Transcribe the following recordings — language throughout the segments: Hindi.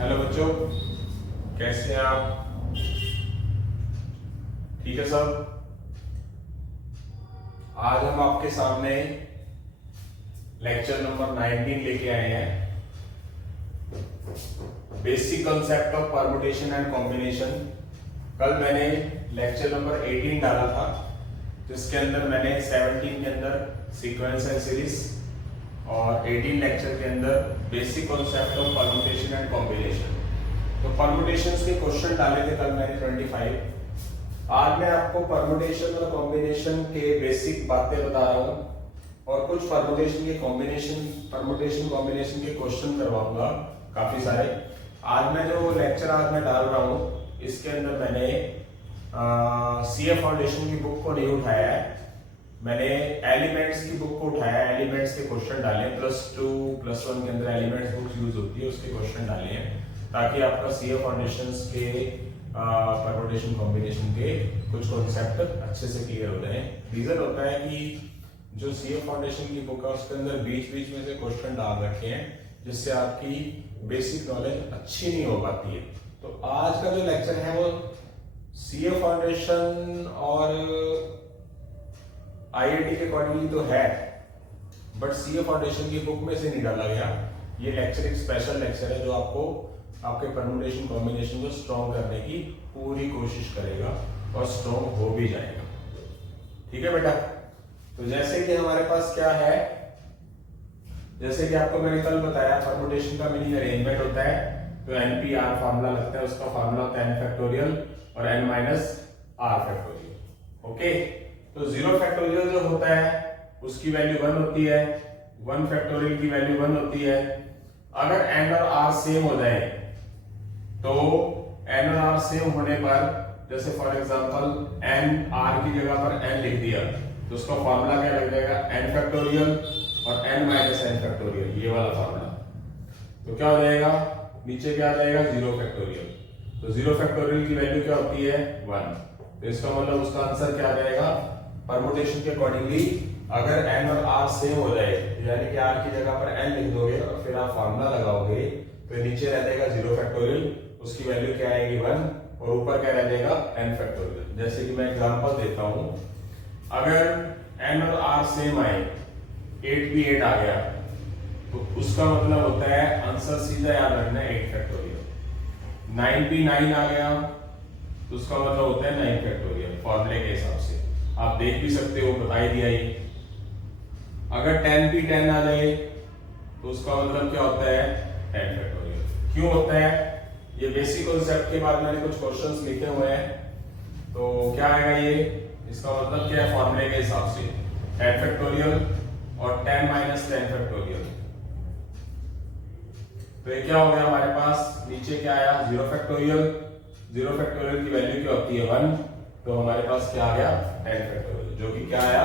हेलो बच्चों, कैसे हैं आप? ठीक है सब। आज हम आपके सामने लेक्चर नंबर 19 लेके आए हैं, basic concept of permutation and combination. कल मैंने लेक्चर नंबर 18 डाला था, जिसके अंदर मैंने 17 के अंदर सीक्वेंस एंड सीरीज और 18 लेक्चर के अंदर basic concept of permutation and combination. तो परमुटेशंस के क्वेश्चन डाले थे कल मैंने 25। आज मैं आपको परमुटेशन और कॉम्बिनेशन के बेसिक बातें बता रहा हूँ और कुछ परमुटेशन कॉम्बिनेशन के क्वेश्चन करवाऊंगा, काफी सारे। आज मैं जो लेक्चर आज मैं डाल रहा हूँ, इसके अंदर मैंने सीए फाउंडेशन की बुक को नहीं उठाया है, मैंने एलिमेंट्स की बुक को उठाया है। एलिमेंट्स के क्वेश्चन डाले हैं, +2 +1 के अंदर एलिमेंट्स बुक यूज होती है, उसके क्वेश्चन डाले हैं ताकि आपका सीए फाउंडेशंस के परमुटेशन कॉम्बिनेशन के कुछ कॉन्सेप्ट अच्छे से क्लियर हो जाए। रीजन होता है कि जो सीए फाउंडेशन की बुक है उसके अंदर बीच बीच में से क्वेश्चन डाल रखे हैं, जिससे आपकी बेसिक नॉलेज अच्छी नहीं हो पाती है। तो आज का जो लेक्चर है वो सीए फाउंडेशन और आईआईटी के अकॉर्डिंगली तो है, बट सीए फाउंडेशन की बुक में से नहीं डाला गया। ये लेक्चर एक स्पेशल लेक्चर है जो आपको आपके परमुटेशन कॉम्बिनेशन को स्ट्रॉन्ग करने की पूरी कोशिश करेगा और स्ट्रॉन्ग हो भी जाएगा। ठीक है बेटा? तो जैसे कि हमारे पास क्या है, जैसे कि आपको मैंने कल बताया, परमुटेशन का मीनिंग अरेंजमेंट होता है। तो NP-R फार्मूला लगता है, उसका फार्मूला होता है n फैक्टोरियल और n - r फैक्टोरियल। ओके, तो 0 फैक्टोरियल जो होता है उसकी वैल्यू 1 होती है, 1 फैक्टोरियल की वैल्यू 1 होती है। अगर n और r सेम हो जाए तो n और r सेम होने पर, जैसे फॉर एग्जांपल n r की जगह पर n लिख दिया, तो उसका फार्मूला क्या लग जाएगा, n फैक्टोरियल और n - n फैक्टोरियल, ये वाला फार्मूला। तो क्या हो जाएगा, नीचे क्या आ जाएगा, 0 फैक्टोरियल। तो 0 फैक्टोरियल की वैल्यू क्या होती है, 1। तो इसका मतलब उसका आंसर क्या आ जाएगा, परमुटेशन के अकॉर्डिंगली अगर n और r सेम हो जाए, यानी कि r की जगह पर n लिख दोगे और फिर आप फार्मूला लगाओगे, तो नीचे रह जाएगा 0 फैक्टोरियल, उसकी वैल्यू क्या आएगी, 1, और ऊपर क्या रह जाएगा, n फैक्टोरियल। जैसे कि मैं एग्जांपल देता हूं, अगर n और r सेम आए, 8 भी 8 आ गया, तो उसका मतलब होता है आंसर सीधा याद रखना है 8 फैक्टोरियल। 9 भी 9 आ गया, तो उसका मतलब होता है 9 फैक्टोरियल, फॉर्मूले के हिसाब से। आप देख भी सकते हो, बता ही दिया ये। अगर 10 भी 10 आ जाए, तो उसका मतलब क्या होता है, 10 फैक्टोरियल। क्यों होता है, ये बेसिक कॉन्सेप्ट के बाद मैंने कुछ क्वेश्चंस लिखे हुए हैं, तो क्या आएगा ये, इसका मतलब क्या है, फॉर्मूले के हिसाब से 10 फैक्टोरियल और 10 - 10 फैक्टोरियल। तो ये क्या हो गया हमारे पास, नीचे क्या आया, 0 फैक्टोरियल। 0 फैक्टोरियल की वैल्यू क्या होती है, 1। तो हमारे पास क्या आ गया, 10 फैक्टोरियल, जो कि क्या आया,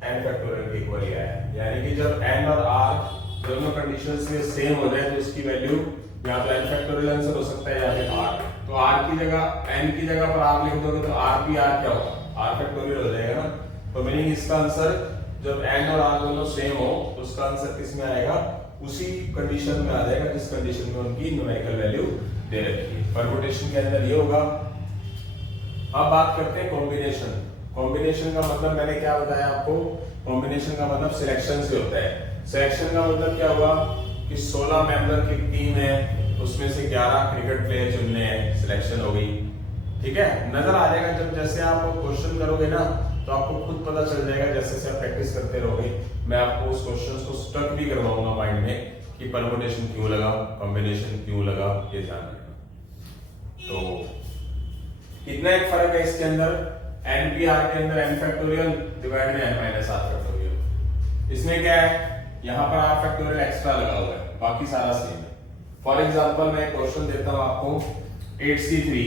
n फैक्टोरियल के इक्वल आया। यानी कि जब n और r दोनों कंडीशंस में सेम हो जाए, तो इसकी वैल्यू यहाँ तो n फैक्टोरियल आंसर हो सकता है या फिर r। तो r की जगह, n की जगह पर r लिख दोगे तो r क्या होगा, r फैक्टोरियल हो जाएगा ना। तो मीनिंग इसका आंसर, जब n और r दोनों सेम हो, तो उसका आंसर किस में आएगा, उसी कंडीशन में आ जाएगा जिस कंडीशन में उनकी न्यूमेरिकल वैल्यू दे रखी है। परमुटेशन के अंदर ये होगा। अब बात करते हैं कॉम्बिनेशन। कॉम्बिनेशन का मतलब मैंने क्या बताया आपको, कॉम्बिनेशन का मतलब सिलेक्शन से होता है। सिलेक्शन का मतलब क्या हुआ कि 16 मेंबर की टीम है, उसमें से 11 क्रिकेट प्लेयर चुनने हैं, सिलेक्शन हो गई। ठीक है, नजर आ जाएगा जब जैसे आप क्वेश्चन करोगे ना, तो आपको खुद पता चल जाएगा, जैसे जैसे आप प्रैक्टिस करते रहोगे। मैं आपको उस क्वेश्चंस को स्टक भी करवाऊंगा माइंड में कि परमुटेशन क्यों लगा, कॉम्बिनेशन क्यों लगा, ये ध्यान रखना। तो कितना एक फर्क है इसके अंदर, NP-R के अंदर n फैक्टोरियल डिवाइड में n - r फैक्टोरियल। इसमें क्या है, यहाँ पर r फैक्टोरियल एक्स्ट्रा लगा हुआ है, बाकी सारा सेम है। फॉर एग्जांपल मैं एक क्वेश्चन देता हूं आपको, 8C3।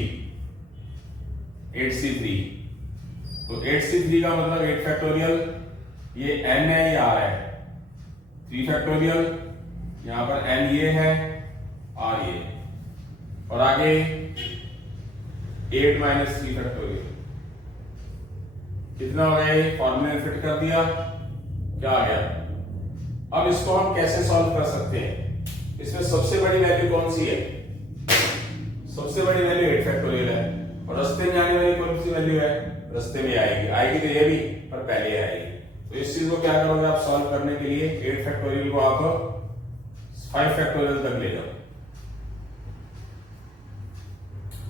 तो 8C3 का मतलब 8 फैक्टोरियल, ये n है, ये r है। 3 फैक्टोरियल, यहाँ पर n ये है, r ये, और आगे 8 - 3 फैक्टोरियल। कितना हो गया, ये फॉर्मूले में फिट कर दिया, क्या आ गया। अब इसको हम कैसे सॉल्व कर सकते हैं, इसमें सबसे बड़ी वैल्यू कौन सी है, सबसे बड़ी वैल्यू 8 फैक्टोरियल है, और रास्ते में आने वाली कौन सी वैल्यू है, रास्ते में आएगी तो ये भी, पर पहले आएगी। तो इस चीज को क्या करोगे आप सॉल्व करने के लिए, 8 फैक्टोरियल को आप 5 फैक्टोरियल तक ले जाओ,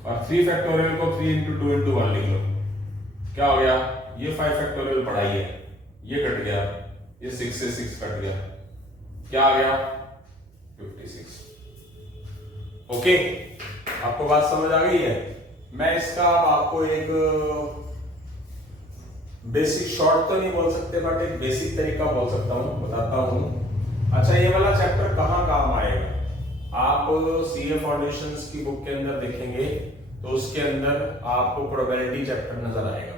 और 3 फैक्टोरियल को 3 into 2 into 1 लिख लो। क्या हो गया, ये 5 फैक्टोरियल पढ़ाई है, ये कट गया, ये 6 से 6 कट गया, क्या आ गया 56। ओके, आपको बात समझ आ गई है। मैं इसका आपको एक बेसिक शॉर्ट तो नहीं बोल सकते, बट एक बेसिक तरीका बोल सकता हूं, बताता हूं। अच्छा, ये वाला चैप्टर कहां काम आएगा, आप सीए फाउंडेशंस की बुक के अंदर देखेंगे तो उसके अंदर आपको प्रोबेबिलिटी चैप्टर नजर आएगा।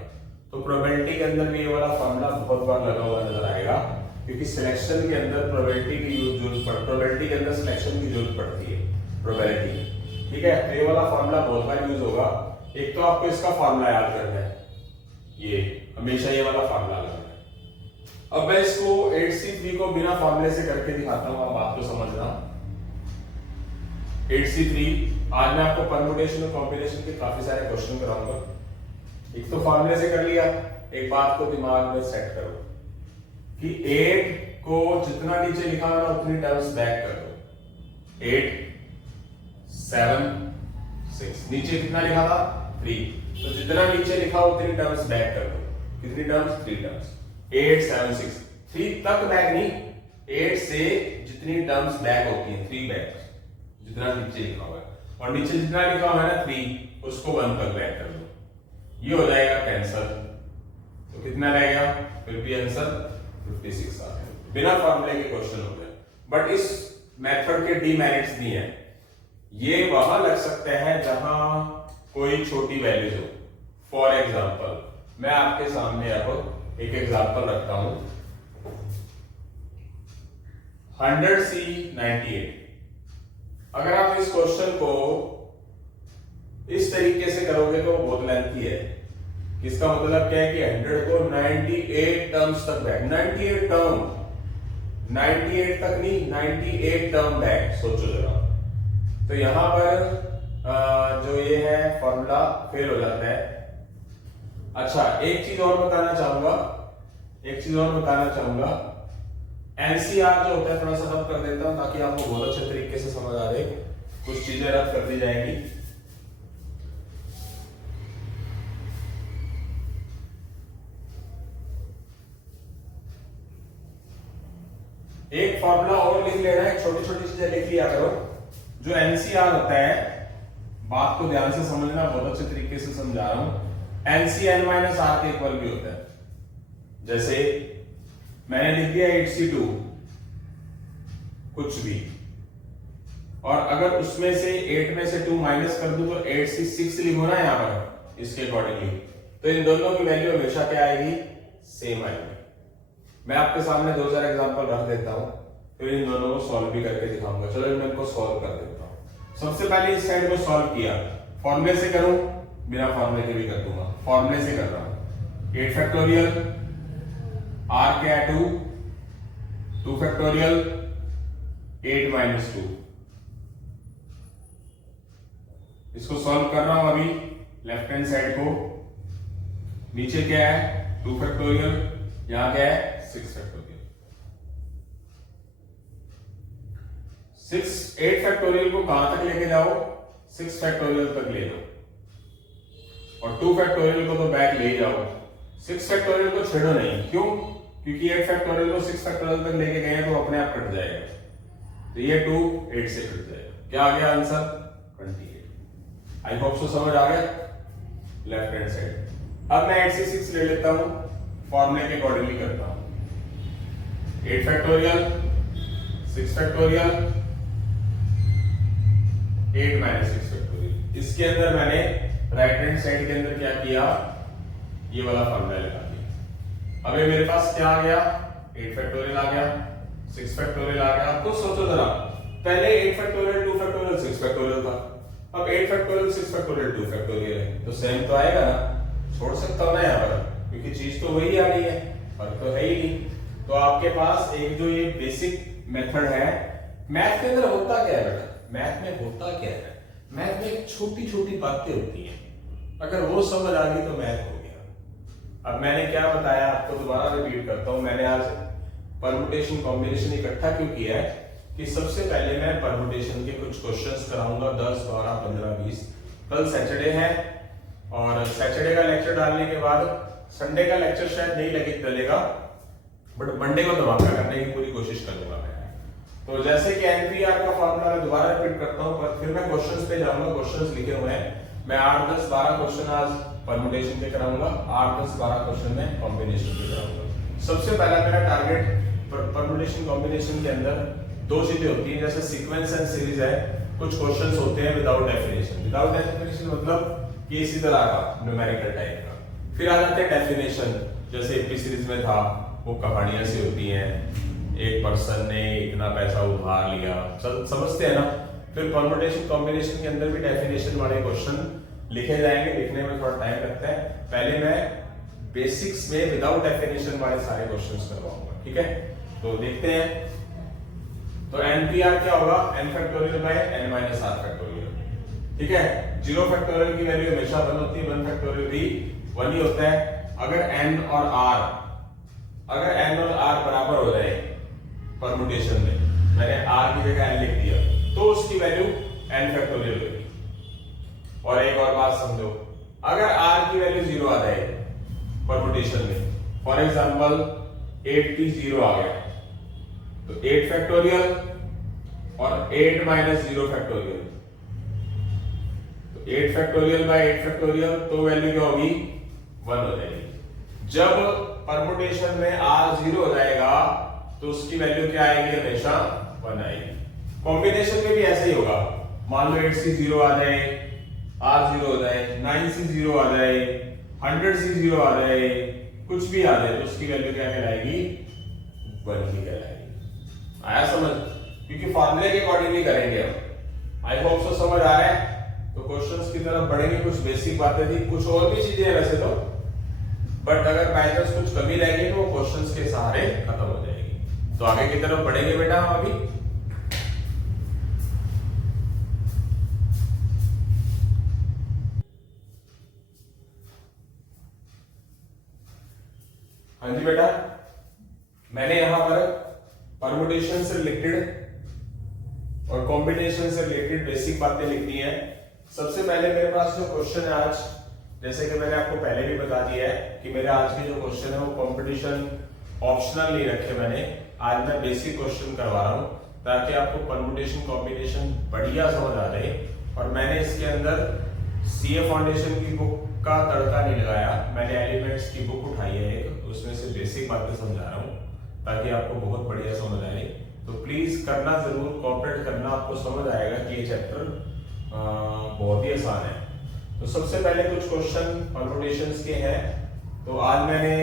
तो प्रोबेबिलिटी के अंदर भी ये वाला फॉर्मूला बहुत बार लगा हुआ नजर आएगा, क्योंकि सिलेक्शन के अंदर प्रोबेबिलिटी की जरूरत पड़ती है, प्रोबेबिलिटी के अंदर सिलेक्शन की जरूरत पड़ती है, प्रोबेबिलिटी, ठीक है। तो ये वाला फॉर्मूला बहुत बार यूज होगा। एक तो आपको इसका फॉर्मूला याद करना है, ये हमेशा ये वाला फॉर्मूला लगना है। अब मैं इसको 8C3 को बिना फॉर्मूले से करके दिखाता हूं, आप बात को समझना। 8C3 आज मैं आपको परम्यूटेशन और कॉम्बिनेशन के काफी सारे क्वेश्चन कराऊंगा। एक तो फॉर्मूले से कर लिया, एक बात को दिमाग में सेट करो कि 8 को जितना नीचे लिखा है ना उतनी टर्म्स बैक कर दो। 8 7 6, नीचे कितना लिखा था 3, तो जितना नीचे लिखा उतनी टर्म्स बैक कर दो। कितनी टर्म्स, 3 टर्म्स। 8 7 6, 3 तक बैक नहीं, 8 से जितनी टर्म्स बैक होती हैं 3 बैक, जितना नीचे लिखा हुआ है, और नीचे जितना लिखा हुआ है ना 3, उसको 1 तक बैक कर दो। ये हो जाएगा कैंसल, तो कितना रहेगा, फिर भी आंसर 56 आ गया। बिना फॉर्मूले के क्वेश्चन हो गए। बट इस मेथड के डीमेरिट्स भी हैं, ये वहां लग सकते हैं जहां कोई छोटी वैल्यूज हो। फॉर एग्जांपल मैं आपके सामने अब एक एग्जांपल रखता हूं, 100C98। अगर आप इस क्वेश्चन को इस तरीके से करोगे तो बहुत लेंथी है। इसका मतलब क्या है कि 100 को 98 टर्म्स तक बैक, 98 टर्म, 98 तक नहीं 98 टर्म बैक, सोचो जरा। तो यहां पर जो ये है फॉर्मूला फेल हो जाता है। अच्छा, एक चीज और बताना चाहूंगा, एनसीआर जो होता है थोड़ा सा रद्द कर देता हूं ताकि आपको बहुत अच्छे तरीके से समझ आ जाए। कुछ चीजें रद्द कर दी जाएंगी। एक फॉर्मूला और लिख लेना है, छोटी छोटी चीजें लिख लिया करो। जो एनसीआर होता है, बात को ध्यान से समझना, बहुत अच्छे तरीके से समझा रहा हूं। एनसीएन माइनस आर के इक्वल भी होता है। जैसे मैंने लिख दिया 8C2 कुछ भी, और अगर उसमें से 8 में से 2 माइनस कर दूं तो 8C6 लिखो ना यहां पर इसके अकॉर्डिंगली, तो इन दोनों की वैल्यू हमेशा क्या आएगी, सेम आएगी। मैं आपके सामने 2000 एग्जांपल रख देता हूं, फिर इन दोनों को सॉल्व भी करके दिखाऊंगा। चलो मैं इनको सॉल्व कर देता हूं। सबसे पहले इस साइड को सॉल्व किया, फॉर्मूले से करूं, बिना फॉर्मूले के भी कर दूंगा, फॉर्मूले से कर रहा हूं। 8 फैक्टोरियल r क्या है 2 फैक्टोरियल 8 माइनस 2, इसको सॉल्व कर रहा हूं अभी लेफ्ट हैंड साइड को। नीचे क्या है 2 फैक्टोरियल, यहां क्या है 6 फैक्टोरियल। 8 फैक्टोरियल को कहां तक लेके जाओ, 6 फैक्टोरियल तक ले जाओ, और 2 फैक्टोरियल को तो बैक ले जाओ। 6 फैक्टोरियल को छेड़ो नहीं, क्यों, क्योंकि 8 फैक्टोरियल को 6 फैक्टोरियल तक लेके गए तो अपने आप कट जाएगा, तो ये 2 8 से कट जाएगा। क्या आ गया आंसर 28। आई होप सो समझ आ गया लेफ्ट हैंड साइड। अब मैं 8C6 ले लेता हूं, फॉर्मूले के अकॉर्डिंगली करता हूं। 8 फैक्टोरियल 6 फैक्टोरियल 8 माइनस 6 फैक्टोरियल। इसके अंदर मैंने राइट हैंड साइड के अंदर क्या किया, ये वाला फॉर्मूला लगा दिया। अब ये मेरे पास क्या आ गया, 8 फैक्टोरियल आ गया, 6 फैक्टोरियल आ गया। तो सोचो जरा, पहले 8 फैक्टोरियल 2 फैक्टोरियल 6 फैक्टोरियल था, अब 8 फैक्टोरियल 6 फैक्टोरियल 2 फैक्टोरियल है, तो सेम तो आएगा ना, छोड़ सकता हूं ना यहाँ पर, क्योंकि चीज तो वही आ रही है, फर्क तो है ही नहीं। तो आपके पास एक जो ये बेसिक मेथड है, मैथ के अंदर होता क्या है बेटा, मैथ में होता क्या है, मैथ में छोटी छोटी बातें होती हैं, अगर वो समझ आ गई तो मैथ हो गया। अब मैंने क्या बताया आपको दोबारा रिपीट करता हूं। मैंने आज परमुटेशन कॉम्बिनेशन इकट्ठा क्यों किया है कि सबसे पहले मैं परमुटेशन के कुछ क्वेश्चंस कराऊंगा 10, 12, 15, 20। कल सैटरडे है और सैटरडे का लेक्चर डालने के बाद संडे का लेक्चर शायद नहीं डलेगा, बट मंडे को धमाका करने की पूरी कोशिश करूंगा मैं। तो जैसे कि एनपीआर का फॉर्मूला मैं दोबारा रिपीट करता हूं, पर फिर मैं क्वेश्चंस पे जाऊंगा। क्वेश्चंस लिखे हुए हैं, मैं 8, 10, 12 क्वेश्चन आज परमुटेशन के कराऊंगा, 8, 10, 12 क्वेश्चन में कॉम्बिनेशन के कराऊंगा। सबसे पहला मेरा टारगेट परमुटेशन कॉम्बिनेशन के अंदर दो चीजें होती हैं, जैसे सीक्वेंस एंड सीरीज है, कुछ क्वेश्चंस होते हैं विदाउट डेफिनेशन। विदाउट डेफिनेशन मतलब कि इसी तरह का न्यूमेरिकल टाइप का। फिर आ जाते हैं डेफिनेशन, जैसे एपी सीरीज में था, वो कहानियां सी होती हैं, एक पर्सन ने इतना पैसा उधार लिया, समझते हैं ना। फिर परमुटेशन कॉम्बिनेशन के अंदर भी डेफिनेशन वाले क्वेश्चन लिखे जाएंगे, लिखने में थोड़ा टाइम लगता है। पहले मैं बेसिक्स में विदाउट डेफिनेशन वाले सारे क्वेश्चंस करवाऊंगा, ठीक है। तो देखते हैं। तो एनपीआर क्या होगा, n factorial by n minus r factorial, ठीक है। 0 फैक्टोरियल की वैल्यू हमेशा 1 होती है, 1 फैक्टोरियल भी 1 ही होता है। अगर n और r बराबर हो जाए परमुटेशन में, मैंने r की जगह n लिख दिया, तो उसकी वैल्यू n फैक्टोरियल होगी। और एक और बात समझो, अगर r की वैल्यू 0 आ जाए परमुटेशन में, फॉर एग्जांपल 8 की 0 आ गया, तो 8 फैक्टोरियल और 8 माइनस 0 फैक्टोरियल, तो 8 फैक्टोरियल बाय 8 फैक्टोरियल, तो वैल्यू क्या होगी, 1 हो जाएगी। जब परमुटेशन में r 0 हो जाएगा तो उसकी वैल्यू क्या आएगी, हमेशा 1 आएगी। कॉम्बिनेशन में भी ऐसे ही होगा, मान लो 8c 0 आ जाए, r 0 हो जाए, 9c 0 आ जाए, 100c 0 आ जाए, कुछ भी आ जाए, तो उसकी वैल्यू क्या कहलाएगी, 1 ही कहलाएगी। आया समझ, क्योंकि फॉर्मूले के अकॉर्डिंगली करेंगे हम। आई होप सो समझ आ रहा है। तो क्वेश्चंस की तरफ बढ़ेंगे। कुछ बेसिक बातें थी, कुछ और भी चीजें हैं वैसे तो, बट अगर बाय चांस कुछ कमी रहेगी तो वो क्वेश्चंस के सहारे खत्म हो जाएगी। तो आगे की तरफ बढ़ेंगे बेटा हम अभी। हाँ जी बेटा, मैंने यहां पर परमुटेशन से रिलेटेड और कॉम्बिनेशन से रिलेटेड बेसिक बातें लिखनी है। सबसे पहले मेरे पास जो क्वेश्चन है आज, जैसे कि मैंने आपको पहले भी बता दिया है कि मेरे आज के जो क्वेश्चन है वो कंपटीशन ऑप्शनल नहीं रखे मैंने। आज मैं बेसिक क्वेश्चन करवा रहा हूं ताकि आपको परमुटेशन कॉम्बिनेशन बढ़िया समझ आ जाए। और मैंने इसके अंदर सीए फाउंडेशन की बुक का तड़का नहीं लगाया, मैंने एलिमेंट्स की बुक उठाई है एक, उसमें से बेसिक बातें समझा रहा हूँ ताकि आपको बहुत बढ़िया समझ आए। तो प्लीज करना जरूर, कोऑपरेट करना, आपको समझ आएगा कि ये चैप्टर बहुत ही आसान है। तो सबसे पहले कुछ क्वेश्चन परमुटेशंस के हैं। तो आज मैंने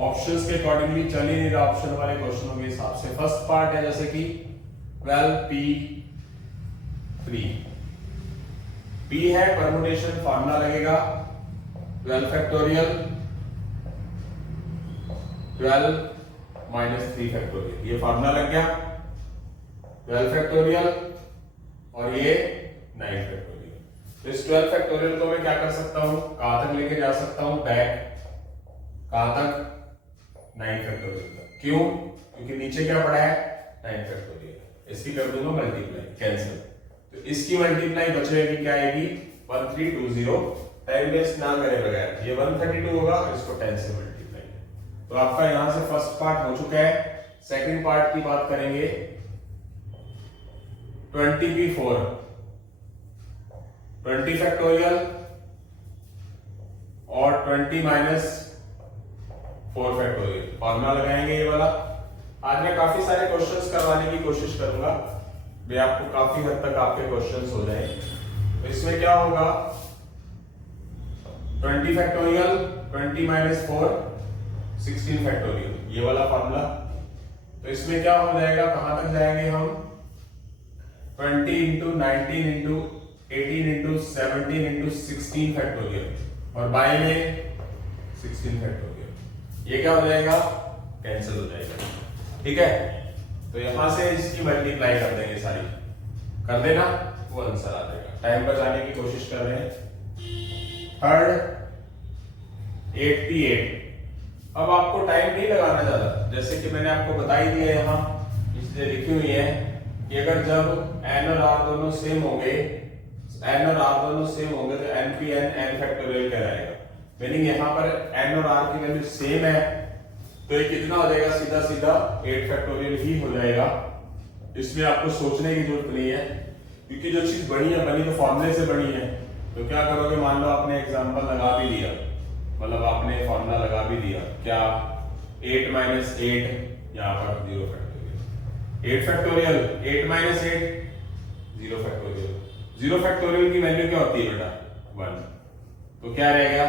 ऑप्शंस के अकॉर्डिंगली चल ही नहीं रहा, ऑप्शन वाले क्वेश्चनों के हिसाब से। फर्स्ट पार्ट है जैसे कि 12p3, p है परमुटेशन, फार्मूला लगेगा 12 फैक्टोरियल 12 माइनस 3 फैक्टोरियल, ये फार्मूला लग गया। 12 फैक्टोरियल और ये 9 फैक्टोरियल। तो इस 12 फैक्टोरियल को मैं क्या कर सकता हूं, कहां तक लेके जा सकता हूं, बैक, कहां तक, 9 फैक्टोरियल तक। क्यों, क्योंकि नीचे क्या पड़ा है, 9 फैक्टोरियल। इसकी कर दूंगा मल्टीप्लाई, कैंसिल, तो इसकी मल्टीप्लाई बचेगी क्या आएगी, 1320। टाइम वेस्ट ना करे बगैर, ये 132 होगा, इसको 10 से मल्टीप्लाई। तो आपका यहां से फर्स्ट पार्ट हो चुका है। सेकंड पार्ट की बात करेंगे, 20p4, 20 फैक्टोरियल और 20 माइनस 4 फैक्टोरियल, फॉर्मूला लगाएंगे ये वाला। आज मैं काफी सारे क्वेश्चंस करवाने की कोशिश करूंगा, वे आपको काफी हद तक आपके क्वेश्चंस हो जाए। तो इसमें क्या होगा, 20 फैक्टोरियल, 20 माइनस 4, 16 फैक्टोरियल, ये वाला फॉर्मूला। तो इसमें क्या हो जाएगा, कहां तक जाएंगे हम, 20 into 19 into 18 into 17 into 16 factorial, और बाय में 16 फैक्टोरियल। ये क्या हो जाएगा, कैंसिल हो जाएगा, ठीक है। तो यहां से इसकी मल्टीप्लाई कर देंगे सारी, कर देना, वो आंसर आ जाएगा। टाइम बचाने की कोशिश कर रहे हैं। थर्ड 88। अब आपको टाइम नहीं लगाना ज्यादा, जैसे कि मैंने आपको बता ही दिया यहाँ, इसलिए लिखी हुई है कि अगर जब n और r दोनों सेम होंगे, n और r दोनों सेम होंगे तो n p n n factorial कहलाएगा। मीनिंग यहाँ पर n और r की वैल्यू सेम है तो ये कितना हो जाएगा, सीधा सीधा 8 फैक्टोरियल ही हो जाएगा। इसमें आपको सोचने की जरूरत नहीं है, क्योंकि जो चीज बनी है बनी तो फॉर्मूले से बनी है। तो क्या करोगे, मान लो आपने एग्जांपल लगा भी दिया, मतलब आपने फॉर्मूला लगा भी दिया, क्या 8 माइनस 8 यहाँ पर 0 factorial, 8 factorial 8 minus 8 0 factorial. 0 factorial की वैल्यू क्या होती है बेटा, 1, तो क्या रहेगा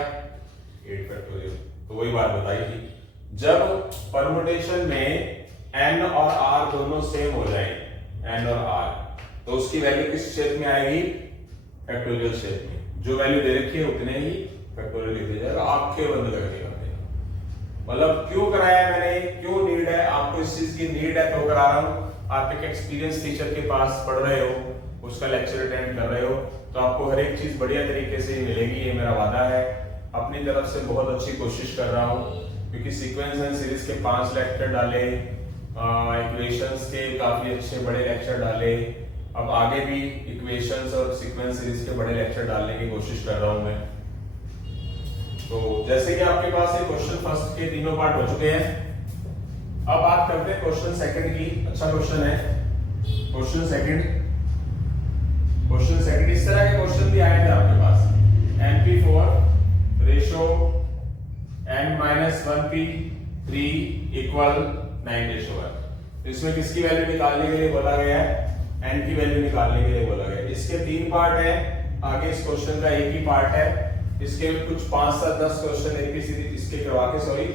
8 फैक्टोरियल। तो वही बात बताई थी, जब परमुटेशन में n और r दोनों सेम हो जाए, n और r, तो उसकी वैल्यू किस शेप में आएगी, फैक्टोरियल शेप में। जो वैल्यू दे रखी है उतने ही फैक्टोरियल लिख दिया जाएगा, आंखें बंद करके कर देगा। मतलब क्यों कराया मैंने, क्यों नीड है आपको, इस चीज की नीड है तो करा रहा हूं। आप एक एक्सपीरियंस टीचर के पास पढ़ रहे हो, उसका लेक्चर अटेंड कर रहे हो, तो आपको हर एक चीज बढ़िया तरीके से मिलेगी, ये मेरा वादा है। अपनी तरफ से बहुत अच्छी कोशिश कर रहा हूँ, क्योंकि सीक्वेंस एंड सीरीज के 5 लेक्चर डाले, इक्वेशंस के काफी अच्छे बड़े लेक्चर डाले, अब आगे भी इक्वेशंस और सीक्वेंस सीरीज के बड़े लेक्चर डालने की कोशिश कर रहा हूं मैं। तो जैसे कि आपके पास ये क्वेश्चन फर्स्ट के तीनों पार्ट हो चुके हैं, अब बात करते हैं क्वेश्चन सेकंड की। अच्छा क्वेश्चन है क्वेश्चन सेकंड। क्वेश्चन सेकंड इस तरह के क्वेश्चन भी आए थे आपके पास, np4 रेशो n-1p3 इक्वल 9:1। इसमें किसकी वैल्यू निकालने के लिए बोला गया है, n की वैल्यू निकालने के लिए बोला गया है। इसके 3 पार्ट है, आगे इस क्वेश्चन का एक ही पार्ट है। इसके कुछ 5-10 क्वेश्चन एक ही सीरीज इसके करवा के, सॉरी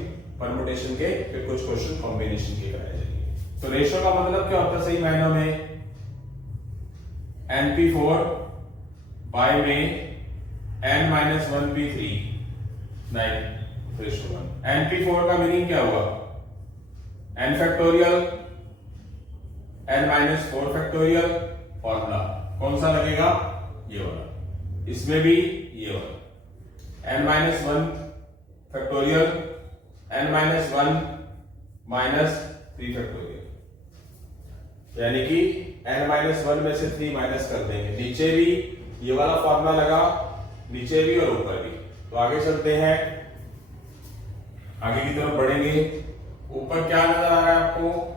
परमुटेशन के, फिर कुछ क्वेश्चन कॉम्बिनेशन के कराए जाएंगे। तो रेशो का मतलब क्या होता है सही मायनों में, np4 बाय में n-1p3 9:1। np4 का मीनिंग क्या हुआ, n factorial n-4 factorial, formula कौन सा लगेगा, ये वाला, इसमें भी ये वाला, n-1 factorial n-1 minus 3 factorial, यानी कि n-1 में से 3 माइनस कर देंगे। नीचे भी ये वाला फॉर्मूला लगा, नीचे भी और ऊपर भी। तो आगे चलते हैं, आगे की तरफ बढ़ेंगे। ऊपर क्या नजर आ रहा है आपको,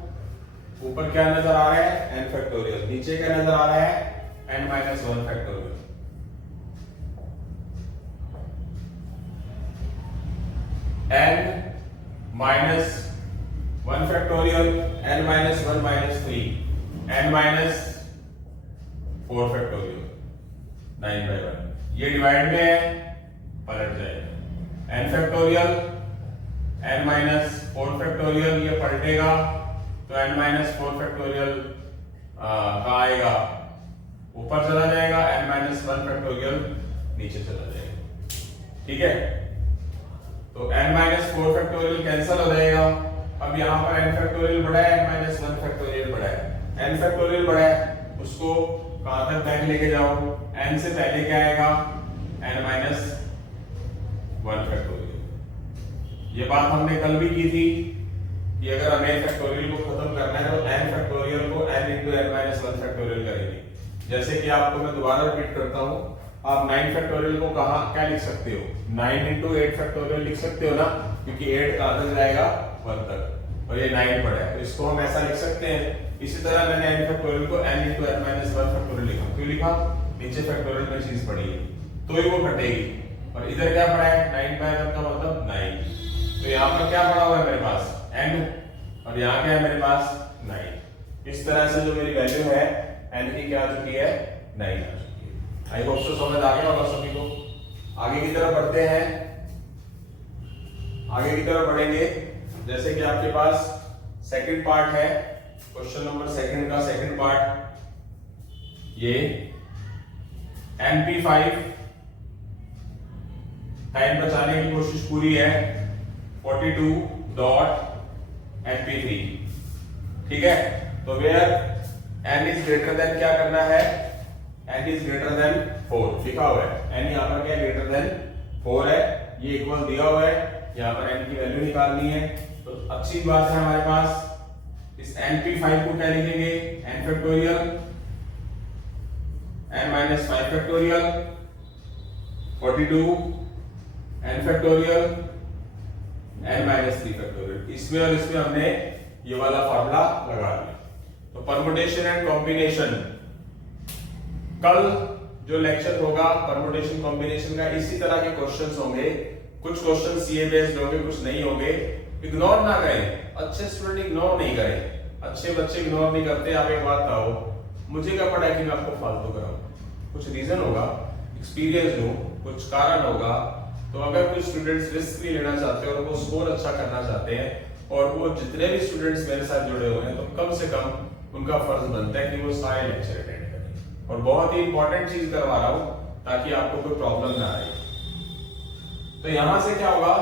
ऊपर क्या नजर आ रहा है, n फैक्टोरियल, नीचे क्या नजर आ रहा है, n-1 factorial. n-1 factorial, n-1 minus 3, n-4 factorial 9/1। ये डिवाइड में है, पलट जाएगा। n फैक्टोरियल n-4 फैक्टोरियल, ये पलटेगा तो n-4 फैक्टोरियल कहाँ आएगा, ऊपर चला जाएगा, n-1 फैक्टोरियल नीचे चला जाएगा। ठीक है, तो n-4 फैक्टोरियल कैंसिल हो जाएगा। अब यहाँ पर n फैक्टोरियल बड़ा है, n-1 फैक्टोरियल बड़ा है। n फैक्टोरियल बड़ा है, उसको कहां तक बैक लेके जाओ, n से पहले क्या आएगा, n-1 फैक्टोरियल। ये बात हमने कल भी की थी कि अगर हमें फैक्टोरियल को खत्म करना है तो n फैक्टोरियल को n into n-1 फैक्टोरियल करेंगे। जैसे कि आपको मैं दोबारा रिपीट करता हूं, आप 9 फैक्टोरियल को कहां क्या लिख सकते हो, 9 into 8 फैक्टोरियल लिख सकते हो ना, क्योंकि 8 कहां तक जाएगा, 1 तक, और ये 9 पड़ा है, तो इसको हम ऐसा लिख सकते हैं। इसी तरह मैंने n फैक्टोरियल को n into n-1 फैक्टोरियल लिखा, क्यों लिखा, नीचे फैक्टोरियल में चीज पड़ी है तो ही वो घटेगी, और इधर क्या पड़ा है, 9/1 का मतलब 9। तो यहाँ पर क्या पड़ा हुआ है मेरे पास, n, और यहाँ क्या है मेरे पास, 9। इस तरह से जो मेरी वैल्यू है n की क्या आ चुकी है, 9 आ चुकी है। आई होप सो समझ आ गया होगा सभी को। आगे की तरफ बढ़ते हैं, आगे की तरफ बढ़ेंगे। जैसे कि आपके पास सेकंड पार्ट है, क्वेश्चन नंबर सेकंड का सेकंड पार्ट, ये np5, टाइम बचाने की कोशिश पूरी है, 42 डॉट np3। ठीक है, तो where n is greater than क्या करना है, n इज ग्रेटर देन 4 लिखा हुआ है, n यहाँ पर क्या ग्रेटर देन 4 है, ये इक्वल दिया हुआ है, यहाँ पर n की वैल्यू निकालनी है। तो अच्छी बात है हमारे पास, इस np5 को क्या लिखेंगे, n factorial n minus 5 factorial 42 n factorial n minus 3 factorial, इसमें और इसमें हमने ये वाला फॉर्मूला लगा लिया। तो परमुटेशन एंड कॉम्बिनेशन, कल जो लेक्चर होगा परमुटेशन कॉम्बिनेशन का, इसी तरह के क्वेश्चंस होंगे, कुछ क्वेश्चन सीए बेस्ड होंगे, कुछ नहीं होंगे। इग्नोर ना करें, अच्छे स्टूडेंट इग्नोर नहीं करें, अच्छे बच्चे इग्नोर नहीं करते। आप एक बात कहो, मुझे क्या पता है कि मैं आपको फालतू कराऊं, कुछ रीजन होगा, एक्सपीरियंस हो, कुछ कारण होगा। तो अगर कुछ स्टूडेंट्स रिस्क भी लेना चाहते हैं और वो स्कोर अच्छा करना चाहते हैं, और वो जितने भी स्टूडेंट्स मेरे साथ जुड़े हुए हैं, तो कम से कम उनका फर्ज बनता है कि वो सारे लेक्चर अटेंड करें। और बहुत ही इंपॉर्टेंट चीज करवा रहा हूं ताकि आपको कोई प्रॉब्लम ना आए। तो यहां से क्या होगा,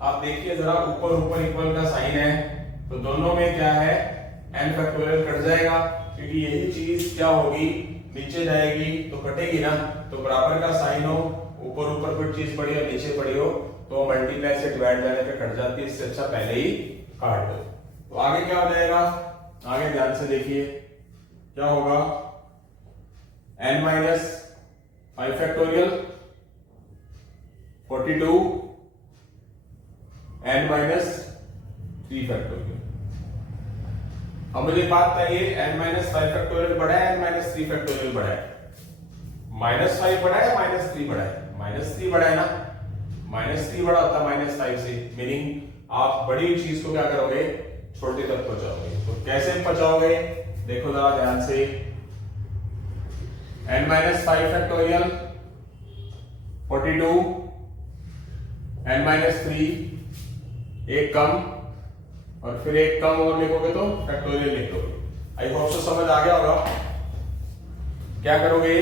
आप देखिए जरा, ऊपर ऊपर इक्वल का साइन है, तो दोनों में क्या है, n फैक्टोरियल कट जाएगा, क्योंकि यही चीज क्या होगी, नीचे जाएगी तो कटेगी ना। तो बराबर का साइन हो, ऊपर ऊपर कोई चीज पड़ी हो, नीचे पड़ी हो, तो मल्टीप्लाई से डिवाइड जाने पे कट जाती है, इससे अच्छा पहले ही काट दो। तो आगे क्या हो जाएगा, आगे ध्यान से देखिए क्या होगा, n minus 5 factorial 42 n minus 3 factorial. अब मुझे बात बताइए, n माइनस 5 फैक्टोरियल बड़ा है, n माइनस 3 फैक्टोरियल बड़ा है? माइनस 5 बड़ा है, माइनस 3 बड़ा है? माइनस 3 बड़ा है ना, माइनस 3 बड़ा होता है माइनस 5 से, मीनिंग आप बड़ी चीज को क्या करोगे, छोटी तक पहुंचाओगे। तो कैसे पहुंचाओगे, देखो जरा ध्यान से, n minus 5 factorial 42 n minus 3, एक कम और फिर एक कम और लिखोगे तो फैक्टोरियल लिख दोगे। आई होप सो समझ आ गया होगा। क्या करोगे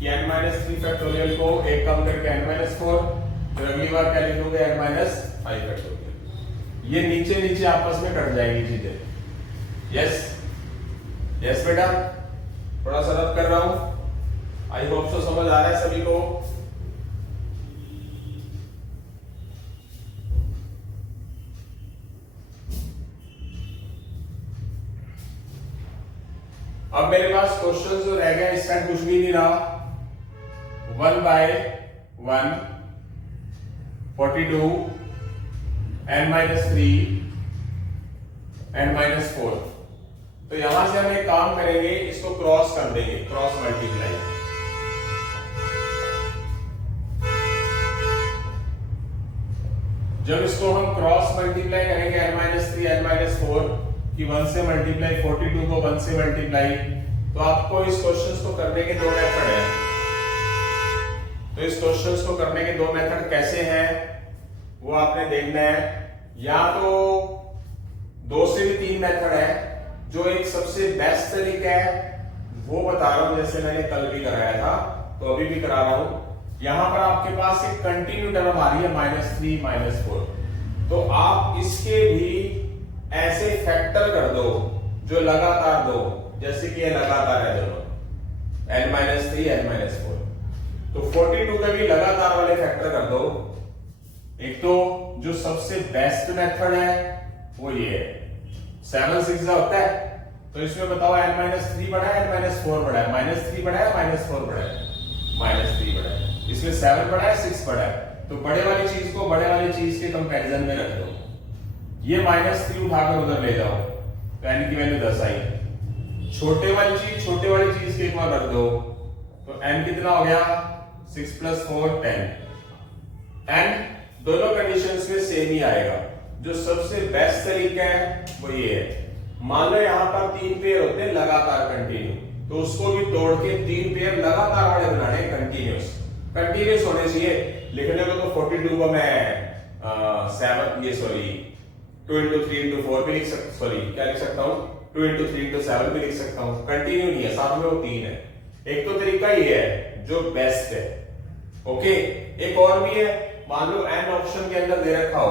कि n माइनस 3 फैक्टोरियल को एक कम करके n माइनस 4, फिर अगली बार क्या लिखोगे, n माइनस 5 फैक्टोरियल। ये नीचे नीचे आपस में कट जाएगी चीजें। यस यस बेटा, थोड़ा सा रब कर रहा हूं, आई होप सो समझ आ रहा है सभी को। अब मेरे पास क्वेश्चन जो रह गया, इस टाइम कुछ भी नहीं रहा। 1/1 42 n माइनस 3 n माइनस 4। तो यहां से हम एक काम करेंगे, इसको क्रॉस कर देंगे, क्रॉस मल्टीप्लाई। जब इसको हम क्रॉस मल्टीप्लाई करेंगे n माइनस 3 n माइनस 4 कि 1 से मल्टीप्लाई, 42 को 1 से मल्टीप्लाई, तो आपको इस क्वेश्चन को करने के दो मेथड हैं। तो इस क्वेश्चन को करने के दो मेथड कैसे हैं वो आपने देखना है। या तो 2 से भी 3 मेथड है, जो एक सबसे बेस्ट तरीका है वो बता रहा हूं, जैसे मैंने कल भी कराया था तो अभी भी करा रहा हूं। यहां पर आपके पास एक कंटिन्यू टर्म आ रही है -3 -4, तो आप इसके भी ऐसे फैक्टर कर दो जो लगातार दो, जैसे कि ये लगातार है दोनों, n माइनस 3 n माइनस 4। तो 42 का भी लगातार वाले फैक्टर कर दो। एक तो जो सबसे बेस्ट मेथड है वो ये है, 7 6 होता है, तो इसमें बताओ n माइनस 3 बड़ा है n माइनस 4 बड़ा है, -3 बड़ा है -4 बड़ा है, -3 बड़ा है, इसमें 7 बड़ा है 6 बड़ा है। तो बड़े वाली चीज को बड़े वाली चीज के कंपैरिजन में रख दो। ये -3 उठाकर उधर ले जाओ तो n की वैल्यू 10 आई। छोटे वाली चीज के एक बार रख दो तो n कितना हो गया, 6 + 4 10। एंड दोनों कंडीशंस में सेम ही आएगा। जो सबसे बेस्ट तरीका है वो ये है, मान लो यहां पर 3 पेयर होते हैं लगातार कंटिन्यू, तो उसको भी तोड़ के 3 पेयर लगातार वाले बनाने, कंटिन्यूस होने चाहिए। लिखने को तो 42 को मैं 2 into 3 into 4 भी लिख सकता, क्या लिख सकता हूँ, 2 into 3 into 7 भी लिख सकता हूँ। कंटिन्यू नहीं है, साथ में वो 3 है। एक तो तरीका ये है जो बेस्ट है, ओके। एक और भी है, मान लो n ऑप्शन के अंदर दे रखा हो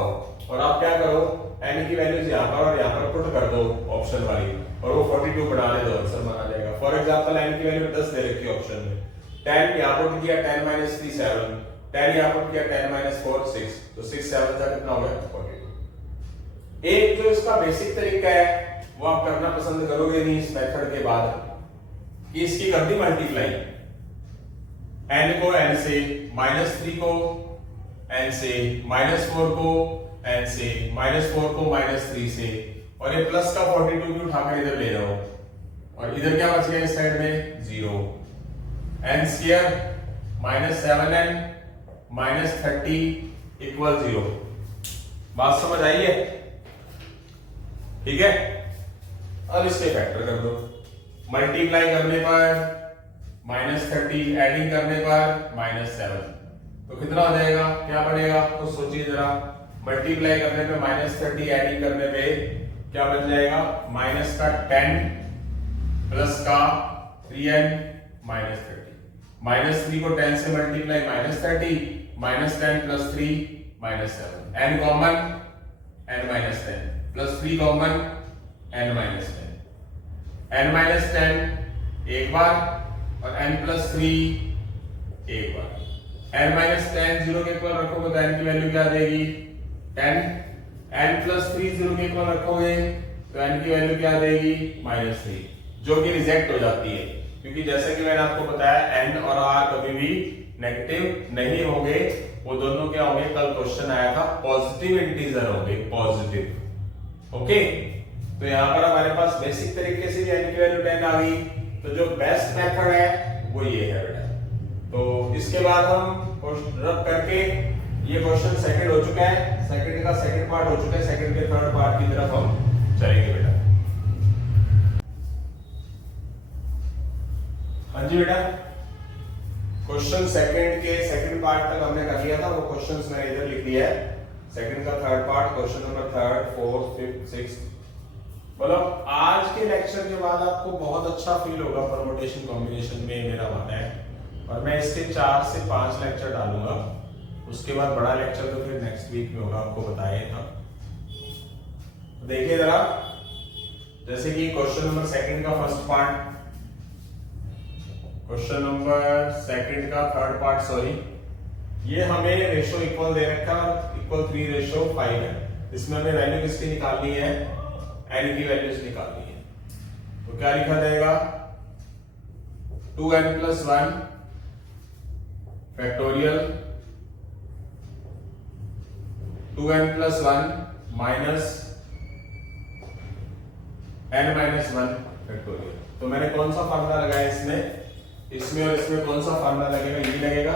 और आप क्या करो, n की वैल्यूज यहाँ पर और यहाँ पर पुट कर दो ऑप्शन वाली, और वो 42 बना ले दो, आंसर माना जाएगा फॉर एग्जांपल n की वैल्यू 10 दे रखी है ऑप्शन में, 10 यहाँ पुट किया, 10 माइनस 3 7, 10 यहाँ पुट किया, 10 माइनस 4 6, तो 6 7 का कितना हो गया 42। एक जो इसका बेसिक तरीका है वो आप करना पसंद करोगे नहीं इस मेथड के बाद, कि इसकी कर दी मल्टीप्लाई, n को n से, -3 को n से, -4 को n से, -4 को -3 से, और ये प्लस का 42 भी उठाकर इधर ले जाओ, और इधर क्या बच गया इस साइड में 0, n स्क्वायर -7n -30 इक्वल 0। बात समझ आई है? ठीक है, अब इसके फैक्टर कर दो, मल्टीप्लाई करने पर -30, एडिंग करने पर -7, तो कितना हो जाएगा, क्या बनेगा तो सोचिए जरा, मल्टीप्लाई करने पे -30, एडिंग करने पे क्या बन जाएगा, माइनस का 10 प्लस का 3n -30, -3 को 10 से multiply -30, -10 plus 3 -7, n common n -10 plus 3 common n -10, n -10 एक बार और n प्लस 3 एक बार, n -10 0 के इक्वल रखोगे तो n की वैल्यू क्या आ जाएगी 10, n प्लस 3 0 के इक्वल रखोगे तो n की वैल्यू क्या आ जाएगी -3, जो कि रिजेक्ट हो जाती है, क्योंकि जैसे कि मैंने आपको बताया n और r कभी भी नेगेटिव नहीं होंगे, वो दोनों क्या होंगे, कल क्वेश्चन आया था पॉजिटिव इंटीजर होंगे, पॉजिटिव। ओके, तो यहाँ पर हमारे पास बेसिक तरीके से n की वैल्यू 10 आ गई, तो जो बेस्ट मेथड है वो ये है बेटा। तो इसके बाद हम रब करके, ये क्वेश्चन सेकंड हो चुका है, सेकंड का सेकंड पार्ट हो चुका है, सेकंड के थर्ड पार्ट की तरफ हम चलेंगे बेटा। हाँ जी बेटा, क्वेश्चन सेकंड के सेकंड पार्ट तक हमने कर लिया था, वो क्वेश्चंस मैंने इधर लिख दिया है, सेकंड का third part, question number 3rd 4th 5th 6th। बोलो, आज के लेक्चर के बाद आपको बहुत अच्छा फील होगा परमुटेशन कॉम्बिनेशन में, मेरा मानना है, और मैं इसके 4 से 5 लेक्चर डालूंगा, उसके बाद बड़ा लेक्चर तो फिर नेक्स्ट वीक में होगा, आपको बताया था। देखिए जरा, जैसे कि क्वेश्चन नंबर सेकंड का first part, question number second का थर्ड पार्ट, सॉरी, ये हमें रेशो इक्वल दे रखा है, इक्वल 3:5 है, इसमें हमें वैल्यू किसकी निकालनी है, n की वैल्यूज निकालनी है, तो क्या लिखा जाएगा 2n + 1 factorial 2n + 1 minus n - 1 factorial. तो मैंने कौन सा फार्मूला लगाया इसमें और इसमें कौन सा फार्मूला लगेगा, ये लगेगा,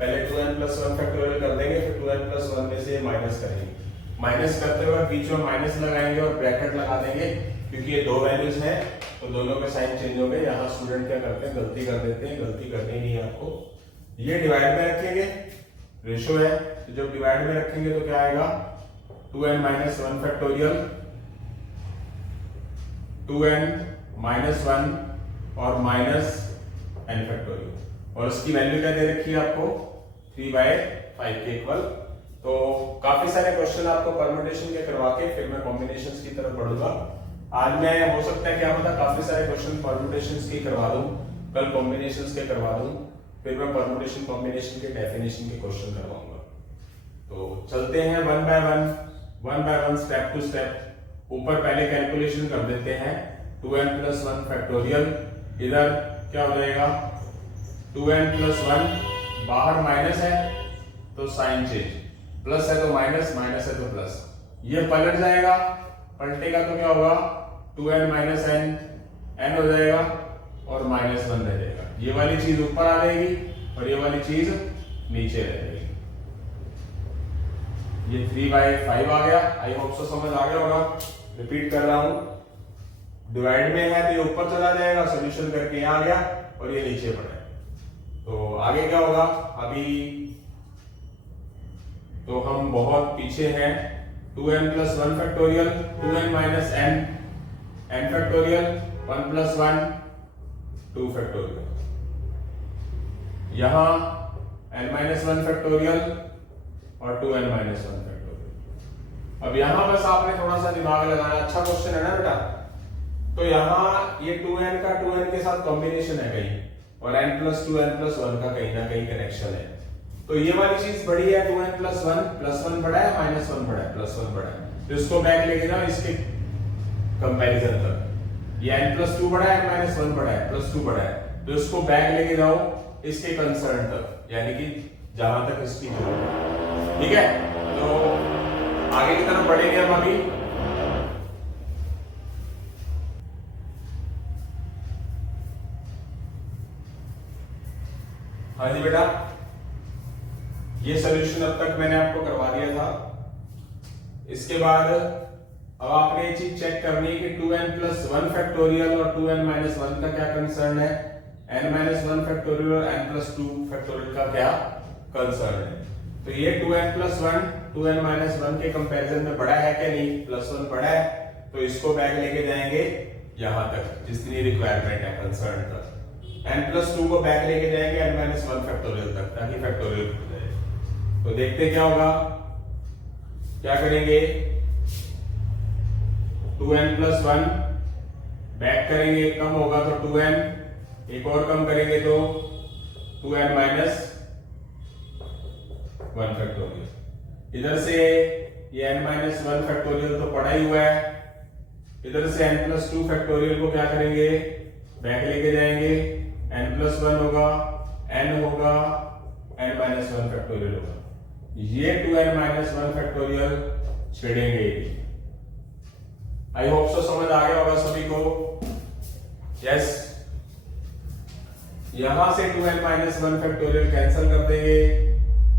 पहले 2n + 1 फैक्टोरियल कर देंगे, फिर 2n + 1 में से माइनस करेंगे, माइनस करते हुए बीच में माइनस लगाएंगे और ब्रैकेट लगा देंगे, क्योंकि ये दो वैल्यूज हैं तो दोनों के साइन चेंज हो गए। यहाँ स्टूडेंट क्या करते हैं, गलती कर देते हैं, गलती करनी नहीं है आपको, ये डिवाइड में रखेंगे, रेशो है, तो जब डिवाइड में रखेंगे तो क्या आएगा 2n - 1 फैक्टोरियल 2n - 1 और माइनस n फैक्टोरियल, और उसकी वैल्यू क्या दे रखी है आपको 3/5 के इक्वल। तो काफी सारे क्वेश्चन आपको परम्यूटेशन के करवा के फिर मैं कॉम्बिनेशंस की तरफ बढ़ूंगा। आज मैं, हो सकता है क्या पता, काफी सारे क्वेश्चन परम्यूटेशंस के करवा दूं, कल कॉम्बिनेशंस के करवा दूं, फिर मैं परम्यूटेशन कॉम्बिनेशन के डेफिनेशन के क्वेश्चन करवाऊंगा। तो चलते हैं one by one step to step. ऊपर पहले कैलकुलेशन कर देते हैं, 2n + 1 फैक्टोरियल, इधर क्या हो जाएगा 2n + 1, बाहर माइनस है तो साइन चेंज, प्लस है तो माइनस, माइनस है तो प्लस, ये पलट जाएगा, पलटेगा तो क्या होगा 2n - n, n हो जाएगा और -1 रह जाएगा, ये वाली चीज ऊपर आ जाएगी और ये वाली चीज नीचे रह जाएगी। ये 3/5 आ गया, आई होप सो समझ आ गया होगा, रिपीट कर रहा हूं, डिवाइड में है तो ये ऊपर चला जाएगा, सॉल्यूशन करके यहाँ आ गया और ये नीचे पड़ा है। तो आगे क्या होगा, अभी तो हम बहुत पीछे हैं, 2n + 1 factorial 2n - n, n factorial 1 + 1 2 factorial, यहां n - 1 फैक्टोरियल और 2n - 1 फैक्टोरियल। अब यहां बस आपने थोड़ा सा दिमाग लगाना, अच्छा क्वेश्चन है ना बेटा, तो यहाँ ये 2n का 2n के साथ कॉम्बिनेशन है कहीं, और n प्लस 2 n प्लस 1 का कहीं ना कहीं कनेक्शन है। तो ये वाली चीज बड़ी है, 2n प्लस 1 बड़ा है, माइनस 1 बड़ा है, प्लस 1 बड़ा है, तो इसको बैक लेके जाओ इसके कंपैरिजन तक। ये n प्लस 2 बड़ा है, n माइनस 1 बड़ा है, प्लस 2 बड़ा है, तो इसको बैक लेके जाओ इसके कंसर्न तक, यानी कि जहां तक इसकी जरूरत है। ठीक है, तो आगे की तरफ बढ़ेंगे हम अभी। हाँ जी बेटा, ये सॉल्यूशन अब तक मैंने आपको करवा दिया था। इसके बाद अब आपने ये चीज चेक करनी है कि 2n प्लस 1 फैक्टोरियल और 2n माइनस 1 का क्या कंसर्न है, n माइनस 1 फैक्टोरियल और n प्लस 2 फैक्टोरियल का क्या कंसर्न है। तो ये 2n प्लस 1 2n माइनस 1 के कंपैरिजन में बड़ा है क्या नहीं, प्लस 1 बड़ा है, तो इसको बैक लेके जाएंगे यहां तक जितनी रिक्वायरमेंट है कंसर्न तक। n प्लस 2 को बैक लेके जाएंगे n माइनस 1 फैक्टोरियल तक, ताकि फैक्टोरियल खुल जाए। तो देखते क्या होगा, क्या करेंगे, 2n प्लस 1 बैक करेंगे, कम होगा तो 2n, एक और कम करेंगे तो 2n माइनस 1 फैक्टोरियल। इधर से ये n माइनस 1 फैक्टोरियल तो पड़ा ही हुआ है, इधर से n प्लस 2 फैक्टोरियल को क्या करेंगे, बैक लेके जाएंगे, n प्लस 1 होगा, n होगा, n माइनस 1 फैक्टोरियल होगा, ये 2n माइनस 1 फैक्टोरियल छेड़ेंगे। आई होप सो समझ आ गया होगा सभी को। यस, यहां से 2n माइनस 1 फैक्टोरियल कैंसिल कर देंगे,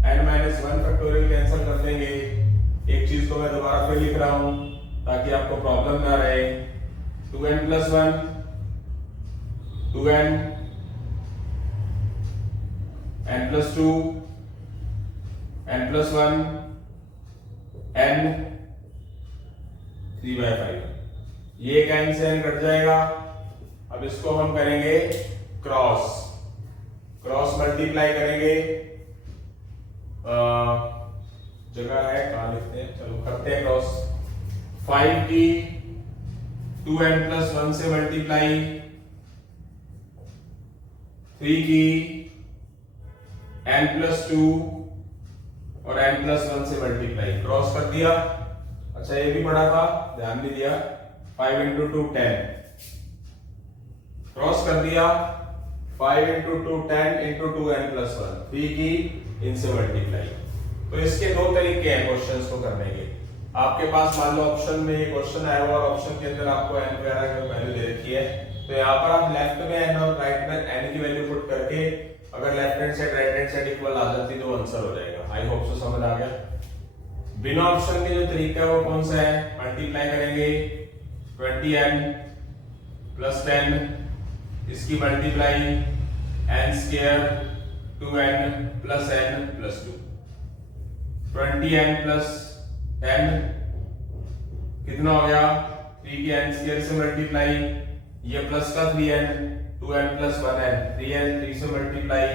n माइनस 1 फैक्टोरियल कैंसिल कर देंगे। एक चीज को मैं दोबारा फिर लिख रहा हूं ताकि आपको प्रॉब्लम ना रहे। 2n plus 1 2n, n plus 2 n plus 1 n 3/5, ये एक n से n कट जाएगा। अब इसको हम करेंगे क्रॉस मल्टीप्लाई करेंगे, जगह है कहां लिखते हैं, चलो करते हैं क्रॉस। 5 की 2n प्लस 1 से मल्टीप्लाई, 3 की n प्लस 2 और n प्लस 1 से मल्टीप्लाई, क्रॉस कर दिया। अच्छा ये भी पढ़ा था, ध्यान नहीं दिया, 5 इंटू 2 10, क्रॉस कर दिया, 5 इंटू 2 10 इंटू 2n प्लस 1, 3 की इनसे मल्टीप्लाई। तो इसके दो तरीके हैं क्वेश्चंस को करने के। आपके पास मान लो ऑप्शन में एक क्वेश्चन आया हुआ और ऑप्शन के अंदर आपको n वगैरह की वैल्यू दे रखी है, तो यहाँ पर आप लेफ्ट में n और राइट में n की वैल्यू पुट करके अगर left hand side right hand side equal आ जाती तो आंसर हो जाएगा। आई होप सो समझ आ गया। बिना ऑप्शन के जो तरीका है वो कौन सा है, मल्टीप्लाई करेंगे 20n प्लस 10, इसकी multiply n square 2n plus n plus 2, 20n plus 10 कितना हो गया, 3 की n स्क्वायर से मल्टीप्लाई, ये प्लस का 3n 2n plus 1n, 3n 3 से मल्टीप्लाई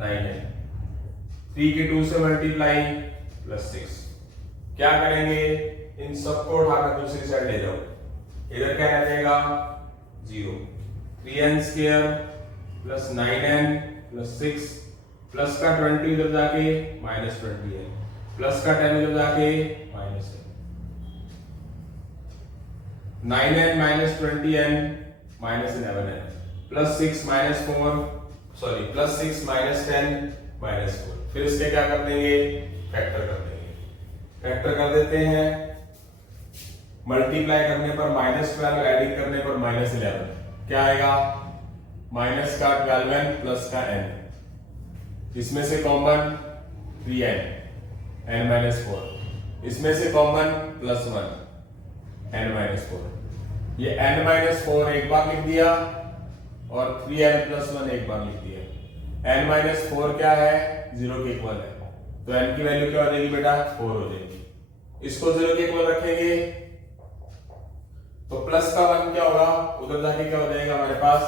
9n, 3 की 2 से मल्टीप्लाई प्लस 6। क्या करेंगे, इन सबको उठाकर दूसरी साइड ले जाओ, इधर क्या रह जाएगा 0, 3n square plus 9n plus 6, plus का 20 इधर जाके माइनस 20 है, प्लस का 10 इधर जाके माइनस है, 9n minus 20n minus 11n, plus 6 minus 4 sorry plus 6 minus 10 minus 4। फिर इसके क्या कर देंगे, फैक्टर कर देंगे, फैक्टर कर देते हैं, मल्टीप्लाई करने पर माइनस 12, एडिंग करने पर माइनस 11, क्या आएगा माइनस का 12n प्लस का n, इसमें से कॉमन 3n n माइनस 4, इसमें से कॉमन प्लस 1 n माइनस 4, ये n माइनस 4 एक बार लिख दिया और 3n प्लस 1 एक बार लिख दिया। n माइनस 4 क्या है, 0 के इक्वल है, तो n की वैल्यू क्या हो जाएगी बेटा 4 हो जाएगी। इसको 0 के इक्वल रखेंगे तो प्लस का 1 क्या होगा, उधर जाके क्या हो जाएगा हमारे पास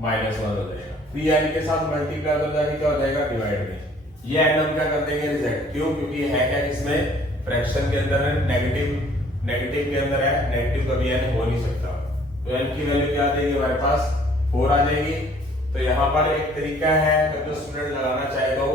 माइनस 1 हो जाएगा, 3n के साथ मल्टीप्लाई उधर जाके क्या हो जाएगा डिवाइड में, ये n हम क्या कर देंगे रिजेक्ट, क्यों, क्योंकि ये है क्या, किसमें फ्रैक्शन के अंदर है, नेगेटिव के अंदर है, नेगेटिव कभी n हो नहीं सकता, तो n की वैल्यू क्या आ जाएगी हमारे पास 4 आ जाएगी। तो यहाँ पर एक तरीका है, अगर जो स्टूडेंट लगाना चाहे तो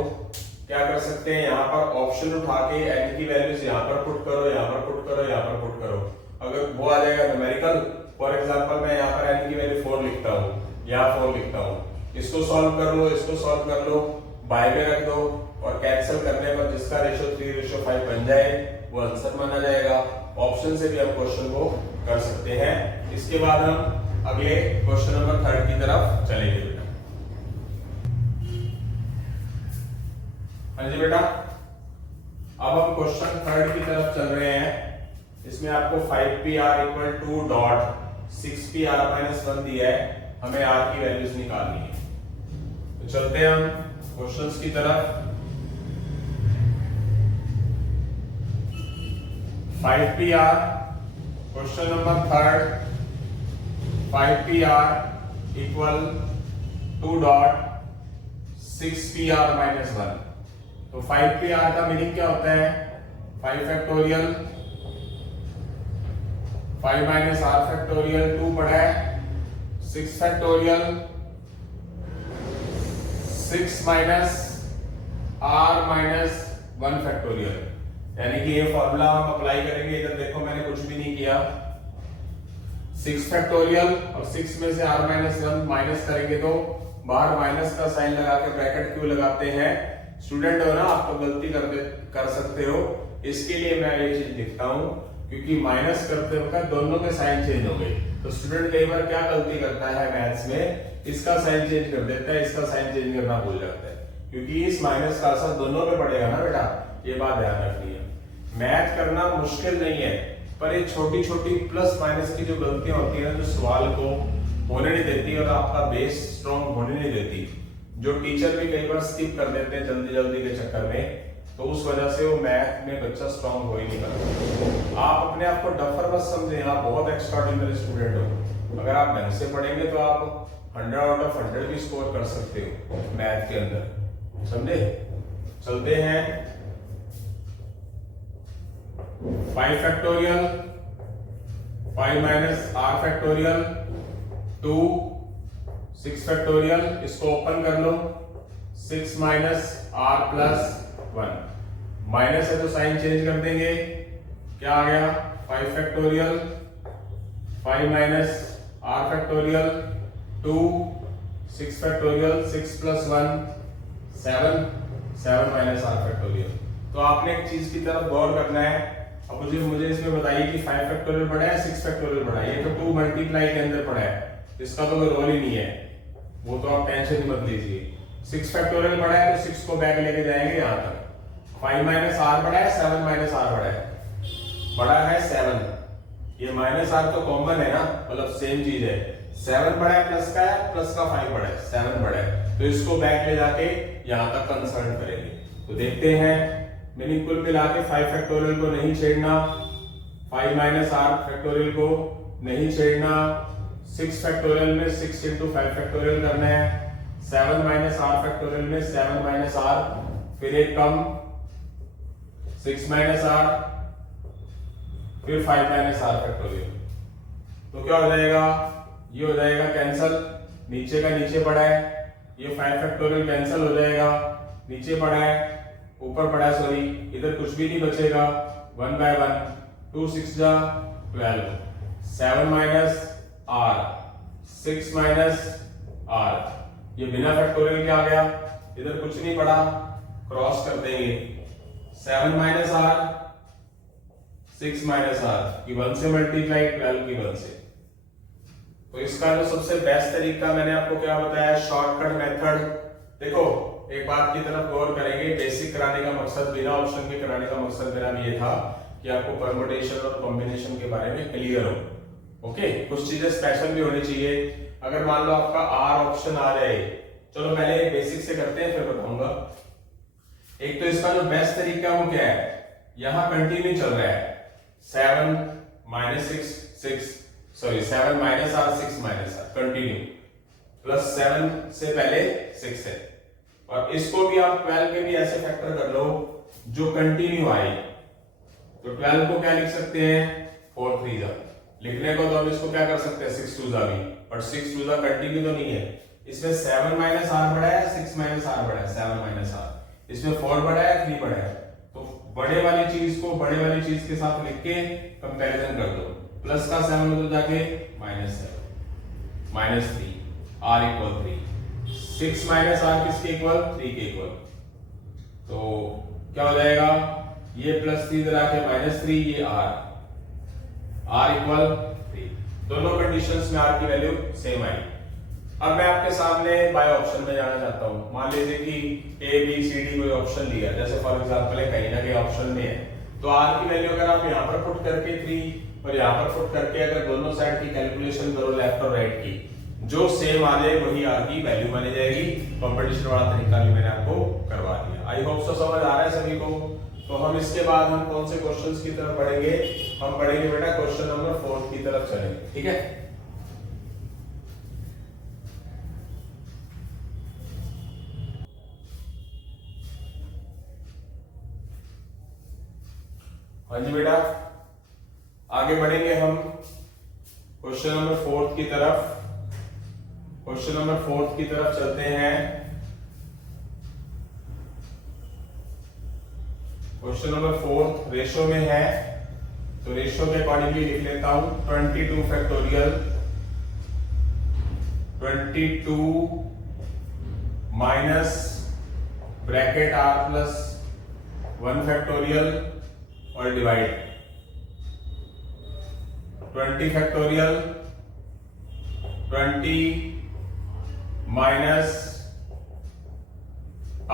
क्या कर सकते हैं, यहाँ पर ऑप्शन उठा के n की वैल्यूज यहाँ पर पुट करो, यहाँ पर पुट करो, यहाँ पर पुट करो। अगर वो आ जाएगा न्यूमेरिकल, फॉर एग्जांपल मैं यहाँ पर n की वैल्यू 4 लिखता हूँ, यहाँ 4 लिखता हूँ, इसको सॉल्व कर लो, इसको सॉल्व कर लो, बाय में रख दो और कैंसिल करने पर जिसका रेशियो 3:5 बन जाए वो आंसर माना जाएगा। ऑप्शन से भी हम क्वेश्चन को कर सकते हैं। इसके बाद हम अगले क्वेश्चन नंबर 3 की तरफ चलेंगे बेटा। हाँ जी बेटा, अब हम क्वेश्चन 3 की तरफ चल रहे हैं। इसमें आपको 5pr equal to dot 6pr minus 1 दिया है, हमें r की वैल्यूज निकालनी है। तो चलते हैं हम क्वेश्चंस की तरफ। 5pr question number 3, 5pr equal to dot 6pr minus 1। तो 5pr का मीनिंग क्या होता है, 5 फैक्टोरियल 5 माइनस r फैक्टोरियल 2 पढ़ा है, 6 factorial 6 minus r minus 1 factorial. यानी कि ये फॉर्मूला हम अप्लाई करेंगे। इधर देखो मैंने कुछ भी नहीं किया, 6 फैक्टोरियल और 6 में से r माइनस 1 माइनस करेंगे तो बाहर माइनस का साइन लगा के ब्रैकेट क्यों लगाते हैं, स्टूडेंट हो ना, आप तो गलती कर सकते हो। इसके लिए मैं ये चीज लिखता हूं क्योंकि माइनस करते वक्त दोनों के साइन चेंज हो गए। तो स्टूडेंट कई बार क्या गलती करता है मैथ्स में, इसका साइन चेंज कर देता है, इसका साइन चेंज करना भूल जाता है, क्योंकि इस माइनस का असर दोनों पे पड़ेगा ना बेटा, ये बात ध्यान रखनी है। मैथ करना मुश्किल नहीं है, पर ये छोटी छोटी प्लस माइनस की जो गलतियां होती है ना, जो सवाल को होने नहीं देती और आपका बेस स्ट्रॉन्ग होने नहीं देती, जो टीचर भी कई बार स्किप कर देते हैं जल्दी जल्दी के चक्कर में, तो उस वजह से वो मैथ में बच्चा स्ट्रॉन्ग हो ही नहीं पाता। आप अपने आप को डफर मत समझें, आप बहुत एक्स्ट्राऑर्डिनरी स्टूडेंट हो। अगर आप ढंग से पढ़ेंगे तो आप 100 आउट ऑफ 100 भी स्कोर कर सकते हो मैथ के अंदर, समझे। चलते हैं 5 factorial 5 minus r factorial 2 6 factorial, इसको ओपन कर लो, 6 माइनस r प्लस 1, माइनस है तो साइन चेंज कर देंगे, क्या आ गया 5 factorial 5 minus r factorial 2 6 factorial 6 plus 1 7 7 minus r factorial. तो आपने एक चीज की तरफ गौर करना है। अब मुझे इसमें बताइए कि 5 फैक्टोरियल पढ़ा है 6 फैक्टोरियल पढ़ा है, ये तो 2 मल्टीप्लाई के अंदर पढ़ा है, इसका तो कोई रोल ही नहीं है, वो तो आप टेंशन ही मत लीजिए। 6 फैक्टोरियल पढ़ा है तो 6 को बैक लेके जाएंगे यहाँ तक। 5 माइनस r पढ़ा है, 7 माइनस r पढ़ा है, बड़ा है 7, ये माइनस r तो कॉमन है ना, मतलब सेम चीज है। 7 बड़ा है प्लस का है, प्लस का 5 बड़ा है, 7 बड़ा है, तो इसको बैक ले जाके यहाँ तक कंसल्ट करेंगे। तो देखते हैं, मीनिंग कुल मिला के 5 फैक्टोरियल को नहीं छेड़ना, 5 माइनस r फैक्टोरियल को नहीं छेड़ना, 6 फैक्टोरियल में 6 इंटू 5 फैक्टोरियल करना है, 7 माइनस r फैक्टोरियल में 7 माइनस r, फिर एक कम 6 माइनस r, फिर 5 माइनस r फैक्टोरियल। तो क्या हो जाएगा, ये हो जाएगा कैंसल, नीचे का नीचे पड़ा है, ये 5 फैक्टोरियल कैंसल हो जाएगा, नीचे पड़ा है ऊपर पड़ा है, सॉरी इधर कुछ भी नहीं बचेगा, 1 बाय 1 2 6 जा 12, 7 माइनस r 6 माइनस r, ये बिना फैक्टोरियल के आ गया, इधर कुछ नहीं पड़ा, क्रॉस कर देंगे, 7 माइनस r 6 माइनस r की 1 से मल्टीप्लाई 12 की 1 से। तो इसका जो सबसे बेस्ट तरीका मैंने आपको क्या बताया, शॉर्टकट मेथड। देखो एक बात की तरफ गौर करेंगे, बेसिक कराने का मकसद, बिना ऑप्शन के कराने का मकसद मेरा ये था कि आपको परम्यूटेशन और कॉम्बिनेशन के बारे में क्लियर हो। ओके, कुछ चीजें स्पेशल भी होनी चाहिए। अगर मान लो आपका आर ऑप्शन आ जाए, चलो पहले बेसिक से करते हैं फिर बताऊंगा। एक तो इसका जो बेस्ट तरीका है वो क्या है, यहां कंटिन्यू चल रहा है 7 minus 7 minus r 6 minus r continue, plus 7 से पहले 6 है, और इसको भी आप 12 के भी ऐसे फैक्टर कर लो जो कंटिन्यू आए। तो 12 को क्या लिख सकते हैं, 4 3 जा लिखने को तो हम इसको क्या कर सकते हैं 6 2 भी, पर 6 2 कंटिन्यू तो नहीं है। इसमें 7 माइनस आर बड़ा है, 6 माइनस आर बड़ा है, 7 माइनस आर। इसमें 4 बड़ा है, 3 बड़ा है, तो बड़े वाली चीज को बड़े वाली चीज के साथ लिख के कंपैरिजन कर दो। प्लस का 7 में तो जाके -7 -3 आर इक्वल 3। 6 माइनस आर किसके इक्वल 3 के इक्वल, तो क्या हो जाएगा ये +3 इधर आके -3, ये आर इक्वल 3। दोनों कंडीशंस में आर की वैल्यू सेम आई। अब मैं आपके सामने बाय ऑप्शन में जाना चाहता हूं। मान लीजिए कि ए बी सी डी कोई ऑप्शन लिया, जैसे फॉर एग्जांपल है कहीं ना कहीं ऑप्शन में है, तो आर की वैल्यू अगर आप यहाँ पर पुट करके 3 और यहाँ पर पुट करके अगर दोनों साइड की कैलकुलेशन करो लेफ्ट और राइट की, जो सेम आ जाए वही आर की वैल्यू मानी जाएगी। कॉम्पिटिशन वाला तरीका भी मैंने आपको करवा दिया। आई होप सो समझ आ रहा है सभी को। तो हम इसके बाद हम कौन से क्वेश्चंस की तरफ बढ़ेंगे, हम बढ़ेंगे बेटा क्वेश्चन नंबर 4 की तरफ चलेंगे, ठीक है। हाँ जी बेटा, आगे बढ़ेंगे हम क्वेश्चन नंबर 4 की तरफ। क्वेश्चन नंबर 4 की तरफ चलते हैं। क्वेश्चन नंबर 4 रेशो में है, तो रेशो के अकॉर्डिंगली लिख लेता हूं 22 factorial 22 minus bracket r plus 1 factorial और divide 20 factorial 20 minus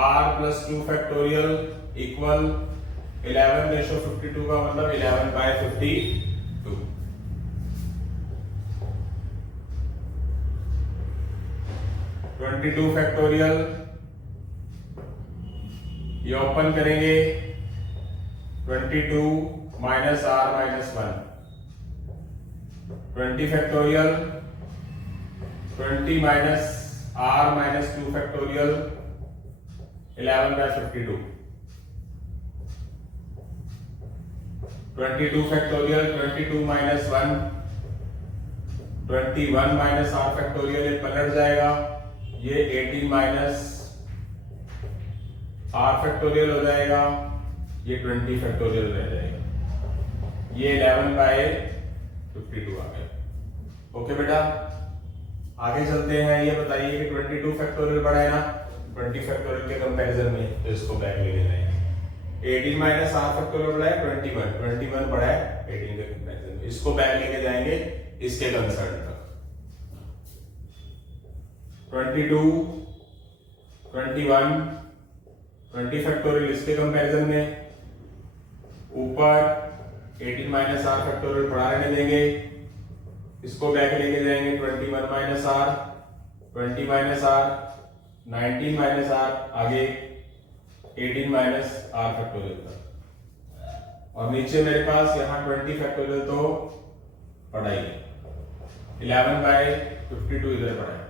r plus 2 factorial equal 11:52 का मतलब 11/52। 22 फैक्टोरियल ये ओपन करेंगे 22 minus r minus 1, 20 factorial 20 minus r minus 2 factorial 11/52, 22 factorial 22 minus 1 21 minus r factorial, ये पलट जाएगा, ये 18 माइनस r फैक्टोरियल हो जाएगा, ये 20 फैक्टोरियल रह जाएगा, ये 11/52 आ गया। ओके बेटा, आगे चलते हैं। ये बताइए कि 22 फैक्टोरियल बड़ा है ना 20 फैक्टोरियल के कंपैरिजन में, तो इसको बैक लेके जाएंगे। 18 माइनस r फैक्टोरियल बड़ा है 21 बड़ा है 18 के कंपैरिजन में, इसको बैक लेके जाएंगे इसके कंसर्न तक। 22 21 20 फैक्टोरियल इसके कंपैरिजन में, ऊपर 18 माइनस r फैक्टोरियल बढ़ा रहने देंगे, इसको बैक लेके जाएंगे 21 minus r 20 minus r 19 minus r, आगे 18 माइनस r फैक्टोरियल तक, और नीचे मेरे पास यहाँ 20 फैक्टोरियल तो पड़ा ही है, 11/52 इधर पड़ा है,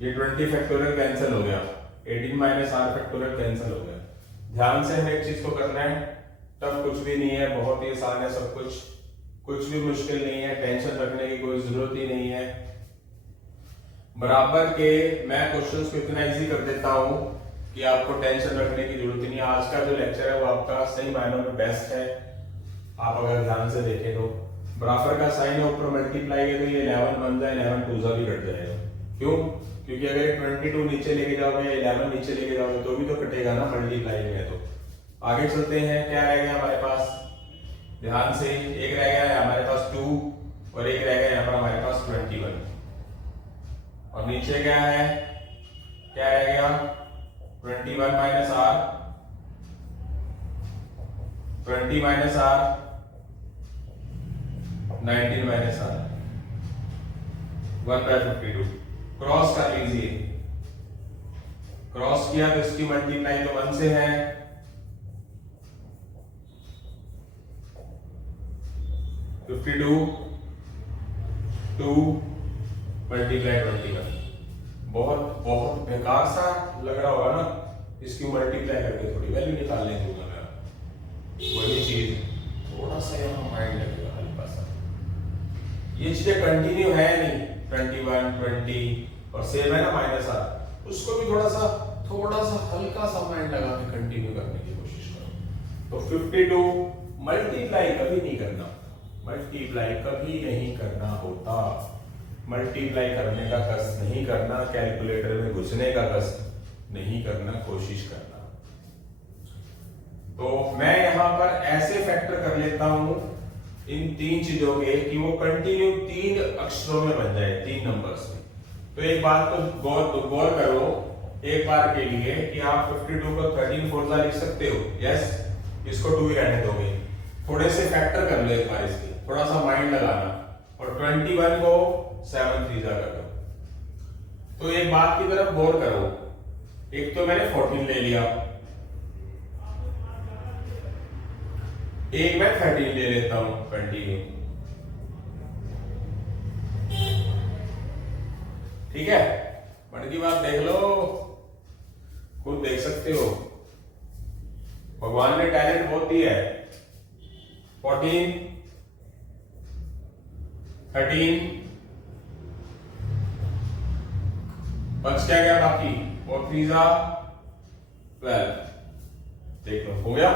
ये 20 फैक्टोरियल कैंसिल हो गया, 18 माइनस r फैक्टोरियल कैंसिल हो गया। ध्यान से हमें एक चीज को करना है, टफ कुछ भी नहीं है, बहुत ही आसान है सब कुछ, कुछ भी मुश्किल नहीं है, टेंशन रखने की कोई जरूरत ही नहीं है। बराबर के मैं क्वेश्चंस को इतना इजी कर देता हूं कि आपको टेंशन रखने की जरूरत ही नहीं है। आज का जो लेक्चर है वो आपका सही मायनों में बेस्ट है, आप अगर ध्यान से देखें तो। बराबर का साइन है ऊपर मल्टीप्लाई है तो ये 11 बन जाए, 11 2 भी कट जाएगा। क्यों? क्योंकि अगर 22 नीचे लेके जाओगे, 11 नीचे लेके जाओगे तो भी तो कटेगा ना मल्टीप्लाई में। तो आगे चलते हैं, क्या रह गया हमारे पास, ध्यान से, एक रह गया है हमारे पास 2 और एक रह गया यहाँ पर हमारे पास 21, और नीचे क्या है, क्या रह गया 21 minus r 20 minus r 19 minus r 1/52। Cross कर लीजिए, क्रॉस किया तो इसकी मल्टीप्लाई तो 1 से है, 52 2 मल्टीप्लाई 21। बहुत बहुत बेकार सा लग रहा होगा ना, इसकी मल्टीप्लाई करके थोड़ी वैल्यू निकालने दूंगा मैं, वही चीज थोड़ा सा यहाँ माइंड लगेगा हल्का सा। ये चीजें कंटिन्यू है नहीं, 21, 20 और सेम है ना -r, उसको भी थोड़ा सा हल्का सा माइंड लगा के कंटिन्यू करने की कोशिश करो। तो 52 मल्टीप्लाई कभी नहीं करना, मल्टीप्लाई कभी नहीं करना होता, मल्टीप्लाई करने का कष्ट नहीं करना, कैलकुलेटर में घुसने का कष्ट नहीं करना, कोशिश करना। तो मैं यहां पर ऐसे फैक्टर कर लेता हूं इन तीन चीजों के कि वो कंटिन्यू 3 अक्षरों में बन जाए, 3 नंबर्स में। तो एक बात को गौर करो एक बार के लिए कि आप 52 को 13 4 लिख सकते हो, यस, इसको 2 ही रहने दोगे। थोड़े से फैक्टर कर लो एक बार इसके, थोड़ा सा माइंड लगाना, और 21 को 7 3 कर दो। तो एक बात की तरफ गौर करो, एक तो मैंने 14 ले लिया, एक मैं 13 ले लेता हूं, कंटिन्यू, ठीक है। बट की बात देख लो, खुद देख सकते हो, भगवान ने टैलेंट बहुत दिया है। 14 13 बच क्या गया बाकी, और 3 12, देख लो हो गया।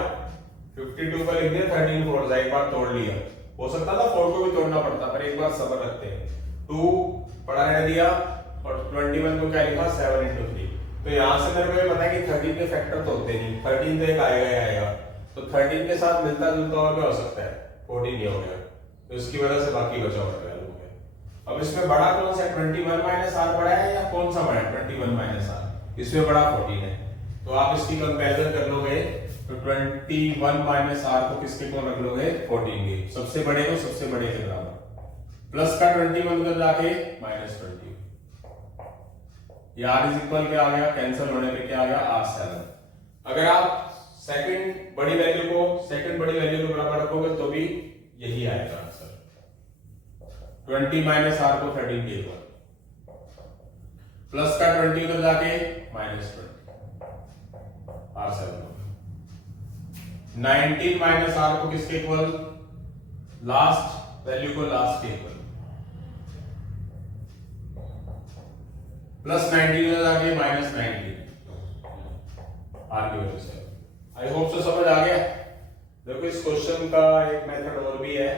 52 का लिख दिया, 13 4 एक बार तोड़ लिया, हो सकता था 4 को भी तोड़ना पड़ता, पर एक बार सब्र रखते हैं। 2 पड़ा रहने दिया, और 21 को क्या लिखा, 7 × 3। तो यहां से मेरे को ये पता है कि 13 के फैक्टर तो होते नहीं, 13 तो एक आएगा ही आएगा, तो 13 के साथ मिलता जुलता और क्या हो सकता है, 14 ही हो गया, तो इसकी वजह से बाकी बचा हुआ वैल्यू हो गया। अब इसमें बड़ा कौन सा है, 21 - r बड़ा है या कौन सा बड़ा है, 21 - r, इसमें बड़ा 14 है। तो आप इसकी कंपैरिजन कर लोगे तो 21 - r को किसके को रख लोगे, 14 के, सबसे बड़े को सबसे बड़े के बराबर, प्लस का 21 उधर जाके -20, ये r इज इक्वल क्या आ गया, कैंसिल होने पे क्या आ गया, r7। अगर आप सेकंड बड़ी वैल्यू को सेकंड बड़ी वैल्यू के बराबर रखोगे तो भी यही आएगा आंसर, 20 - r को 13 के ऊपर, प्लस का 20 उधर जाके -20, r7। 19 - r को किसके इक्वल, लास्ट वैल्यू को लास्ट के इक्वल, प्लस 19 उधर जाके -19, r की वैल्यू से। आई होप सो समझ आ गया। देखो इस क्वेश्चन का एक मेथड और भी है,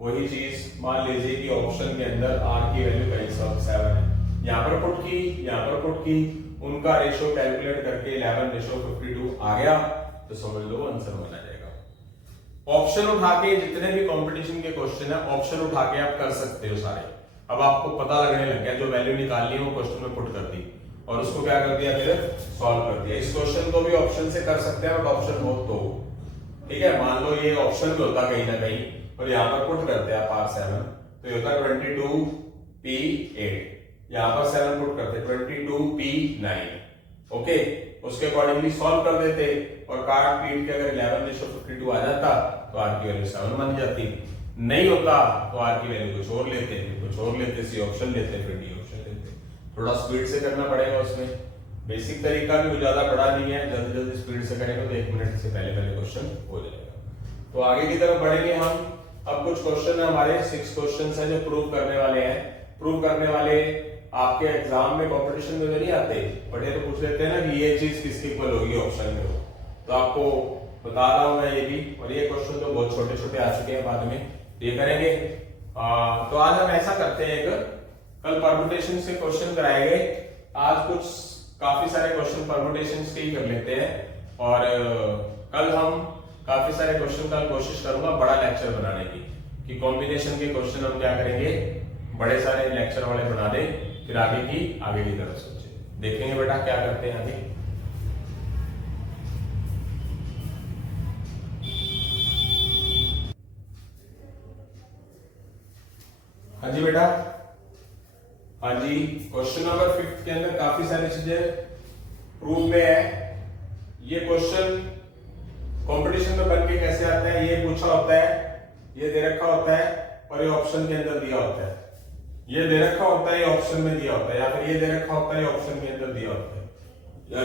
वही चीज मान लीजिए कि ऑप्शन के अंदर r की वैल्यू कहीं 7 है, यहाँ पर पुट की, यहाँ पर पुट की, उनका रेशियो कैलकुलेट करके 11:52 आ गया, तो समझ लो आंसर बन जाएगा। ऑप्शन उठा के जितने भी कंपटीशन के क्वेश्चन है, ऑप्शन उठा के आप कर सकते हो सारे। अब आपको पता लगने लग गया, जो वैल्यू निकालनी है वो क्वेश्चन में पुट कर दी, और उसको क्या कर दिया, फिर सॉल्व कर दिया। इस क्वेश्चन को भी ऑप्शन से कर सकते हैं, बट ऑप्शन हो तो ठीक है। मान लो ये ऑप्शन में होता कहीं ना कहीं, और यहाँ पर पुट करते हैं आप r7, तो ये होता 22p8, यहाँ पर 7 पुट करते 22p9, ओके। उसके अकॉर्डिंगली सॉल्व कर देते, और काट पीट के अगर 11:52 आ जाता तो r की वैल्यू 7 बन जाती, नहीं होता तो r की वैल्यू कुछ और लेते, सी ऑप्शन लेते, फिर डी ऑप्शन लेते। थोड़ा स्पीड से करना पड़ेगा उसमें, बेसिक तरीका भी ज्यादा बड़ा नहीं है, जल्दी जल्दी स्पीड से करेंगे तो 1 मिनट से पहले क्वेश्चन हो जाएगा। तो आगे की तरफ बढ़ेंगे हम। अब कुछ क्वेश्चन है हमारे, 6 क्वेश्चन है जो प्रूव करने वाले हैं। प्रूव करने वाले आपके एग्जाम में कंपटीशन में नहीं आते, बट ये तो पूछ लेते हैं ना कि ये चीज किसके इक्वल होगी ऑप्शन में हो, तो आपको बता रहा हूं मैं ये भी। और ये क्वेश्चन तो बहुत छोटे छोटे आ चुके हैं, बाद में ये करेंगे। तो आज हम ऐसा करते हैं, कल परमुटेशन से क्वेश्चन कराएंगे, आज कुछ काफी सारे क्वेश्चन परमुटेशन के ही कर लेते हैं, और कल हम काफी सारे क्वेश्चन का कोशिश करूंगा बड़ा लेक्चर बनाने की, कि कॉम्बिनेशन के क्वेश्चन हम क्या करेंगे, बड़े सारे लेक्चर वाले बना दे, फिर आगे की तरफ सोचे, देखेंगे बेटा क्या करते हैं आगे। हाँ जी बेटा, हाँ जी, क्वेश्चन नंबर 5 के अंदर काफी सारी चीजें प्रूफ में है। ये क्वेश्चन कंपटीशन में बन के कैसे आता है, ये पूछा होता है, ये दे रखा होता है, और ये ऑप्शन के अंदर दिया होता है, ये दे रखा होता है, ये ऑप्शन में दिया होता है, या फिर ये दे रखा होता है, ये ऑप्शन के अंदर दिया होता है, या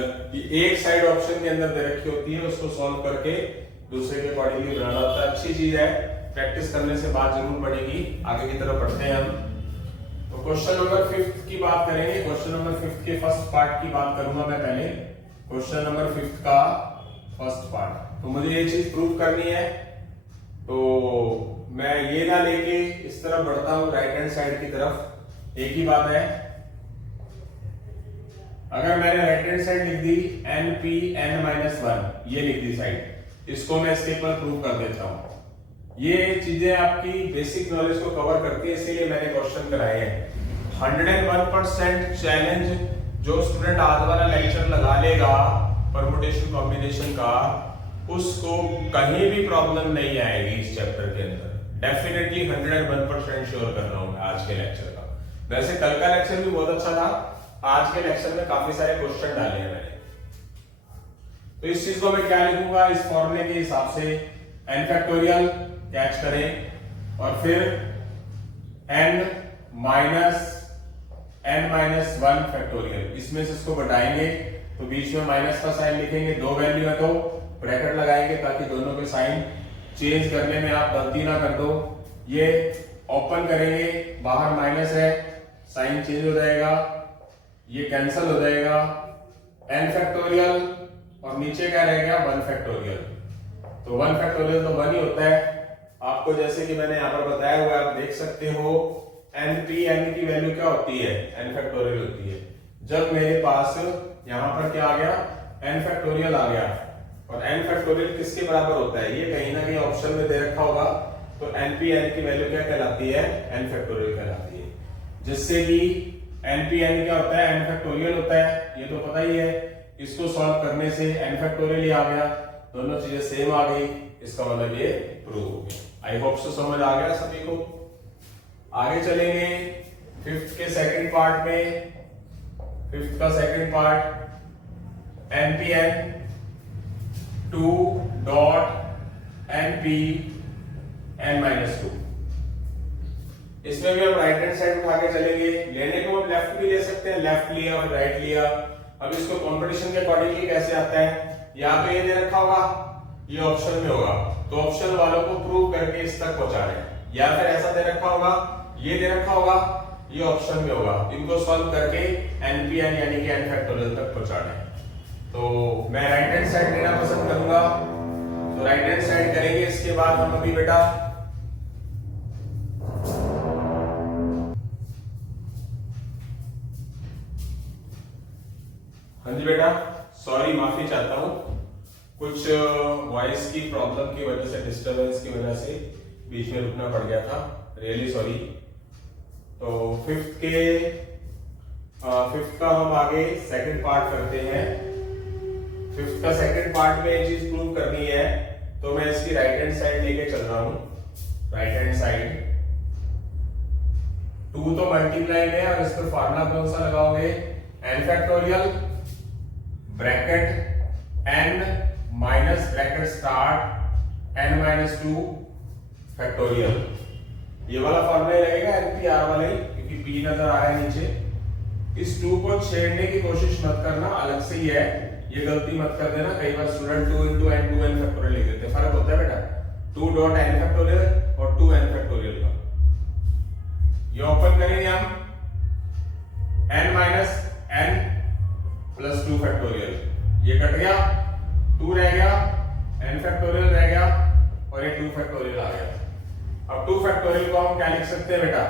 एक साइड ऑप्शन के अंदर दे रखी होती है, उसको सॉल्व करके दूसरे के अकॉर्डिंगली बनाना होता है। अच्छी चीज है, प्रैक्टिस करने से बात जरूर पड़ेगी। आगे की तरफ बढ़ते हैं हम। तो क्वेश्चन नंबर 5 की बात करेंगे। क्वेश्चन नंबर 5 के फर्स्ट पार्ट की बात करूंगा मैं पहले। क्वेश्चन नंबर 5 का फर्स्ट पार्ट, तो मुझे ये चीज प्रूव करनी है, तो मैं ये ना लेके इस तरफ बढ़ता हूं राइट हैंड साइड की तरफ। एक ही बात है, अगर मैंने राइट हैंड साइड लिख दी np(n-1), ये लिख दी साइड, इसको मैं इसके ऊपर प्रूव कर देता हूं। ये चीजें आपकी बेसिक नॉलेज को कवर करती है, इसीलिए मैंने क्वेश्चन कराए हैं। 101% चैलेंज जो स्टूडेंट आज वाला लेक्चर लगा लेगा परमुटेशन कॉम्बिनेशन का, उसको कहीं भी प्रॉब्लम नहीं आएगी इस चैप्टर के अंदर। डेफिनेटली 101% श्योर कर रहा हूं मैं आज के लेक्चर का। वैसे कल का लेक्चर भी बहुत अच्छा था, आज के लेक्चर में काफी सारे क्वेश्चन डाले हैं मैंने। तो इस चीज को मैं क्या लिखूंगा, इस फॉर्मूले के हिसाब से n फैक्टोरियल कैच करें और फिर n-1 फैक्टोरियल, इसमें से इसको घटाएंगे तो बीच में माइनस का साइन लिखेंगे। दो वैल्यू है तो ब्रैकेट लगाएंगे ताकि दोनों के साइन चेंज करने में आप गलती ना कर दो। ये ओपन करेंगे, बाहर माइनस है, साइन चेंज हो जाएगा, ये कैंसल हो जाएगा। n फैक्टोरियल और नीचे क्या रहेगा 1 फैक्टोरियल। तो 1 फैक्टोरियल तो 1 ही होता है। आपको जैसे कि मैंने यहाँ पर बताया हुआ आप देख सकते हो, n की वैल्यू क्या होती है, n फैक्टोरियल होती है। जब मेरे पास यहाँ पर क्या आ गया, n फैक्टोरियल आ गया, और n फैक्टोरियल किसके बराबर होता है, ये कहीं ना कहीं ऑप्शन में दे रखा होगा। तो n की वैल्यू क्या कहलाती है, n फैक्टोरियल कहलाती है। जिससे कि n क्या होता है, n फैक्टोरियल होता है, ये तो पता ही है। इसको सॉल्व करने से n फैक्टोरियल ही आ गया, दोनों चीजें सेम आ गई, इसका मतलब ये प्रूव हो गया। आई होप सो समझ आ गया सभी को। आगे चलेंगे 5th के सेकंड पार्ट में। 5th का सेकंड पार्ट npn 2.npn-2। इसमें भी हम राइट हैंड साइड उठा के चलेंगे। लेने को हम लेफ्ट भी ले सकते हैं, लेफ्ट लिया और राइट लिया। अब इसको कंपटीशन के अकॉर्डिंगली कैसे आता है, या तो ये दे रखा होगा, ये ऑप्शन में होगा, तो ऑप्शन वालों को प्रूव करके इस तक पहुंचा रहे हैं, या फिर ऐसा दे रखा होगा, ये दे रखा होगा, ये ऑप्शन में होगा, इनको सॉल्व करके npn यानी कि n फैक्टोरियल तक पहुंचा रहे हैं। तो मैं राइट हैंड साइड लेना पसंद करूंगा, तो राइट हैंड साइड करेंगे। इसके बाद हम अभी बेटा हाँ जी बेटा, सॉरी माफी चाहता हूं, कुछ वॉइस की प्रॉब्लम की वजह से, डिस्टरबेंस की वजह से बीच में रुकना पड़ गया था, रियली सॉरी। तो 5th का हम आगे सेकंड पार्ट करते हैं। 5th का सेकंड पार्ट में एक चीज प्रूव करनी है, तो मैं इसकी राइट हैंड साइड लेके चल रहा हूं। राइट हैंड साइड 2 तो मल्टीप्लाई में, और इस पर फार्मूला कौन सा लगाओगे, n factorial bracket n minus bracket start n-2 factorial. ये वाला फार्मूला लगेगा npr वाला ही, क्योंकि p नजर आ रहा है नीचे। इस 2 को छेड़ने की कोशिश मत करना, अलग से ही है, ये गलती मत कर देना। कई बार स्टूडेंट 2 into n फैक्टोरियल लिख देते हैं, फर्क होता है बेटा 2.n फैक्टोरियल और 2n फैक्टोरियल का। ये ओपन करेंगे हम n-n प्लस 2 फैक्टोरियल, ये कट गया, 2 रह गया, n फैक्टोरियल रह गया, और ये 2 फैक्टोरियल आ गया। अब 2 फैक्टोरियल को हम क्या लिख सकते हैं बेटा,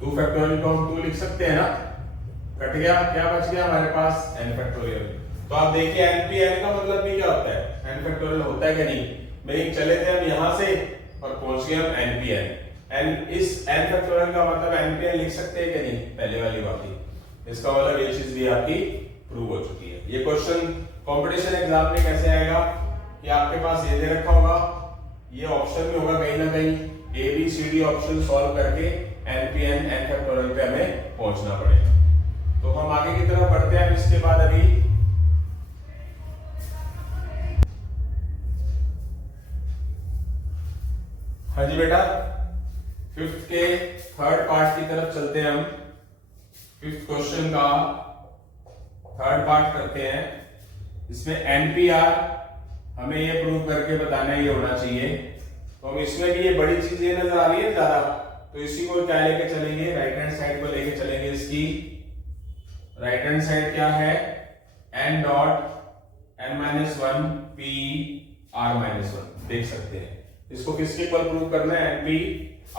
2 फैक्टोरियल को हम 2 लिख सकते हैं ना, कट गया, क्या बच गया हमारे पास n फैक्टोरियल। तो आप देखिए npn का मतलब भी क्या होता है, n फैक्टोरियल होता है क्या नहीं। मेरे चले थे हम यहां से और पहुंच गए हम npn, इस n फैक्टोरियल का मतलब npn लिख सकते हैं क्या नहीं, पहले वाली बात ही। इसका मतलब ये चीज भी आपकी प्रूव हो चुकी है। ये क्वेश्चन कंपटीशन एग्जाम में कैसे आएगा कि आपके पास ये दे रखा होगा, ये ऑप्शन में होगा कहीं ना कहीं, ABCD ऑप्शन सॉल्व करके npn n फैक्टोरियल पे हमें पहुंचना पड़ेगा। तो हम आगे की तरफ बढ़ते हैं। इसके बाद अभी हाँ जी बेटा, 5th के थर्ड पार्ट की तरफ चलते हैं हम। 5th क्वेश्चन का थर्ड पार्ट करते हैं। इसमें npr हमें ये प्रूव करके बताना ये होना चाहिए। तो हम इसमें भी ये बड़ी चीजें नजर आ रही है ज्यादा, तो इसी को क्या लेके चलेंगे, राइट हैंड साइड को लेके चलेंगे। इसकी राइट हैंड साइड क्या है, n dot n-1 p r-1 देख सकते हैं। इसको किसके इक्वल प्रूव करना है, n p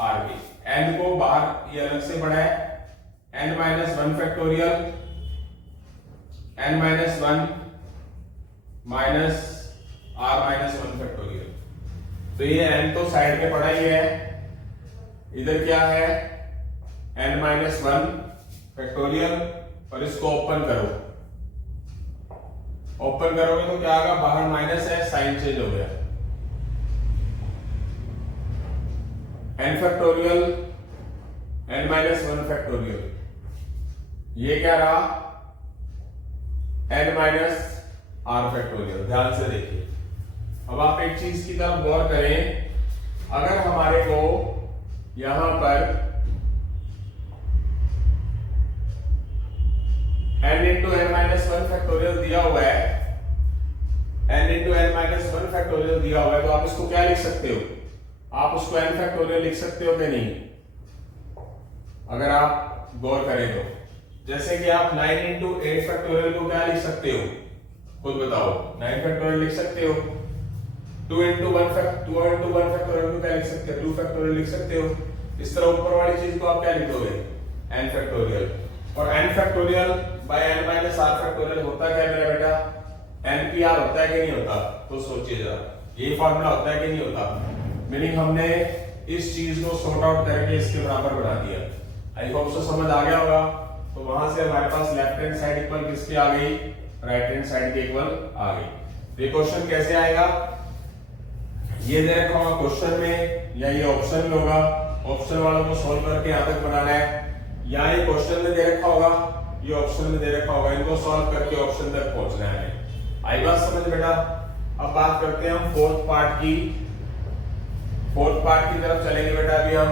r के। n को बाहर ये अलग से पढ़ा है, n-1 factorial n-1 minus r-1 factorial. तो ये n तो साइड में पढ़ा ही है, इधर क्या है n-1 फैक्टोरियल, और इसको ओपन करो। ओपन करोगे तो क्या होगा, बाहर माइनस है, साइन चेंज हो गया, n फैक्टोरियल n-1 फैक्टोरियल, ये क्या रहा n-r फैक्टोरियल। ध्यान से देखिए। अब आप एक चीज की तरफ गौर करें, अगर हमारे को यहां पर n इंटू n-1 फैक्टोरियल दिया हुआ है, n इंटू n-1 फैक्टोरियल दिया हुआ है, तो आप इसको क्या लिख सकते हो, आप उसको n फैक्टोरियल लिख सकते हो कि नहीं, अगर आप गौर करें तो। जैसे कि आप 9 इंटू 8 फैक्टोरियल को क्या लिख सकते हो, खुद बताओ, 9 फैक्टोरियल लिख सकते हो। 2 इंटू 1 फैक्टोरियल को क्या लिख सकते हो, 2 फैक्टोरियल लिख सकते हो। इस तरह ऊपर वाली चीज को आप क्या लिखोगे, n फैक्टोरियल। और n factorial bye n-r factorial होता क्या मेरा बेटा, npr होता है कि नहीं होता, तो सोचिए जरा, ये फॉर्मूला होता है कि नहीं होता। मीनिंग हमने इस चीज को सॉर्ट आउट करके इसके बराबर बना दिया। आई होप सो समझ आ गया होगा। तो वहां से हमारे पास लेफ्ट हैंड साइड इक्वल किसके आ गई, राइट हैंड साइड के इक्वल आ गई। ये क्वेश्चन कैसे आएगा, ये दे रखा होगा क्वेश्चन में, या ये ऑप्शन में होगा, ऑप्शन वालों को सॉल्व करके यहां तक बनाना है, या ये क्वेश्चन में दे रखा होगा, ये ऑप्शन में दे रखा होगा, इनको सॉल्व करके ऑप्शन तक पहुंचना है। आई बात समझ बेटा। अब बात करते हैं हम फोर्थ पार्ट की। फोर्थ पार्ट की तरफ चलेंगे बेटा अभी हम।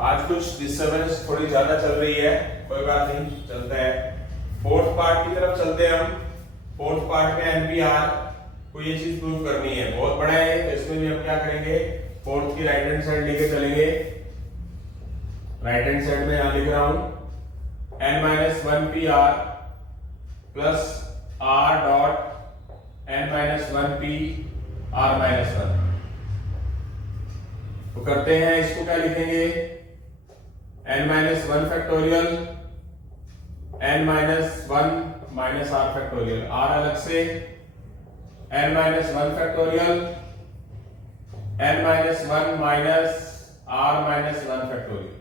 आज कुछ डिस्टर्बेंस थोड़ी ज्यादा चल रही है, कोई बात नहीं, चलता है। फोर्थ पार्ट की तरफ चलते हैं हम। फोर्थ पार्ट में एनपीआर को ये चीज प्रूव करनी है, बहुत बड़ा है, तो इसमें भी हम क्या करेंगे, फोर्थ की राइट हैंड साइड लेके चलेंगे। राइट हैंड साइड में यहां लिख रहा हूं n-1 pr plus r dot n-1 p r-1। तो करते हैं, इसको क्या लिखेंगे, n-1 factorial n-1 minus r factorial, r अलग से, n-1 factorial n-1 minus r-1 factorial.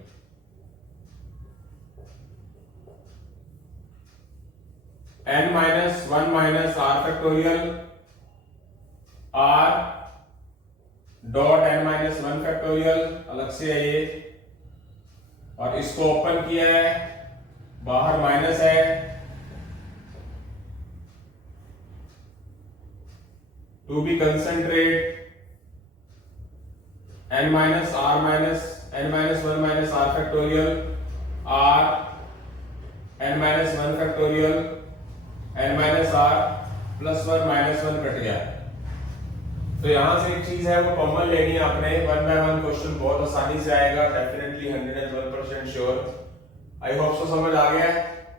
n-1 minus r factorial r dot n-1 factorial अलग से है ये, और इसको ओपन किया है, बाहर माइनस है, to be concentrate n-r minus n-1 minus r factorial r n-1 factorial n-r plus 1 minus 1 cut गया। तो यहां से एक चीज है वो कॉमन लेनी है आपने, 1 बाय 1 क्वेश्चन बहुत आसानी से आएगा, डेफिनेटली 101% श्योर। आई होप सो समझ आ गया।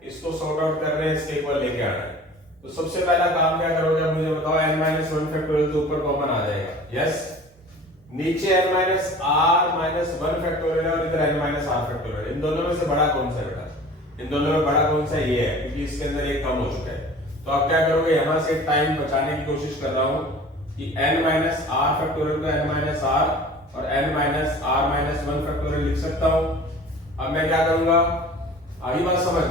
इसको सॉर्ट आउट कर रहे हैं, इसके इक्वल लेके आना है। तो सबसे पहला काम क्या करोगे, अब मुझे बताओ, n-1 फैक्टोरियल तो ऊपर कॉमन आ जाएगा, यस। नीचे n-r-1 फैक्टोरियल है और इधर n-r फैक्टोरियल। इन दोनों में से बड़ा कौन सा है बेटा, इन दोनों में बड़ा कौन सा ये है, क्योंकि इसके अंदर एक कम हो चुका है। तो आप क्या करोगे, यहां से टाइम बचाने की कोशिश कर रहा हूं कि n-r फैक्टोरियल को n-r और n-r-1 फैक्टोरियल लिख सकता हूं। अब मैं क्या करूंगा, आई बात समझ,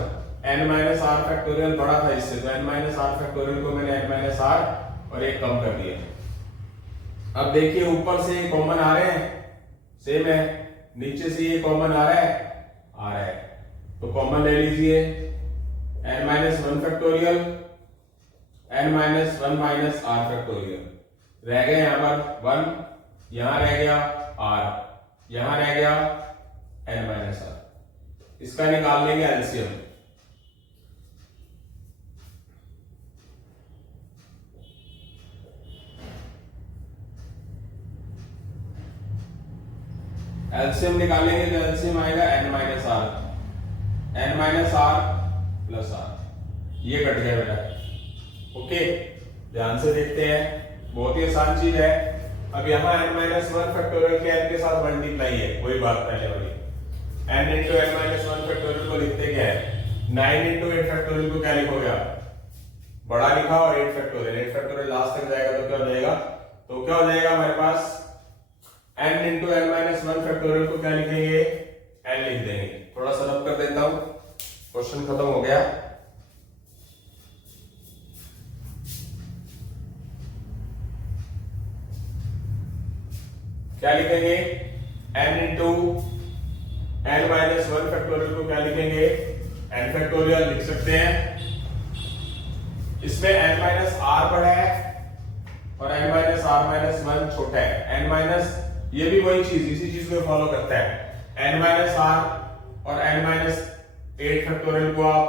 n-r फैक्टोरियल बड़ा था इससे, तो n-r फैक्टोरियल को मैंने n-r और एक कम कर दिया। अब देखिए ऊपर से ये कॉमन आ रहे हैं, सेम है, नीचे से ये कॉमन आ रहा है, तो कॉमन ले लीजिए, n-1 factorial n-1 minus r factorial, रह गए यहां पर 1, यहां रह गया r, यहां रह गया n-r। इसका निकाल लेंगे एलसीएम। एलसीएम निकालेंगे तो एलसीएम आएगा n minus R, n minus R plus R, ये कट गया बेटा। ओके, ध्यान से देखते हैं, बहुत ही आसान चीज है। अब यहाँ n माइनस वन फैक्टोरियल के n के साथ मल्टीप्लाई है, वही बात पहले वाली। n into n minus one factorial को लिखते क्या है, 9 इंटू 8 फैक्टोरियल को क्या लिखोगे आप, बड़ा लिखा और 8 फैक्टोरियल, 8 फैक्टोरियल लास्ट तक जाएगा तो क्या हो जाएगा, तो क्या हो जाएगा हमारे पास n into n minus one factorial को क्या लिखेंगे, n लिख देंगे। थोड़ा सा रब कर देता हूं, क्वेश्चन खत्म हो गया। क्या लिखेंगे, n into n minus one factorial को क्या लिखेंगे, n फैक्टोरियल लिख सकते हैं। इसमें n माइनस आर बड़ा है और n minus R minus one छोटा है। n माइनस, ये भी वही चीज, इसी चीज को फॉलो करता है। n माइनस आर और n माइनस 8 फैक्टोरियल को आप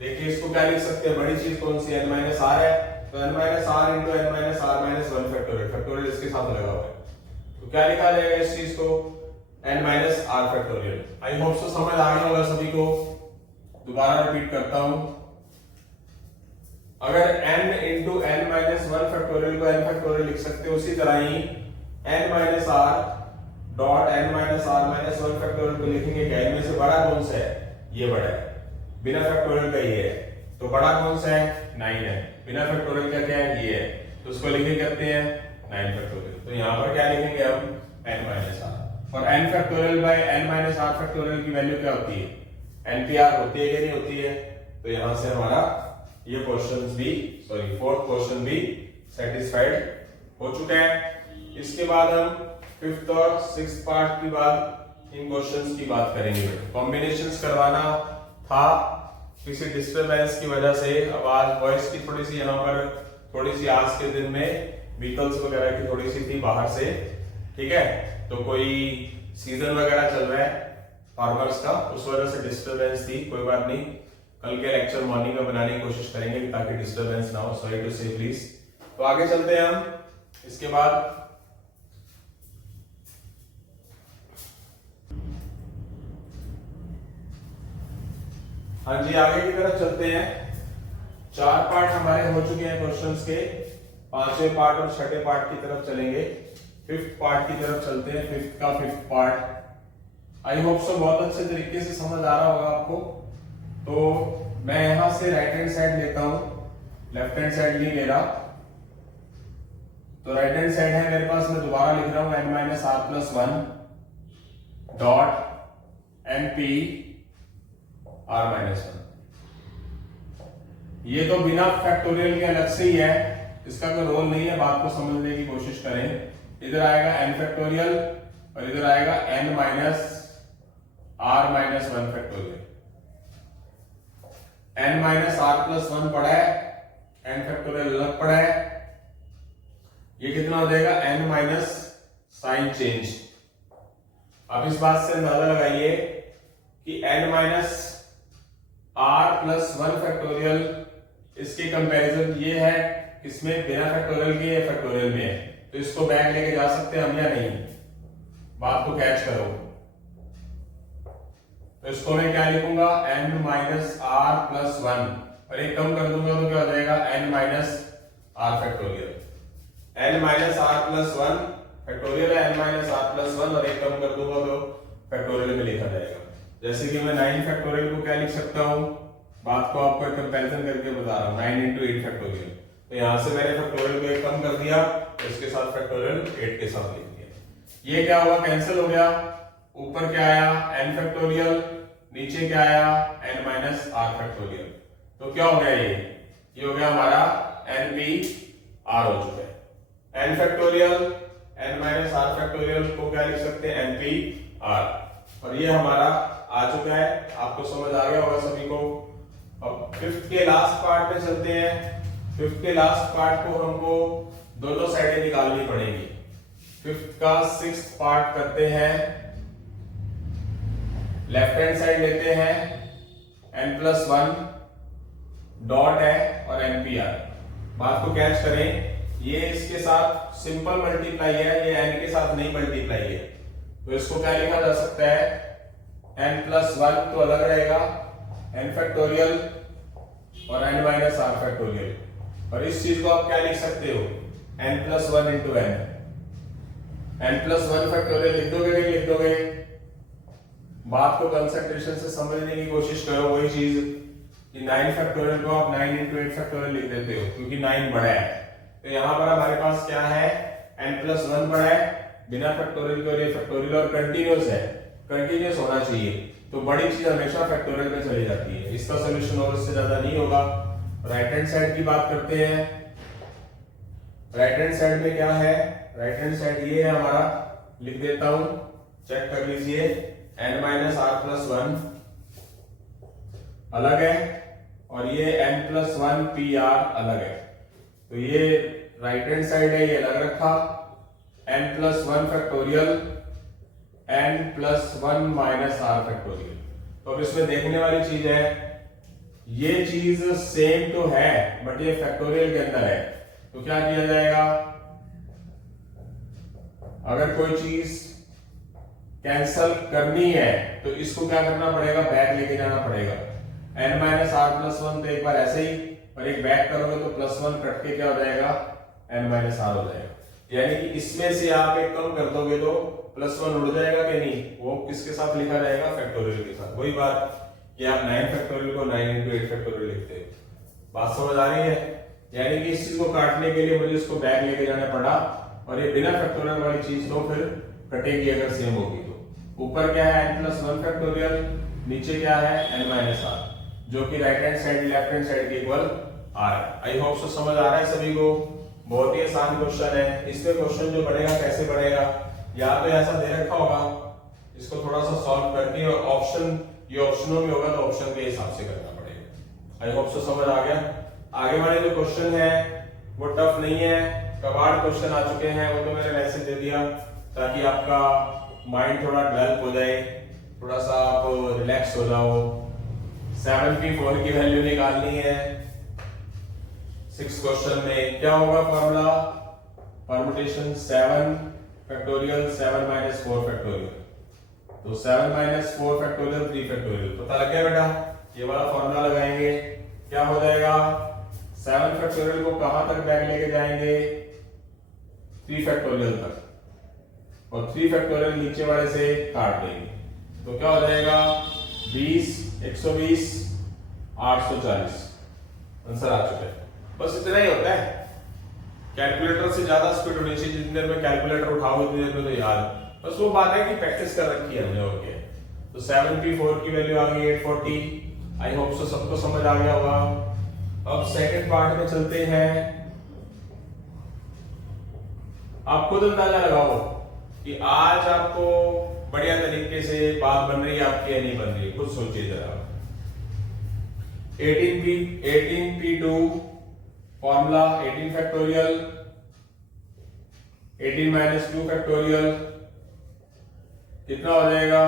देखिए, इसको क्या लिख सकते हैं, बड़ी चीज कौन सी, n माइनस आर है, तो n minus R into n minus R minus one factorial, factorial इसके साथ लगा हुआ है, तो क्या लिखा जाएगा इस चीज को, n minus R factorial. I hope so समझ आ गया होगा सभी को। दोबारा रिपीट करता हूं, अगर n into n minus one factorial को n फैक्टोरियल लिख सकते हो, उसी तरह ही n minus R dot n minus R minus one factorial को लिखेंगे क्या, इनमें से बड़ा कौन सा है, ये बड़ा है, बिना फैक्टोरियल का ये है, तो बड़ा कौन सा है, 9 है, बिना फैक्टोरियल का क्या है, ये है, तो उसको लिखे करते हैं 9 फैक्टोरियल। तो यहाँ पर क्या लिखेंगे हम, n माइनस आर, और n factorial by n minus R factorial की वैल्यू क्या होती है, npr होती है कि नहीं होती है। तो यहां से हमारा ये क्वेश्चन भी, सॉरी फोर्थ क्वेश्चन भी सेटिस्फाइड हो चुका है। इसके बाद हम फिफ्थ और सिक्स्थ पार्ट की बात, इन क्वेश्चंस की बात करेंगे। कॉम्बिनेशंस करवाना था, किसी डिस्टरबेंस की वजह से आवाज वॉइस की थोड़ी सी यहाँ पर, थोड़ी सी आज के दिन में व्हीकल्स वगैरह की थोड़ी सी थी बाहर से, ठीक है, तो कोई सीजन वगैरह चल रहा है फार्मर्स का, उस वजह से डिस्टरबेंस थी, कोई बात नहीं, कल के लेक्चर मॉर्निंग में बनाने की कोशिश करेंगे ताकि डिस्टरबेंस ना हो, सॉरी टू से प्लीज। तो आगे चलते हैं हम, इसके बाद हाँ जी आगे की तरफ चलते हैं। 4 पार्ट हमारे हो चुके हैं क्वेश्चंस के, 5वें पार्ट और 6ठे पार्ट की तरफ चलेंगे। फिफ्थ पार्ट की तरफ चलते हैं, फिफ्थ का फिफ्थ पार्ट। आई होप सो बहुत अच्छे तरीके से समझ आ रहा होगा आपको। तो मैं यहां से राइट हैंड साइड लेता हूं, लेफ्ट हैंड साइड नहीं ले रहा। तो राइट हैंड साइड है मेरे पास, मैं दोबारा लिख रहा हूं n minus R plus one dot np R minus one. ये तो बिना फैक्टोरियल के अलग से ही है, इसका कोई रोल नहीं है, बात को समझने की कोशिश करें। इधर आएगा n फैक्टोरियल और इधर आएगा n minus R minus one factorial. n minus R plus one पड़ा है, n फैक्टोरियल अलग पड़ा है, ये कितना हो जाएगा n माइनस साइन चेंज। अब इस बात से अंदाजा लगाइए कि n minus R plus one factorial, इसके कंपैरिजन ये है, इसमें बिना फैक्टोरियल के या फैक्टोरियल में है, तो इसको बैक लेके जा सकते हैं हम या नहीं, बात को कैच करो। तो इसको मैं क्या लिखूंगा, n minus R plus one, और एक कम कर दूंगा तो क्या हो जाएगा n minus R factorial. n minus R plus one factorial है, n minus R plus one, और एक कम कर दूंगा तो फैक्टोरियल में लिखा जाएगा। जैसे कि मैं 9 फैक्टोरियल को क्या लिख सकता हूं, बात को आपको कंपैरिजन करके बता रहा हूं, 9 इंटू 8 फैक्टोरियल। तो यहां से मैंने फैक्टोरियल को एक कम कर दिया, तो इसके साथ फैक्टोरियल 8 के साथ लिख दिया। ये क्या हुआ, कैंसिल हो गया। ऊपर क्या आया n फैक्टोरियल, नीचे क्या आया n माइनस आर फैक्टोरियल। तो क्या हो गया, ये हो गया हमारा np r हो चुका है। n factorial n minus R factorial को क्या लिख सकते हैं, np r, और ये हमारा आ चुका है। आपको समझ आ गया होगा सभी को। अब फिफ्थ के लास्ट पार्ट में चलते हैं। फिफ्थ के लास्ट पार्ट को हमको दोनों साइडें निकालनी पड़ेगी। फिफ्थ का सिक्स्थ पार्ट करते हैं, लेफ्ट हैंड साइड लेते हैं, n प्लस वन डॉट है और npr। बात को कैच करें, ये इसके साथ सिंपल मल्टीप्लाई है, ये n के साथ नहीं मल्टीप्लाई है, तो इसको क्या लिखा जा सकता है, n+1 तो अलग रहेगा, n फैक्टोरियल और n माइनस आर फैक्टोरियल, और इस चीज को आप क्या लिख सकते हो, n+1 into n, n+1 factorial लिख दोगे कि लिख दोगे? बात को कंसंट्रेशन से समझने की कोशिश करो। वही चीज कि 9 फैक्टोरियल को आप 9 इंटू 8 फैक्टोरियल लिख देते हो क्योंकि 9 बड़ा है। तो यहां पर हमारे पास क्या है, n+1 बड़ा है बिना फैक्टोरियल के, और ये फैक्टोरियल और कंटीन्यूअस है, कंटीन्यूअस होना चाहिए, तो बड़ी चीज हमेशा फैक्टोरियल में चली जाती है। इसका सोल्यूशन और इससे ज्यादा नहीं होगा। राइट हैंड साइड की बात करते हैं। राइट हैंड साइड में क्या है, राइट हैंड साइड ये है हमारा, लिख देता हूं, चेक कर लीजिए, n-r+1 अलग है और ये n+1 अलग है। तो ये राइट हैंड साइड है, ये अलग रखा, n+1 factorial n+1 minus R factorial. तो अब इसमें देखने वाली चीज है, ये चीज सेम तो है बट ये फैक्टोरियल के अंदर है, तो क्या किया जाएगा, अगर कोई चीज कैंसल करनी है तो इसको क्या करना पड़ेगा, बैक लेके जाना पड़ेगा। n-r+1 तो एक बार ऐसे ही, और एक बैक करोगे तो +1 कट के क्या हो जाएगा, n-r हो जाएगा। यानी कि इसमें से आप एक कम कर दोगे तो +1 उड़ जाएगा कि नहीं, वो किसके साथ लिखा जाएगा, फैक्टोरियल के साथ। वही बात कि आप 9 फैक्टोरियल को 9 इंटू 8 फैक्टोरियल लिखते हैं। बात समझ आ रही है? यानी कि इस चीज को काटने के लिए मुझे इसको बैक लेके जाना पड़ा, और ये बिना फैक्टोरियल वाली चीज तो फिर कटेगी अगर सेम होगी तो। ऊपर क्या है, n+1 फैक्टोरियल, नीचे क्या है, n-r, जो कि right hand side left hand side के इक्वल r है। आई होप सो समझ आ रहा है सभी को। बहुत ही आसान क्वेश्चन है। इसमें क्वेश्चन जो बनेगा कैसे बनेगा, या तो ऐसा दे रखा होगा, इसको थोड़ा सा सॉल्व करके, और ऑप्शन, ये ऑप्शनों में होगा तो ऑप्शन के हिसाब से करना पड़ेगा। आई होप सो समझ आ गया। आगे वाले जो क्वेश्चन है वो टफ नहीं है, कबाड़ क्वेश्चन आ चुके हैं, वो तो मैंने मैसेज दे दिया ताकि आपका माइंड थोड़ा डेवलप हो जाए, थोड़ा सा आप रिलैक्स हो जाओ। 7p4 की वैल्यू निकालनी है 6 क्वेश्चन में। क्या होगा formula, permutation 7 factorial 7 minus 4 factorial, तो 7 माइनस 4 फैक्टोरियल 3 फैक्टोरियल। पता लग गया बेटा? ये वाला फॉर्मूला लगाएंगे, क्या हो जाएगा, 7 फैक्टोरियल को कहां तक बैक लेके जाएंगे, 3 फैक्टोरियल तक, और 3 फैक्टोरियल नीचे वाले से काट देंगे, तो क्या हो जाएगा, 20 120 840। आंसर आ चुका है। बस इतना ही होता है। कैलकुलेटर से ज्यादा स्पीड होनी चाहिए, जितनी देर में कैलकुलेटर उठाओ उतनी देर में तो याद। बस वो बात है कि प्रैक्टिस कर रखी है हमने, और क्या। तो 7p4 की वैल्यू आ गई 840। आई होप सो सबको समझ आ गया होगा। अब सेकंड पार्ट में चलते हैं। आप खुद अंदाजा लगाओ कि आज आपको बढ़िया तरीके से बात बन रही है आपकी या नहीं बन रही है, खुद सोचिए जरा। 18p2 formula 18 factorial 18 minus 2 factorial कितना हो जाएगा,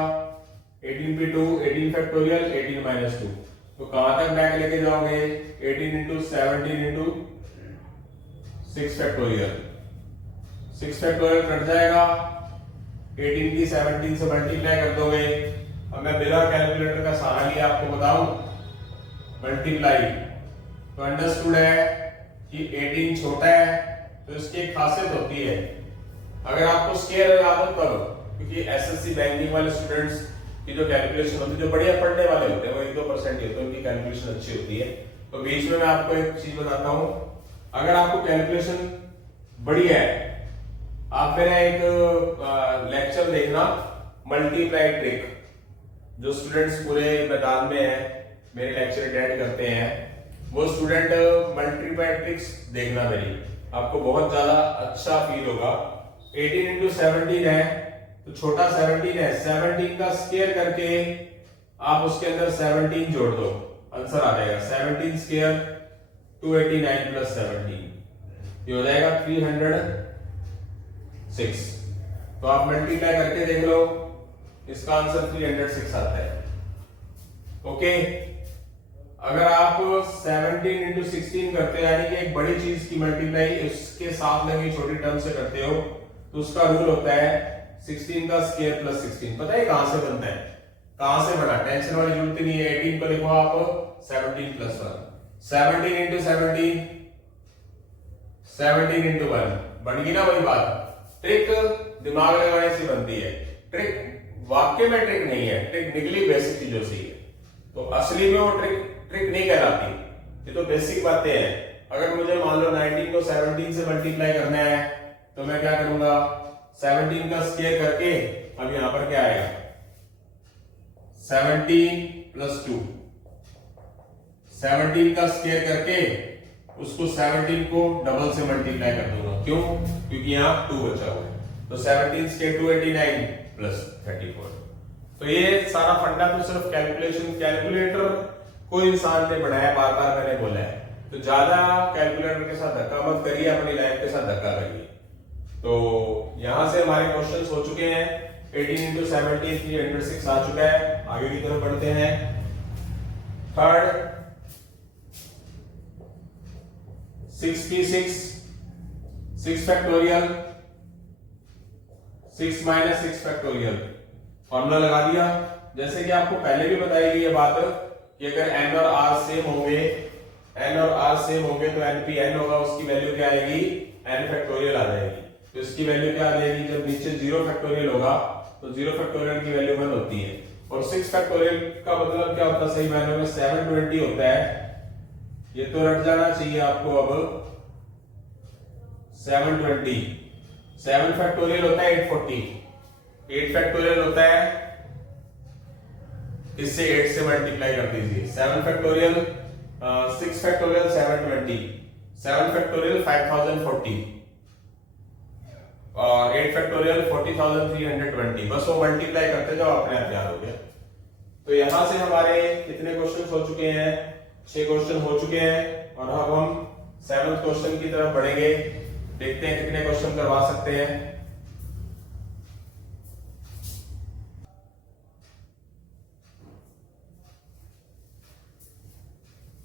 18p2 18 फैक्टोरियल 18 माइनस 2, तो कहां तक बैक लेके जाओगे, 18 into 17 into 6 factorial, 6 factorial cut जाएगा, 18 की 17 से मल्टीप्लाई कर दोगे। अब मैं बिना कैलकुलेटर का सहारा लिया आपको बताऊं, मल्टीप्लाई, तो अंडरस्टूड है कि 18 छोटा है, तो इसकी एक खासियत होती है, अगर आपको स्केयर याद हो तब, क्योंकि एसएससी बैंकिंग वाले स्टूडेंट्स की जो कैलकुलेशन होती है, जो बढ़िया पढ़ने वाले होते हैं, वो 1-2% ही होते हैं, उनकी कैलकुलेशन अच्छी होती है। तो बीच में मैं आपको एक चीज बताता हूं, अगर आपको कैलकुलेशन बढ़िया है, आप मेरा एक लेक्चर देखना, मल्टीप्लाई ट्रिक, जो स्टूडेंट्स पूरे मैदान में है, मेरे लेक्चर अटेंड करते हैं, वो स्टूडेंट मल्टीप्लाई ट्रिक्स देखना मेरी, आपको बहुत ज्यादा अच्छा फील होगा। 18 इंटू 17 है, तो छोटा 17 है, 17 का स्क्वायर करके आप उसके अंदर 17 जोड़ दो, आंसर आ जाएगा 17 स्क्वायर 289 प्लस 17, ये हो जाएगा 306। तो आप मल्टीप्लाई करके देख लो, इसका आंसर 306 आता है। ओके, अगर आप 17 इंटू 16 करते हैं, यानी कि एक बड़ी चीज की मल्टीप्लाई उसके साथ लगी छोटी टर्म से करते हो, तो उसका रूल होता है 16 का स्क्वायर प्लस 16, पता है कहां से बनता है, कहां से बना, टेंशन वाली जरूरत नहीं है। 18 को लिखो आप 17 प्लस 1, 17 इंटू 17, 17 इंटू 1, बन गई ना वही बात। ट्रिक दिमाग लगाने से बनती है, ट्रिक वाक्य में ट्रिक नहीं है, ट्रिक निकली बेसिक चीजों से है। तो असली में वो ट्रिक नहीं कहलाती, ये तो बेसिक बातें हैं। अगर मुझे मान लो 19 को 17 से मल्टीप्लाई करना है तो मैं क्या करूंगा, 17 का स्क्वायर करके, अब यहां पर क्या आएगा 17 प्लस 2, 17 का स्क्वायर करके उसको 17 को डबल से मल्टीप्लाई कर दूंगा, क्यों, क्योंकि यहां 2 बचा हुआ है। तो 17 स्क्वायर 289 प्लस 34। तो ये सारा फंडा तो सिर्फ कैलकुलेटर को इंसान ने बनाया, बार बार मैंने बोला है। तो ज्यादा कैलकुलेटर के साथ धक्का मत करिए, अपनी लाइफ के साथ धक्का करिए। तो यहां से हमारे क्वेश्चंस हो चुके हैं, 18 इंटू 17 306 आ चुका है। आगे की तरफ बढ़ते हैं। Third 66, 6 factorial, 6 minus 6 factorial, formula लगा दिया। जैसे कि आपको पहले भी बताई गई ये बात कि अगर n और r सेम होंगे, n और r सेम होंगे तो npn होगा, उसकी वैल्यू क्या आएगी, n फैक्टोरियल आ जाएगी। तो इसकी वैल्यू क्या आ जाएगी, जब नीचे 0 फैक्टोरियल होगा तो 0 फैक्टोरियल की वैल्यू 1 होती है। और 6 फैक्टोरियल का मतलब क्या होता है, सही मायने में 720 होता है। ये तो रट जाना चाहिए आपको। अब 720, 7 फैक्टोरियल होता है 840, 8 फैक्टोरियल होता है, इससे 8 से मल्टीप्लाई कर दीजिए। 7 फैक्टोरियल 6 फैक्टोरियल 720, 7 फैक्टोरियल 5040 और 8 फैक्टोरियल 40320। बस वो मल्टीप्लाई करते जाओ, अपने आप याद हो गया। तो यहां से हमारे कितने क्वेश्चन हो चुके हैं, 6 क्वेश्चन हो चुके हैं। और अब हम 7th क्वेश्चन की तरफ बढ़ेंगे, देखते हैं कितने क्वेश्चन करवा सकते हैं।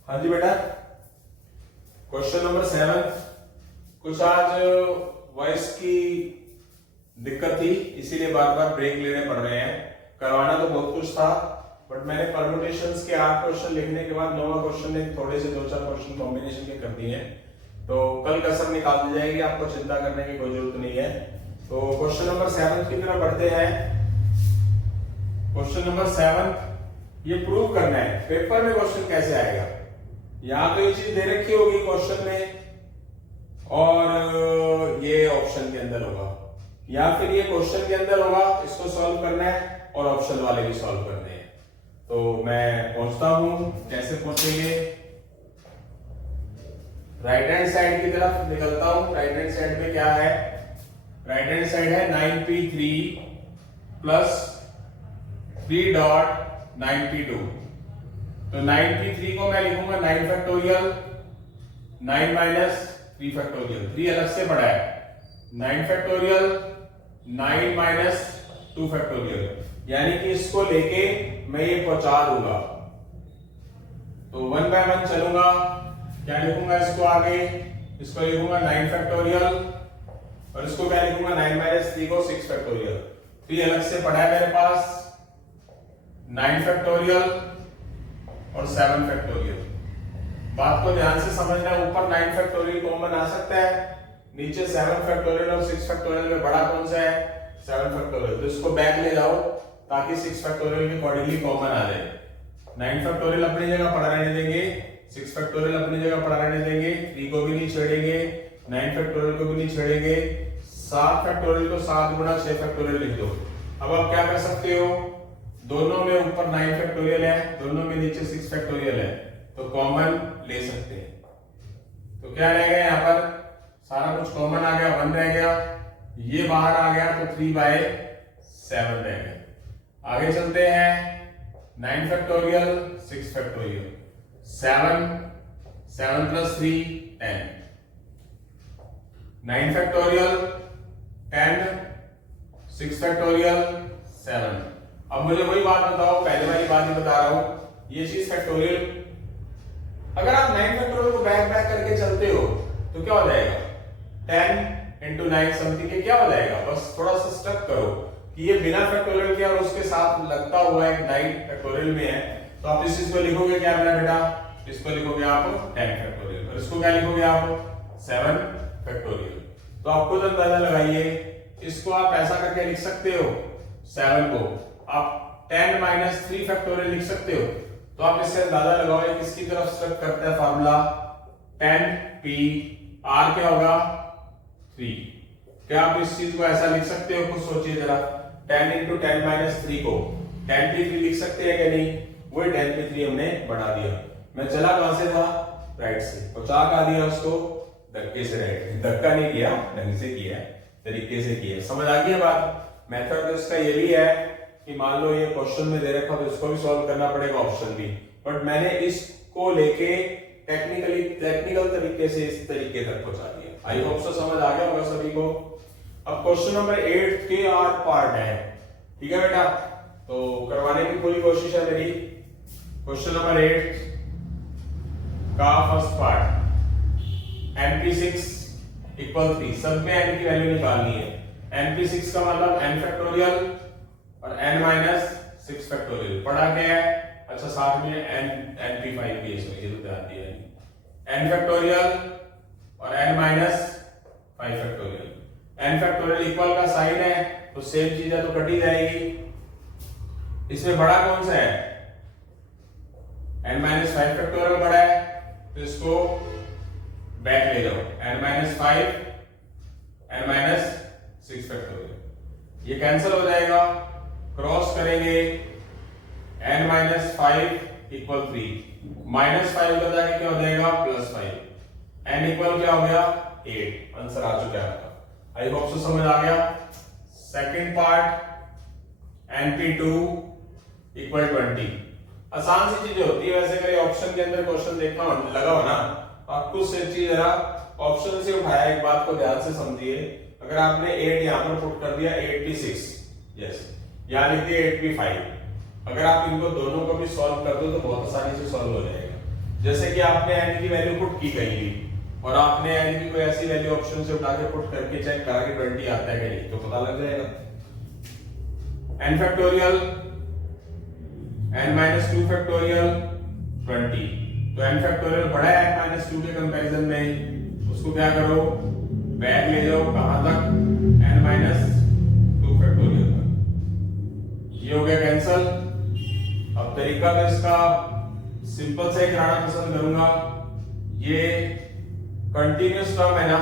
हाँ जी बेटा, क्वेश्चन नंबर 7। कुछ आज वॉइस की दिक्कत थी, इसीलिए बार बार ब्रेक लेने पड़ रहे हैं। करवाना तो बहुत कुछ था, बट मैंने परम्यूटेशंस के 8 क्वेश्चन लिखने के बाद 9वां क्वेश्चन ने थोड़े से 2-4 क्वेश्चन कॉम्बिनेशन के कर दिए हैं। तो कल कसर निकाल दी जाएगी, आपको चिंता करने की कोई जरूरत नहीं है। तो क्वेश्चन नंबर 7 की तरफ बढ़ते हैं। क्वेश्चन नंबर 7 ये प्रूव करना है पेपर में क्वेश्चन कैसे आएगा। यहां तो ये चीज दे रखी होगी क्वेश्चन में और ये ऑप्शन के अंदर होगा, या फिर ये क्वेश्चन के अंदर होगा, इसको सॉल्व करना है और ऑप्शन वाले भी सॉल्व करने हैं। तो मैं पहुंचता हूं, कैसे पहुंचेंगे, राइट हैंड साइड की तरफ निकलता हूं। राइट हैंड साइड में क्या है, राइट हैंड साइड है 9p3 प्लस 3 डॉट 9p2। तो 9p3 को मैं लिखूंगा 9 फैक्टोरियल 9 माइनस 3 फैक्टोरियल, 3 अलग से पड़ा है, 9 फैक्टोरियल 9 माइनस 2 फैक्टोरियल, यानी कि इसको लेके मैं ये पहुंचा दूंगा। तो 1 बाय 1 चलूंगा, क्या लिखूंगा इसको आगे, इसको लिखूंगा 9 फैक्टोरियल और इसको क्या लिखूंगा 9 माइनस 3 को 6 फैक्टोरियल। 3 अलग से पड़ा है मेरे पास, 9 फैक्टोरियल और 7 फैक्टोरियल। बात को ध्यान से समझना, ऊपर 9 फैक्टोरियल कॉमन आ सकता है, नीचे 7 फैक्टोरियल और 6 फैक्टोरियल में बड़ा कौन सा है, 7 फैक्टोरियल। तो इसको बैक ले जाओ ताकि 6 फैक्टोरियल के अकॉर्डिंगली कॉमन आ जाए। 9 फैक्टोरियल अपनी जगह पड़ा रहने देंगे, 6 फैक्टोरियल अपनी जगह पड़ा रहने देंगे, 3 को भी नहीं छेड़ेंगे, 9 फैक्टोरियल को भी नहीं छेड़ेंगे, 7 फैक्टोरियल को 7 गुना 6 फैक्टोरियल लिख दो। अब आप क्या कर सकते हो, दोनों में ऊपर 9 फैक्टोरियल है, दोनों में नीचे 6 फैक्टोरियल है, तो कॉमन ले सकते हैं। तो क्या रह गया यहाँ पर, सारा कुछ कॉमन आ गया, 1 रह गया, ये बाहर आ गया तो 3/7 रह गया। आगे चलते हैं, 9 factorial 6 factorial, 7 plus 3 10, 9 factorial 10, 6 factorial 7। अब मुझे वही बात बताओ, पहले वाली बात ही बता रहा हूं, ये चीज फैक्टोरियल, अगर आप 9 फैक्टोरियल को बैक बैक करके चलते हो तो क्या हो जाएगा, 10 इंटू 9 समथिंग के क्या हो जाएगा, बस थोड़ा सा स्टक करो कि ये बिना फैक्टोरियल के और उसके साथ लगता हुआ एक 9 फैक्टोरियल में है, तो आप इस चीज को लिखोगे क्या मेरा बेटा, इसको लिखोगे आप 10 फैक्टोरियल और इसको क्या लिखोगे आप 7 फैक्टोरियल। तो आप खुद अंदाजा लगाइए, इसको आप ऐसा करके लिख सकते हो, 7 को आप 10 माइनस 3 फैक्टोरियल लिख सकते हो। तो आप इससे अंदाजा लगाओ ये किसकी तरफ स्टेप करता है फार्मूला, 10p r क्या होगा 3। क्या आप इस चीज को ऐसा लिख सकते हो, कुछ सोचिए जरा, 10 इंटू 10 माइनस 3 को 10p3 लिख सकते हैं क्या नहीं, वही 10p3 हमने बढ़ा दिया। मैं चला कहां से था, राइट से, पहुंचा कहा दिया उसको, धक्के से राइट, धक्का नहीं किया, ढंग से किया, तरीके से किया। समझ आ गई बात। मेथड तो इसका ये भी है कि मान लो ये क्वेश्चन में दे रखा तो इसको भी सॉल्व करना पड़ेगा, ऑप्शन भी, बट मैंने इसको लेके टेक्निकल तरीके से इस तरीके तक पहुंचा दिया। आई होप सो समझ आ गया होगा सभी को। अब क्वेश्चन नंबर 8 के आर पार्ट है, ठीक है बेटा, तो करवाने की पूरी कोशिश है मेरी। क्वेश्चन नंबर 8 का फर्स्ट पार्ट, np6 इक्वल 3, सब में n की वैल्यू निकालनी है। np6 का मतलब n फैक्टोरियल और n माइनस 6 फैक्टोरियल, पढ़ा क्या है, अच्छा साथ में np5 भी है, ये तो ध्यान दिया नहीं, n फैक्टोरियल और n minus 5 factorial. n factorial equal का साइन है तो सेम चीज है तो कटी जाएगी। इसमें बड़ा कौन सा है, n माइनस 5 फैक्टोरियल बड़ा है, तो इसको बैक ले जाओ, n minus 5 n minus 6 factorial, ये कैंसिल हो जाएगा, क्रॉस करेंगे n माइनस 5 इक्वल 3, माइनस 5 उधर जाके क्या हो जाएगा प्लस 5, n इक्वल क्या हो गया 8, आंसर आ चुका है। आई होप सो समझ आ गया। सेकंड पार्ट np2 इक्वल 20, आसान सी चीजें होती है वैसे, कभी ऑप्शन के अंदर क्वेश्चन देखना लगा हो ना, आपको सिर्फ चीज जरा ऑप्शन से उठाया, एक बात को ध्यान से समझिए, अगर आपने 8 यहां पर पुट कर दिया 86, यस, यहां लिख दिया 85, अगर आप इनको दोनों को भी सॉल्व कर दो तो बहुत आसानी से सॉल्व हो जाएगा। जैसे कि आपने n की वैल्यू पुट की कहीं भी और आपने n की कोई ऐसी वैल्यू ऑप्शन से उठा के पुट करके चेक करा कि 20 आता है कि नहीं, तो पता लग जाएगा। n factorial n minus 2 factorial 20, तो n फैक्टोरियल बड़ा है n माइनस 2 के कंपैरिजन में, उसको क्या करो बैक ले जाओ कहां तक, n माइनस 2 फैक्टोरियल तक, ये हो गया कैंसल। अब तरीका तो इसका सिंपल से कराना पसंद करूंगा, ये कंटिन्यूस टर्म है ना,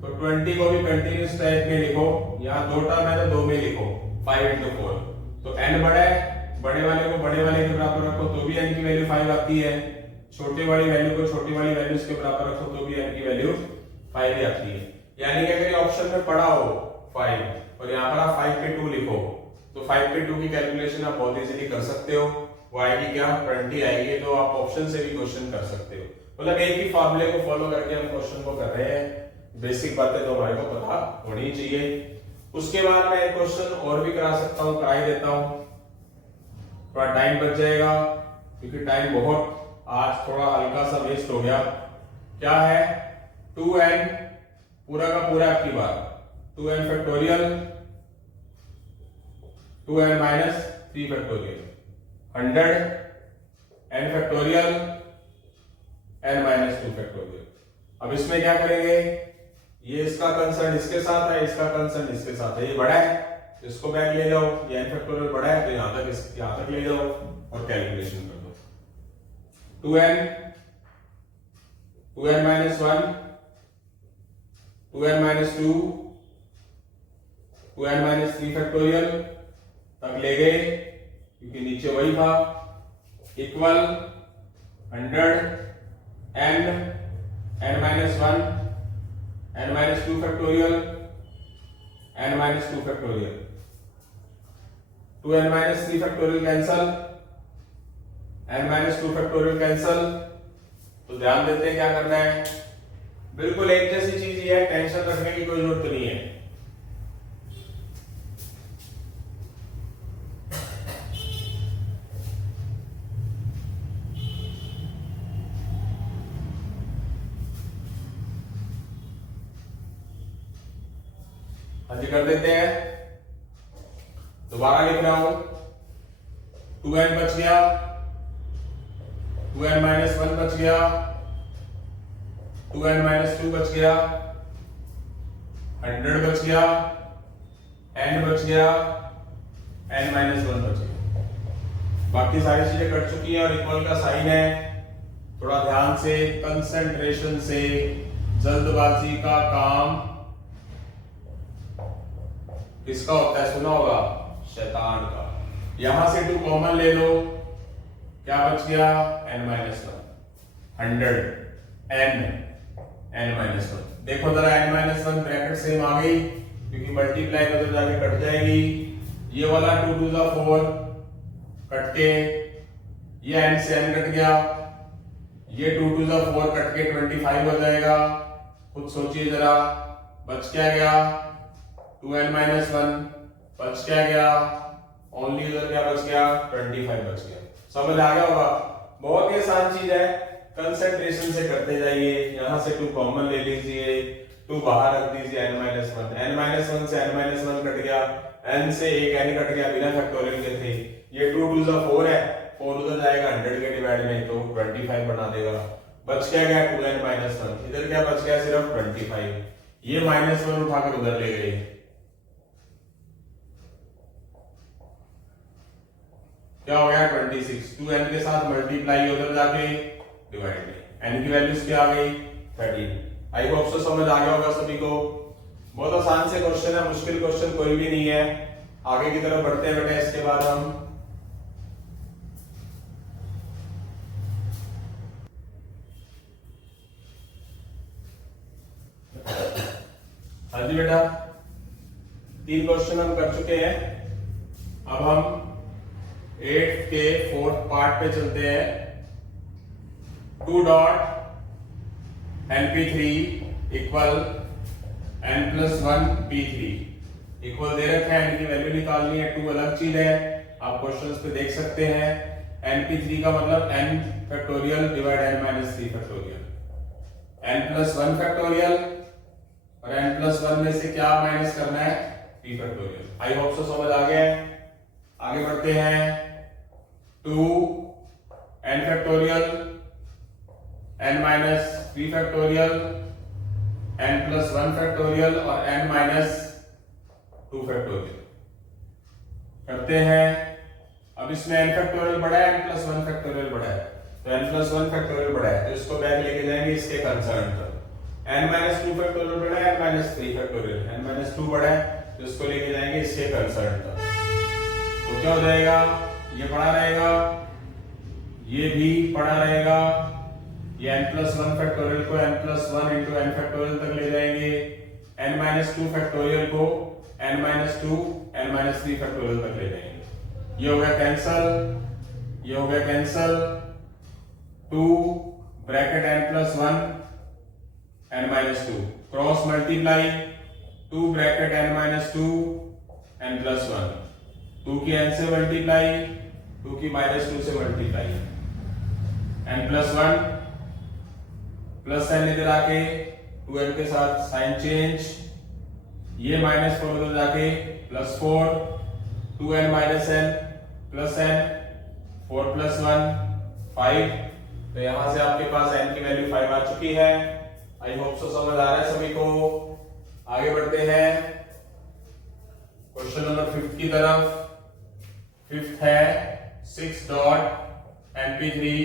तो 20 को भी कंटिन्यूस टाइप में लिखो, यहाँ दो टर्म है तो दो में लिखो, 5 into 4, तो n बड़ा है, बड़े वाले को बड़े वाले के बराबर रखो तो भी n की वैल्यू 5 आती है, छोटे वाली वैल्यू को छोटी वाली वैल्यू के बराबर रखो तो भी n की वैल्यू 5 ही आती है। यानी कि अगर ऑप्शन में पड़ा हो 5 और यहाँ पर आप 5 पे 2 लिखो, तो 5 पे 2 की कैलकुलेशन आप बहुत इजीली कर सकते हो, वो आएगी क्या 20 आएगी, तो आप ऑप्शन से भी क्वेश्चन कर सकते हो। मतलब एक ही फॉर्मूले को फॉलो करके हम क्वेश्चन को कर रहे हैं, बेसिक बातें तो हमारे को पता होनी चाहिए। उसके बाद मैं एक क्वेश्चन और भी करा सकता हूँ, करा ही देता हूँ, थोड़ा टाइम बच जाएगा क्योंकि टाइम बहुत आज थोड़ा हल्का सा वेस्ट हो गया। क्या है 2n पूरा का पूरा आपकी बात 2n factorial 2n minus 3 factorial 100 n factorial n minus 2 factorial. अब इसमें क्या करेंगे, ये इसका कंसर्न इसके साथ है, इसका कंसर्न इसके साथ है, ये बड़ा है इसको बैक ले जाओ, ये n फैक्टोरियल बड़ा है तो यहां तक ले जाओ और कैलकुलेशन कर दो। 2n minus 1 2n minus 2 2n minus 3 factorial तक ले गए क्योंकि नीचे वही था, equal 100 n minus 1 n minus 2 factorial n minus 2 factorial 2n minus 3 factorial cancel, n minus 2 factorial cancel. तो ध्यान देते हैं क्या करना है, बिल्कुल एक जैसी चीज ये है, टेंशन रखने की कोई जरूरत नहीं है। जी कर देते हैं, दोबारा लिख रहा हूं, 2n बच गया, 2n माइनस 1 बच गया, 2n माइनस 2 बच गया, 100 बच गया, n बच गया, n माइनस 1 बच गया। बाकी सारी चीजें कट चुकी हैं और इक्वल का साइन है। थोड़ा ध्यान से, कंसंट्रेशन से, जल्दबाजी का काम किसका होता है, सुना होगा, शैतान का। यहां से 2 कॉमन ले लो, क्या बच गया, n माइनस 1, 100, n माइनस 1। देखो जरा n माइनस 1 ब्रैकेट सेम आ गई क्योंकि मल्टीप्लाई उधर जाके कट जाएगी। ये वाला 2 2 जा 4 कट के, ये n से n कट गया, ये 2 2 जा 4 कट के 25 हो जाएगा। खुद सोचिए जरा, बच क्या गया, 2n माइनस 1 बच क्या गया, ओनली इधर क्या बच गया, 25 बच गया। समझ आ गया होगा, बहुत ही आसान चीज है, कंसंट्रेशन से करते जाइए। यहां से 2 कॉमन ले लीजिए, 2 बाहर रख दीजिए, n माइनस 1, n माइनस 1 से n माइनस 1 कट गया, n से एक n कट गया बिना फैक्टोरियल के थे। ये 2 2 जा 4 है, 4 उधर जाएगा 100 के डिवाइड में तो 25 बना देगा। बच क्या गया, 2n माइनस 1, इधर क्या बच गया, सिर्फ 25। ये माइनस 1 उठाकर उधर ले गए, क्या हो गया, 26। 2n के साथ मल्टीप्लाई उधर जाके डिवाइड में, n की वैल्यूज क्या आ गई, 13। आई होप सो समझ आ गया होगा सभी को। बहुत आसान से क्वेश्चन है, मुश्किल क्वेश्चन कोई भी नहीं है। आगे की तरफ बढ़ते हैं बेटा। इसके बाद हम हाँ जी बेटा, 3 क्वेश्चन हम कर चुके हैं। अब हम 8 के 4th पार्ट पे चलते हैं। 2 dot np3 equal n plus 1 p3 equal दे रखा है, n की वैल्यू निकालनी है। 2 अलग चीज है, आप क्वेश्चंस पे देख सकते हैं। np3 का मतलब n factorial divide n minus 3 factorial, n plus 1 factorial और n प्लस 1 में से क्या माइनस करना है, p factorial. I hope so समझ आ गया है। आगे बढ़ते हैं। 2 n factorial, n minus 3 factorial, n plus 1 factorial और n माइनस 2 फैक्टोरियल करते हैं। अब इसमें n फैक्टोरियल बड़ा है, n प्लस 1 फैक्टोरियल बड़ा है, तो n प्लस 1 फैक्टोरियल बड़ा है तो इसको बैक लेके जाएंगे इसके कंसर्न पर। n माइनस 2 फैक्टोरियल बड़ा है, n minus 3 factorial, n minus 2 बड़ा है तो इसको लेके जाएंगे इसके कंसर्न पर। तो क्या हो जाएगा, ये पड़ा रहेगा, ये भी पड़ा रहेगा। ये n प्लस 1 फैक्टोरियल को n plus 1 into n factorial तक ले जाएंगे, n माइनस 2 फैक्टोरियल को n minus 2 n minus 3 factorial तक ले जाएंगे। ये हो गया कैंसल, ये हो गया cancel. 2 bracket n plus 1 n minus 2 cross multiply, 2 bracket n minus 2 n plus 1, 2 की n से मल्टीप्लाई, 2 की माइनस 2 से multiply, n plus 1 plus n इधर आके 2n के साथ साइन चेंज, ये माइनस 4 उधर जाके plus 4, 2n minus n plus n, 4 plus 1 5। तो यहां से आपके पास n की वैल्यू 5 आ चुकी है। आई होप सो समझ आ रहा है सभी को। आगे बढ़ते हैं क्वेश्चन नंबर 5 की तरफ। 5th है 6 dot np3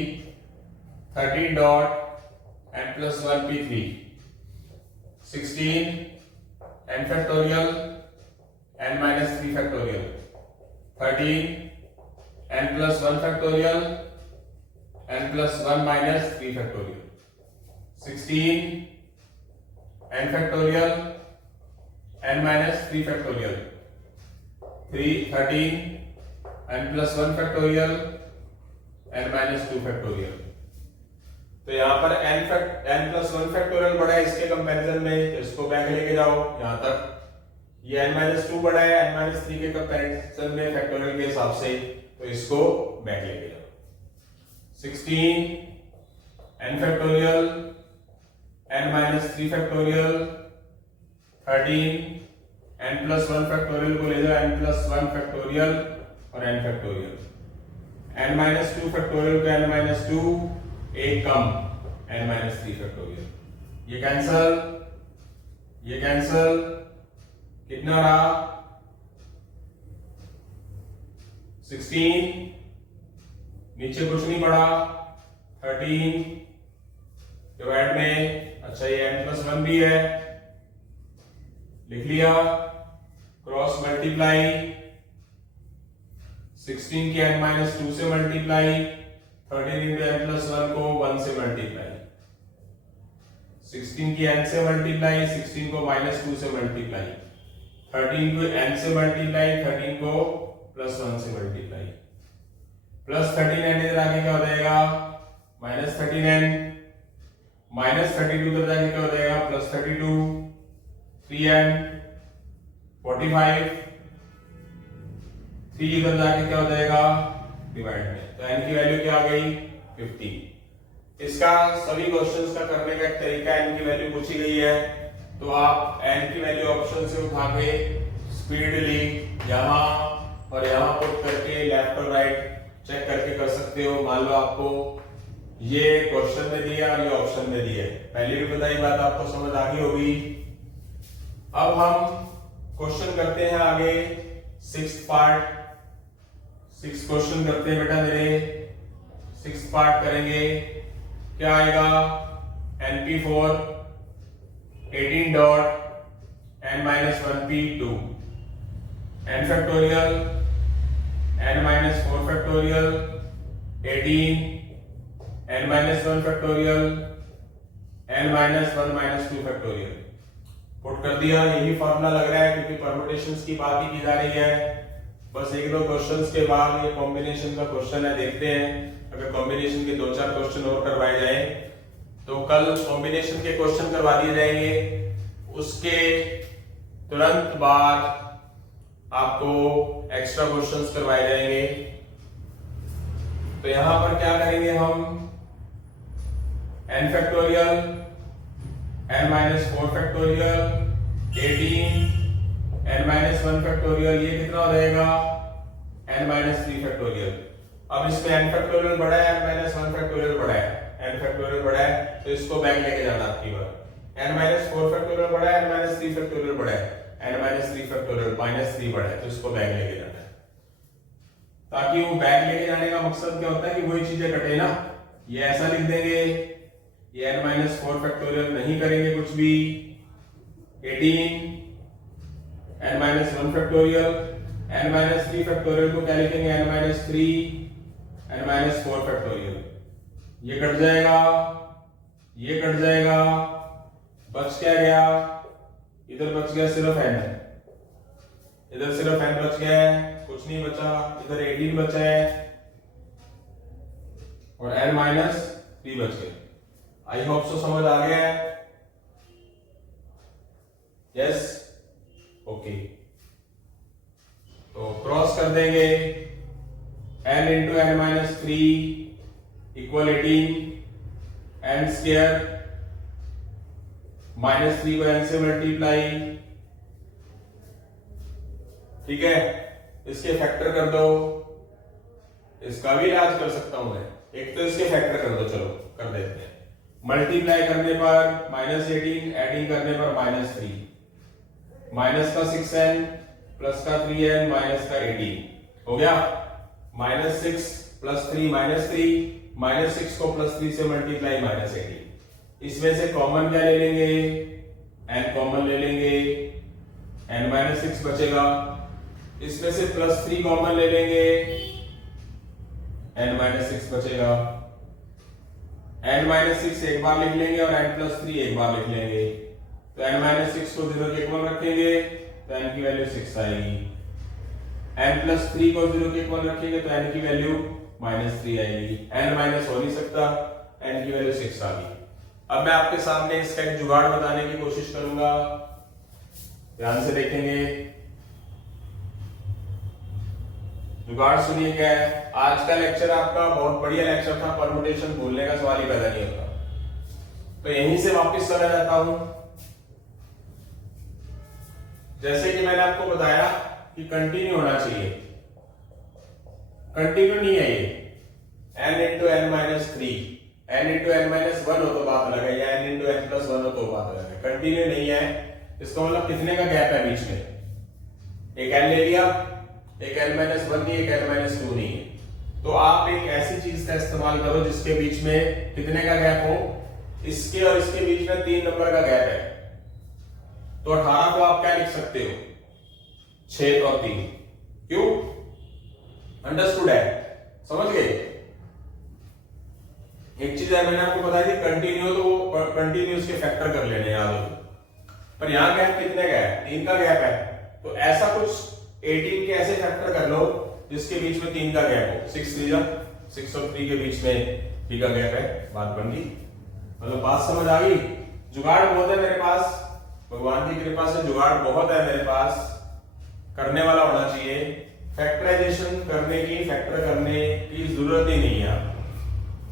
13 dot n plus 1 p3 16 n factorial n minus 3 factorial 13 n plus 1 factorial n plus 1 minus 3 factorial 16 n factorial n minus 3 factorial 13 n plus 1 factorial n minus 2 factorial। तो यहाँ पर n प्लस 1 फैक्टोरियल बड़ा है इसके कंपैरिजन में, तो इसको बैक लेके जाओ यहाँ तक। ये n माइनस 2 बड़ा है n माइनस 3 के कंपैरिजन में फैक्टोरियल के हिसाब से, तो इसको बैक लेके जाओ। 16 n factorial n minus 3 factorial 13 n+1 factorial को ले जाओ n+1 फैक्टोरियल और n फैक्टोरियल, n-2 फैक्टोरियल को n-2, एक कम n-3 फैक्टोरियल, ये कैंसल, कितना रहा 16, नीचे कुछ नहीं पड़ा 13 डिवाइड में, अच्छा ये n+1 भी है, लिख लिया, क्रॉस मल्टीप्लाई 16 के n-2 से मल्टीप्लाई, 13 इंटू n+1 को 1 से मल्टीप्लाई, 16 की n से मल्टीप्लाई, 16 को -2 से मल्टीप्लाई, 13 को n से मल्टीप्लाई, 13 को +1 से मल्टीप्लाई, +13n इधर आके क्या हो जाएगा -13n, -32 इधर जाके क्या हो जाएगा +32, 3n 45, 3 इधर जाके क्या हो जाएगा डिवाइड में, तो n की वैल्यू क्या आ गई 50। इसका सभी क्वेश्चंस का करने का एक तरीका, n की वैल्यू पूछी गई है तो आप n की वैल्यू ऑप्शन से उठा के स्पीडली यहाँ और यहाँ पुट करके लेफ्ट और राइट चेक करके कर सकते हो। मान लो आपको ये क्वेश्चन में दिया और ये ऑप्शन में दिया, पहले भी बताई बात आपको समझ आ गई होगी। अब हम क्वेश्चन करते हैं आगे, 6th पार्ट, 6 क्वेश्चन करते हैं बेटा मेरे, 6th पार्ट करेंगे। क्या आएगा np4 18 dot n-1p2 n factorial n-4 factorial 18 n-1 factorial n-1 -2 factorial, put कर दिया। यही फॉर्मूला लग रहा है क्योंकि परम्यूटेशंस की बात ही की जा रही है। बस एक दो क्वेश्चंस के बाद ये कॉम्बिनेशन का क्वेश्चन है, देखते हैं अगर कॉम्बिनेशन के 2-4 क्वेश्चन और करवाए जाए तो कल कॉम्बिनेशन के क्वेश्चन करवा दिए जाएंगे। उसके तुरंत बाद आपको एक्स्ट्रा क्वेश्चंस करवाए जाएंगे। तो यहां पर क्या करेंगे हम, n factorial n-4 factorial 18 n-1 factorial, ये कितना हो जाएगा n-3 फैक्टोरियल। अब इसमें n फैक्टोरियल बड़ा है, n-1 फैक्टोरियल बड़ा है, n फैक्टोरियल बड़ा है तो इसको बैक लेके जाना आपकी बार, n-4 फैक्टोरियल बड़ा है, n-3 फैक्टोरियल बड़ा है, n-3 फैक्टोरियल -3 बड़ा है तो इसको बैक लेके जाना है। ताकि वो बैक लेके जाने का मकसद क्या होता है कि वही चीजें कटे ना, ये ऐसा लिख देंगे, ये n-4 फैक्टोरियल नहीं करेंगे कुछ भी, 18 n-1 फैक्टोरियल, n-3 फैक्टोरियल को क्या लिखेंगे n-3 n-4 फैक्टोरियल, ये कट जाएगा, ये कट जाएगा, बच क्या गया, इधर बच गया सिर्फ n, इधर सिर्फ n बच गया है, कुछ नहीं बचा, इधर 18 बचा है और n-3 बच गए। आई होप सो समझ आ गया है, यस ओके। तो क्रॉस कर देंगे, n into n-3 equal 18, n square -3 को n से मल्टीप्लाई, ठीक है, इसके फैक्टर कर दो, इसका भी इलाज कर सकता हूं मैं, एक तो इसके फैक्टर कर दो, चलो कर देते हैं। मल्टीप्लाई करने पर -18, एडिंग करने पर -3, माइनस का 6n प्लस का 3n माइनस का 18 हो गया, -6 + 3 -3, -6 को +3 से मल्टीप्लाई -18, इसमें से कॉमन क्या ले लेंगे, n कॉमन ले लेंगे, n-6 बचेगा, इसमें से +3 कॉमन ले लेंगे, n-6 बचेगा, n-6 एक बार लिख लेंगे और n+3 एक बार लिख लेंगे, तो n-6 को 0 के इक्वल रखेंगे तो n की वैल्यू 6 आएगी, n+3 को 0 के इक्वल रखेंगे तो n की वैल्यू -3 आएगी, n माइनस हो नहीं सकता, n की वैल्यू 6 आ गई। अब मैं आपके सामने इसका एक जुगाड़ बताने की कोशिश करूंगा, ध्यान से देखेंगे, जुगाड़ सुनिए क्या है। आज का लेक्चर आपका बहुत बढ़िया लेक्चर था, परमुटेशन भूलने का सवाल ही पैदा नहीं होता, तो यहीं से वापस चला जाता हूं। जैसे कि मैंने आपको बताया कि कंटिन्यू होना चाहिए, कंटिन्यू नहीं है ये। n into N minus three, n into N minus one हो तो बात अलग है, या n into N plus one हो तो बात अलग है। कंटिन्यू नहीं है, इसका मतलब कितने का गैप है बीच में, एक n ले लिया, एक n माइनस वन नहीं, एक n माइनस टू नहीं है। तो आप एक ऐसी चीज का इस्तेमाल करो जिसके बीच में कितने का गैप हो, इसके और इसके बीच में 3 नंबर का गैप है। तो 18 को आप क्या लिख सकते हो, 6 और 3। क्यों? अंडरस्टूड है, समझ गए? एक चीज है मैंने आपको बताई थी, कंटिन्यू तो वो कंटिन्यूस के फैक्टर कर लेने याद हो, पर यहां गैप कितने का है, 3 का गैप है। तो ऐसा कुछ 18 के ऐसे फैक्टर कर लो जिसके बीच में 3 का गैप हो। 6 और 3 के बीच में 3 का गैप है, बात बन गई। मतलब बात समझ आ गई? जुगाड़ बहुत है मेरे पास, भगवान की कृपा से जुगाड़ बहुत है मेरे पास, करने वाला होना चाहिए। फैक्टराइजेशन करने की, फैक्टर करने की जरूरत ही नहीं है।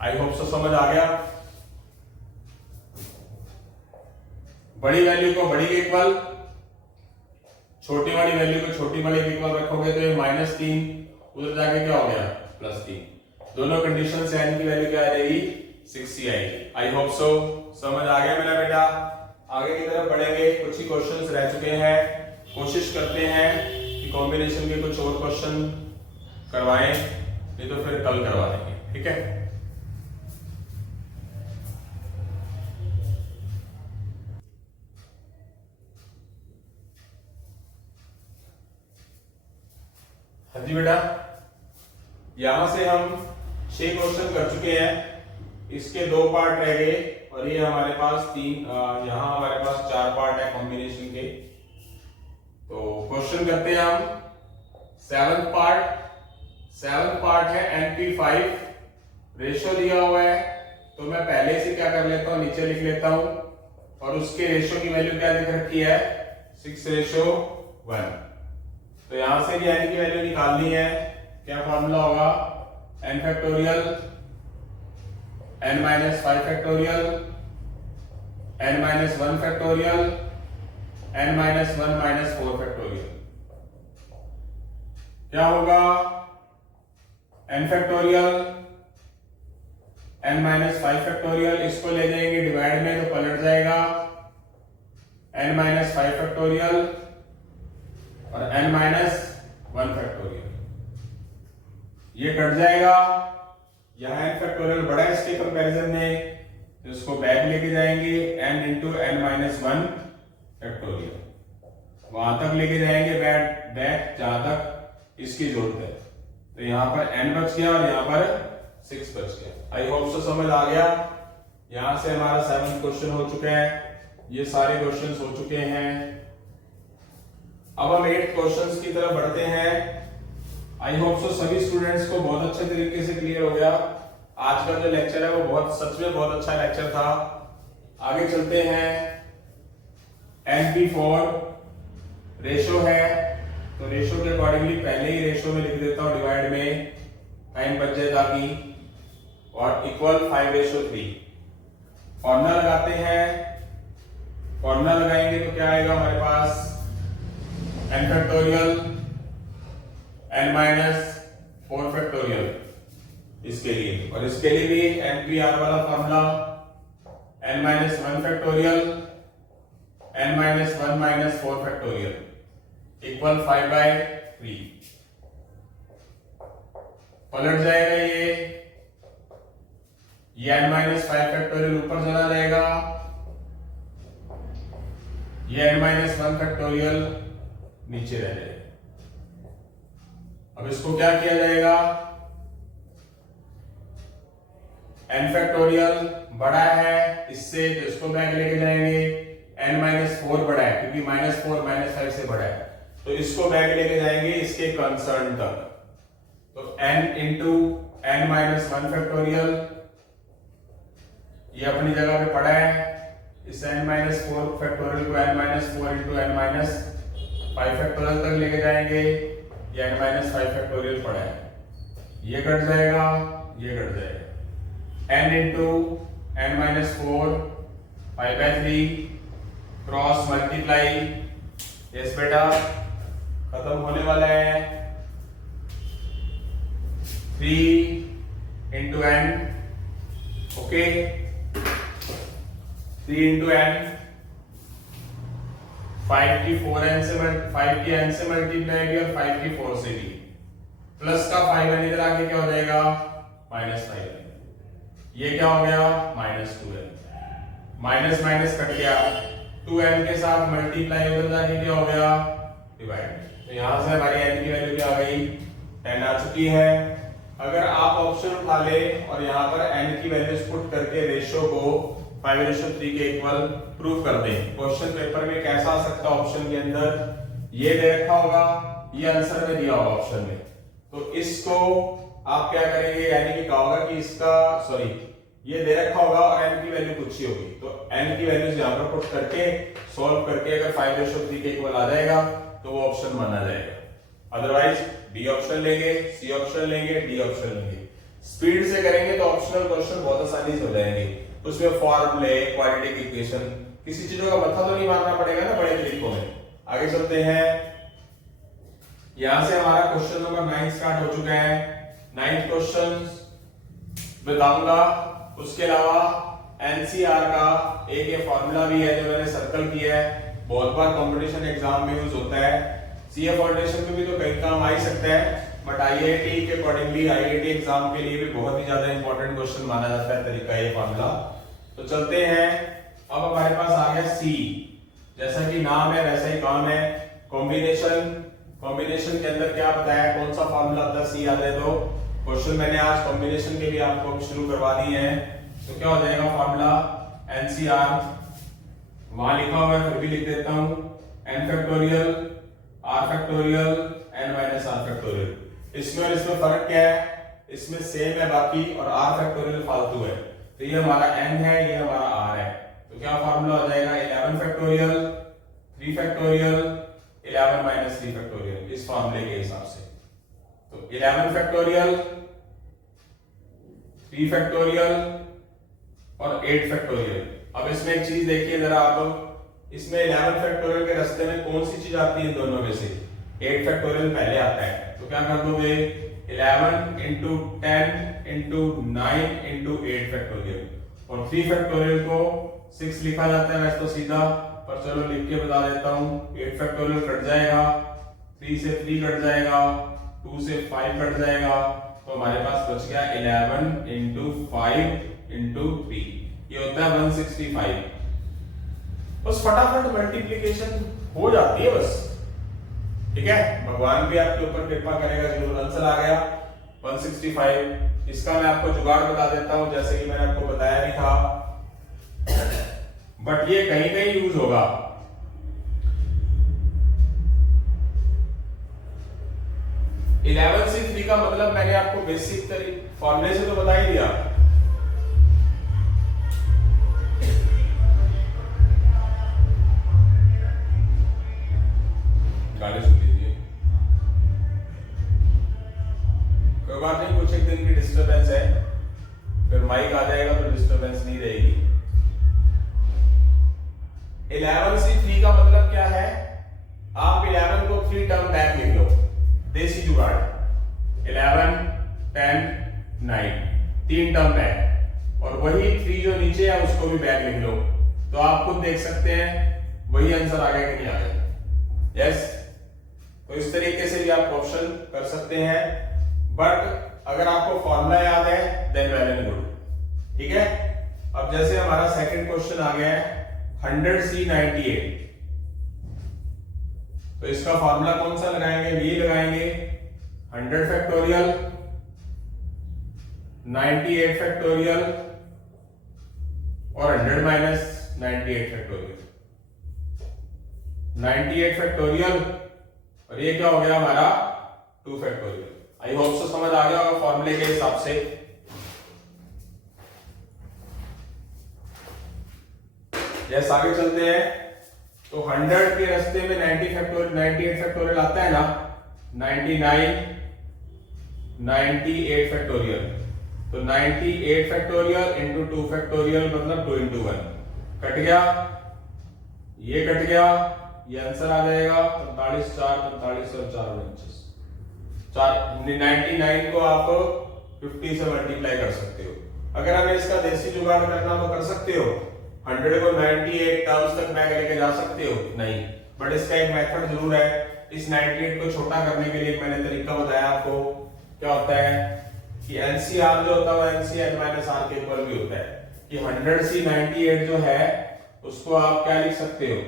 आई होप सो समझ आ गया। बड़ी वैल्यू को बड़ी के इक्वल, छोटी वाली वैल्यू को छोटी वाली के इक्वल रखोगे तो ये -3, उधर जाके क्या हो गया +3। दोनों कंडीशन से n की वैल्यू क्या आ जाएगी, 6 ही आएगी। आई होप सो समझ आ गया मेरा बेटा। आगे की तरफ बढ़ेंगे, कुछ ही क्वेश्चंस रह चुके हैं, कोशिश करते हैं कि कॉम्बिनेशन के कुछ और क्वेश्चन करवाएं, नहीं तो फिर कल करवा देंगे, ठीक है? हाँ जी बेटा, यहां से हम 6 क्वेश्चन कर चुके हैं, इसके 2 पार्ट रह गए और ये हमारे पास 3, यहां हमारे पास 4 पार्ट है कॉम्बिनेशन के। तो क्वेश्चन करते हैं हम 7th पार्ट है NP5, रेशो दिया हुआ है, तो मैं पहले से क्या कर लेता हूं, नीचे लिख लेता हूं, और उसके रेशो की वैल्यू क्या दिख रखी है, 6:1। तो यहां से भी n की वैल्यू निकालनी है। क्या फॉर्मूला होगा, n factorial n minus 5 factorial n minus 1 factorial n minus 1 minus 4 factorial. क्या होगा, n factorial n minus 5 factorial, इसको ले जाएंगे डिवाइड में तो पलट जाएगा n माइनस 5 फैक्टोरियल और n माइनस 1 फैक्टोरियल, ये कट जाएगा। यहां n फैक्टोरियल बड़ा है इसके कंपैरिजन में, तो इसको बैक लेके जाएंगे n into n minus 1 factorial, वहां तक लेके जाएंगे बैक जहां तक इसकी जरूरत है। तो यहां पर n बच गया और यहां पर 6 बच गया। आई होप सो समझ आ गया। यहां से हमारा 7th क्वेश्चन हो चुका है, ये सारे क्वेश्चंस हो चुके हैं। अब हम 8 क्वेश्चंस की तरफ बढ़ते हैं। आई होप सो सभी स्टूडेंट्स को बहुत अच्छे तरीके से क्लियर हो गया। आज का जो लेक्चर है वो बहुत, सच में बहुत अच्छा लेक्चर था। आगे चलते हैं। NP4 रेशो है, तो रेशो के अकॉर्डिंगली पहले ही रेशो में लिख देता हूं डिवाइड में, टाइम बच जाए ताकि, और इक्वल 5:3। फॉर्मूला लगाते हैं, फॉर्मूला लगाएंगे तो क्या आएगा हमारे पास, n factorial n minus 4 factorial इसके लिए, और इसके लिए भी NPR वाला formula n minus 1 factorial n minus 1 minus 4 factorial equal 5/3। पलट जाएगा ये n माइनस 5 फैक्टोरियल ऊपर चला जाएगा, ये n माइनस 1 फैक्टोरियल नीचे रह जाएगा। अब इसको क्या किया जाएगा, n फैक्टोरियल बड़ा है इससे, तो इसको बैक लेके जाएंगे, n माइनस 4 बड़ा है क्योंकि -4 -5 से बड़ा है, तो इसको बैक लेके जाएंगे इसके कंसर्न तक। तो n into n minus 1 factorial, ये अपनी जगह पे पड़ा है, इस n माइनस 4 फैक्टोरियल को n minus 4 into n minus 5 factorial तक लेके जाएंगे, ये n माइनस 5 फैक्टोरियल पड़ा है, ये कट जाएगा, ये कट जाएगा, n into n minus 4 5/3 cross multiply yes बेटा, खत्म होने वाला है। 3 into n, okay, 3 into n, 5 की 4n से 5 की n से मल्टीप्लाई की और 5 की 4 से भी, प्लस का 5n इधर आके क्या हो जाएगा, -5n। ये क्या हो गया, -2n, माइनस माइनस कट गया, 2n के साथ मल्टीप्लाई उधर जाके क्या हो गया, डिवाइड। तो यहां से हमारी n की वैल्यू क्या आ गई, 10 आ चुकी है। अगर आप ऑप्शन उठा ले और यहाँ पर n की वैल्यूज पुट करके रेशियो को 5:3 के इक्वल प्रूव कर दें, क्वेश्चन पेपर में कैसा आ सकता है, ऑप्शन के अंदर ये दे रखा होगा, ये आंसर में दिया होगा ऑप्शन में, तो इसको आप क्या करेंगे, यानी कि कहा होगा कि इसका सॉरी ये दे रखा होगा और n की वैल्यू कुछ ही होगी, तो n की वैल्यूज यहाँ पर पुट करके सॉल्व करके अगर 5:3 के इक्वल आ जाएगा तो वो ऑप्शन माना जाएगा। अदरवाइज डी ऑप्शन लेंगे, सी ऑप्शन लेंगे, डी ऑप्शन लेंगे। स्पीड से करेंगे तो ऑप्शनल क्वेश्चन बहुत आसानी से हो जाएंगे, उसमें फॉर्मूले, क्वाड्रेटिक इक्वेशन, किसी चीजों का मत्था तो नहीं मारना पड़ेगा ना बड़े तरीकों में। आगे चलते हैं, यहां से हमारा क्वेश्चन नंबर 9 स्टार्ट हो चुका है। 9th क्वेश्चन बताऊंगा, उसके अलावा एनसीआर का एक ये फॉर्मूला भी है जो मैंने सर्कल किया है, बहुत बार कंपटीशन एग्जाम में यूज होता है, सीए फाउंडेशन में भी तो कई काम आ ही सकता है, बट आईआईटी के अकॉर्डिंगली आईआईटी एग्जाम के लिए भी बहुत ही ज्यादा इंपॉर्टेंट क्वेश्चन माना जाता है तरीका ये फॉर्मूला। तो चलते हैं, अब हमारे पास आ गया सी, जैसा कि नाम है वैसा ही काम है, कॉम्बिनेशन। कॉम्बिनेशन के अंदर क्या बताया, कौन सा फॉर्मूला आता है, सी आता है, तो क्वेश्चन मैंने आज कॉम्बिनेशन के लिए आपको शुरू करवा दिए हैं। तो क्या हो जाएगा फॉर्मूला, एनसीआर, वहां लिखा हुआ है फिर भी लिख देता हूं, n factorial r factorial n minus r factorial. इसमें और इसमें फर्क क्या है, इसमें सेम है बाकी और r फैक्टोरियल फालतू है, तो ये हमारा n है, ये हमारा r है, तो क्या फॉर्मूला हो जाएगा 11 फैक्टोरियल 3 फैक्टोरियल 11 माइनस 3 फैक्टोरियल, इस फॉर्मूले के हिसाब से। तो 11 फैक्टोरियल 3 फैक्टोरियल और 8 फैक्टोरियल। अब इसमें एक चीज देखिए जरा आप, इसमें 11 फैक्टोरियल के रास्ते में कौन सी चीज आती है इन दोनों में से, 8 फैक्टोरियल पहले आता है, तो क्या कर दोगे 11 into 10 into 9 into 8 फैक्टोरियल, और 3 फैक्टोरियल को 6 लिखा जाता है वैसे तो सीधा, पर चलो लिख के बता देता हूं, 8 फैक्टोरियल कट जाएगा, 3 से 3 कट जाएगा, 2 से 5 कट जाएगा, तो हमारे पास बच गया 11 into 5 into 3, ये होता है 165। बस फटाफट मल्टीप्लिकेशन हो जाती है बस, ठीक है, भगवान भी आपके ऊपर कृपा करेगा जरूर। आंसर आ गया 165। इसका मैं आपको जुगाड़ बता देता हूं, जैसे कि मैंने आपको बताया भी था, बट ये कहीं कहीं यूज होगा। इलेवन से 3 का मतलब मैंने आपको बेसिक फॉर्मूले से तो बता ही दिया, गाड़ी सुन लीजिए, कोई बात नहीं, कुछ एक दिन की डिस्टरबेंस है, फिर माइक आ जाएगा तो डिस्टरबेंस नहीं रहेगी। 11 से 3 का मतलब क्या है, आप 11 को 3 टर्म बैक लिख लो, देसी जुगाड़, 11 10 9 3 टर्म बैक, और वही 3 जो नीचे है उसको भी बैक लिख लो, तो आप खुद देख सकते हैं वही आंसर आ गया कि नहीं आ गया। यस, तो इस तरीके से भी आप ऑप्शन कर सकते हैं, बट अगर आपको फॉर्मूला याद है देन वेल एंड गुड, ठीक है। अब जैसे हमारा सेकंड क्वेश्चन आ गया है 100C98, तो इसका फॉर्मूला कौन सा लगाएंगे, ये लगाएंगे 100 फैक्टोरियल 98 फैक्टोरियल और 100 माइनस 98 फैक्टोरियल, 98 फैक्टोरियल और ये क्या हो गया हमारा 2 फैक्टोरियल। आई होप सो समझ आ गया होगा फॉर्मूले के हिसाब से। यस, आगे चलते हैं, तो 100 के रास्ते में 98 फैक्टोरियल आता है ना, 99 98 फैक्टोरियल, तो 98 फैक्टोरियल इंटू 2 फैक्टोरियल मतलब 2 into 1 कट गया, ये कट गया, ये आंसर आ जाएगा 45 4 45 और 4 29 99 को आप 50 से मल्टीप्लाई कर सकते हो। अगर हमें इसका देसी जुगाड़ करना तो कर सकते हो, 100 को 98 टर्म्स तक बैक लेके जा सकते हो, नहीं, बट इसका एक मेथड जरूर है। इस 98 को छोटा करने के लिए मैंने तरीका बताया आपको। क्या होता है कि एनसीआर जो होता है वो एनसीआर माइनस आर के इक्वल भी होता है कि 100 सी 98 जो है उसको आप क्या लिख सकते हो,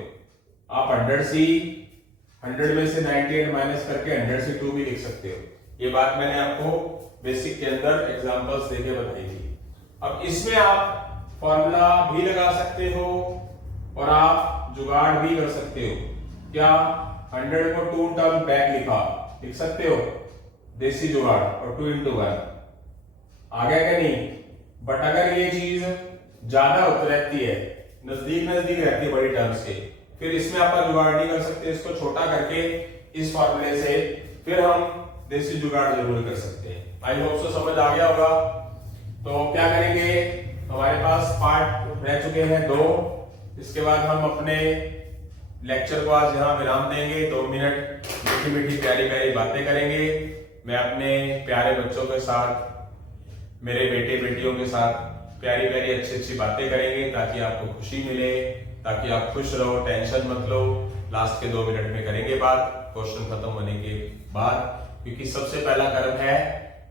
आप 100 सी 100 में से 98 माइनस करके 100 सी 2 भी लिख सकते हो। ये बात मैंने आपको बेसिक के अंदर एग्जांपल्स देके बताई थी। अब इसमें आप फॉर्मूला भी लगा सकते हो और आप जुगाड़ भी कर सकते हो। क्या 100 को 2 टर्म बैक लिख सकते हो, देसी जुगाड़, और 2 into 1 आ गया क्या नहीं। बट अगर ये चीज ज्यादा रहती है, नजदीक रहती है बड़ी टर्म्स के, फिर इसमें आप जुगाड़ नहीं कर सकते, इसको छोटा करके इस फॉर्मूले से फिर हम देसी जुगाड़ जरूर कर सकते हैं। आई होप सो समझ आ गया होगा। तो क्या करेंगे, हमारे पास पार्ट रह चुके हैं 2, इसके बाद हम अपने लेक्चर को आज यहाँ विराम देंगे। 2 मिनट मीठी मीठी प्यारी प्यारी बातें करेंगे। मैं अपने प्यारे बच्चों के साथ, मेरे बेटे बेटियों के साथ प्यारी प्यारी अच्छी अच्छी बातें करेंगे ताकि आपको खुशी मिले, ताकि आप खुश रहो, टेंशन मत लो। लास्ट के 2 मिनट में करेंगे बात क्वेश्चन खत्म होने के बाद, क्योंकि सबसे पहला कर्म है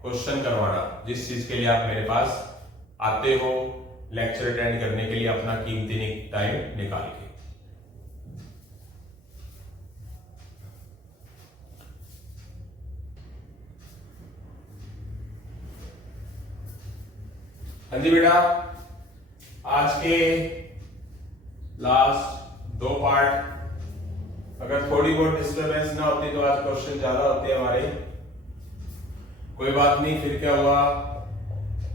क्वेश्चन करवाना। जिस चीज के लिए आप मेरे पास आते हो लेक्चर अटेंड करने के लिए अपना कीमती टाइम निकाल के। हाँ जी बेटा, आज के लास्ट 2 पार्ट, अगर थोड़ी बहुत डिस्टर्बेंस ना होती तो आज क्वेश्चन ज्यादा होते हमारे। कोई बात नहीं, फिर क्या हुआ,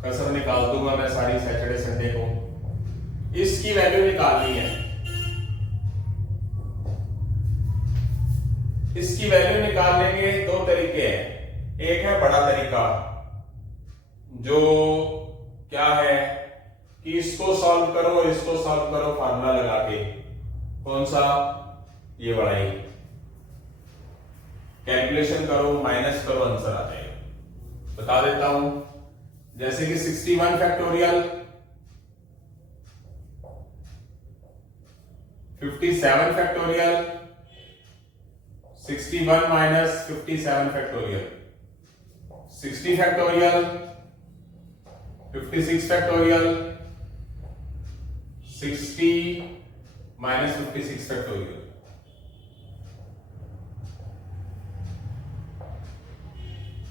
कसर निकाल दूंगा मैं सारी सैटरडे संडे को। इसकी वैल्यू निकालनी है, इसकी वैल्यू निकालने के 2 तरीके हैं। एक है बड़ा तरीका, जो क्या है कि इसको सॉल्व करो, इसको सॉल्व करो फार्मूला लगा के। कौन सा, ये बड़ा ही, कैलकुलेशन करो, माइनस करो, आंसर आ जाएगा। बता देता हूं, जैसे कि 61 factorial 57 factorial 61 minus 57 factorial 60 factorial 56 factorial 60 minus 56 factorial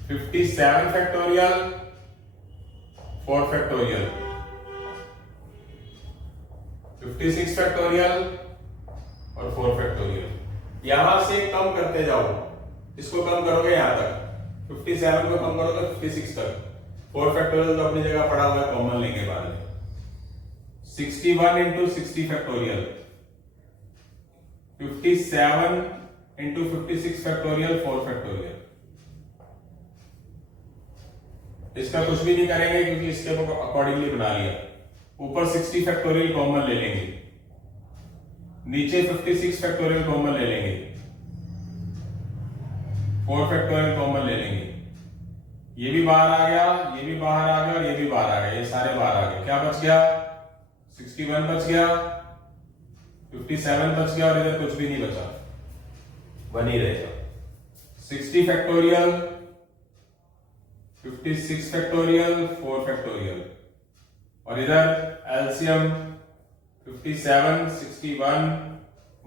57 factorial 4 factorial 56 factorial और 4 फैक्टोरियल। यहां से कम करते जाओ, इसको कम करोगे यहां तक, 57 को कम करोगे 56 तक। 4 फैक्टोरियल तो अपनी जगह पड़ा हुआ है, कॉमन लेंगे बाद में। 61 into 60 factorial 57 into 56 factorial 4 factorial. इसका कुछ भी नहीं करेंगे क्योंकि इसके अकॉर्डिंगली बना लिया। ऊपर 60 फैक्टोरियल कॉमन ले लेंगे, नीचे 56 फैक्टोरियल कॉमन ले लेंगे, 4 फैक्टोरियल कॉमन ले लेंगे। ये भी बाहर आ गया, ये भी बाहर आ गया और ये भी बाहर आ गया, ये सारे बाहर आ गए। क्या बच गया, 61 बच गया, 57 बच गया और इधर कुछ भी नहीं बचा, बनी रहेगा। 60 फैक्टोरियल 56 फैक्टोरियल 4 फैक्टोरियल और इधर एलसीएम 57 61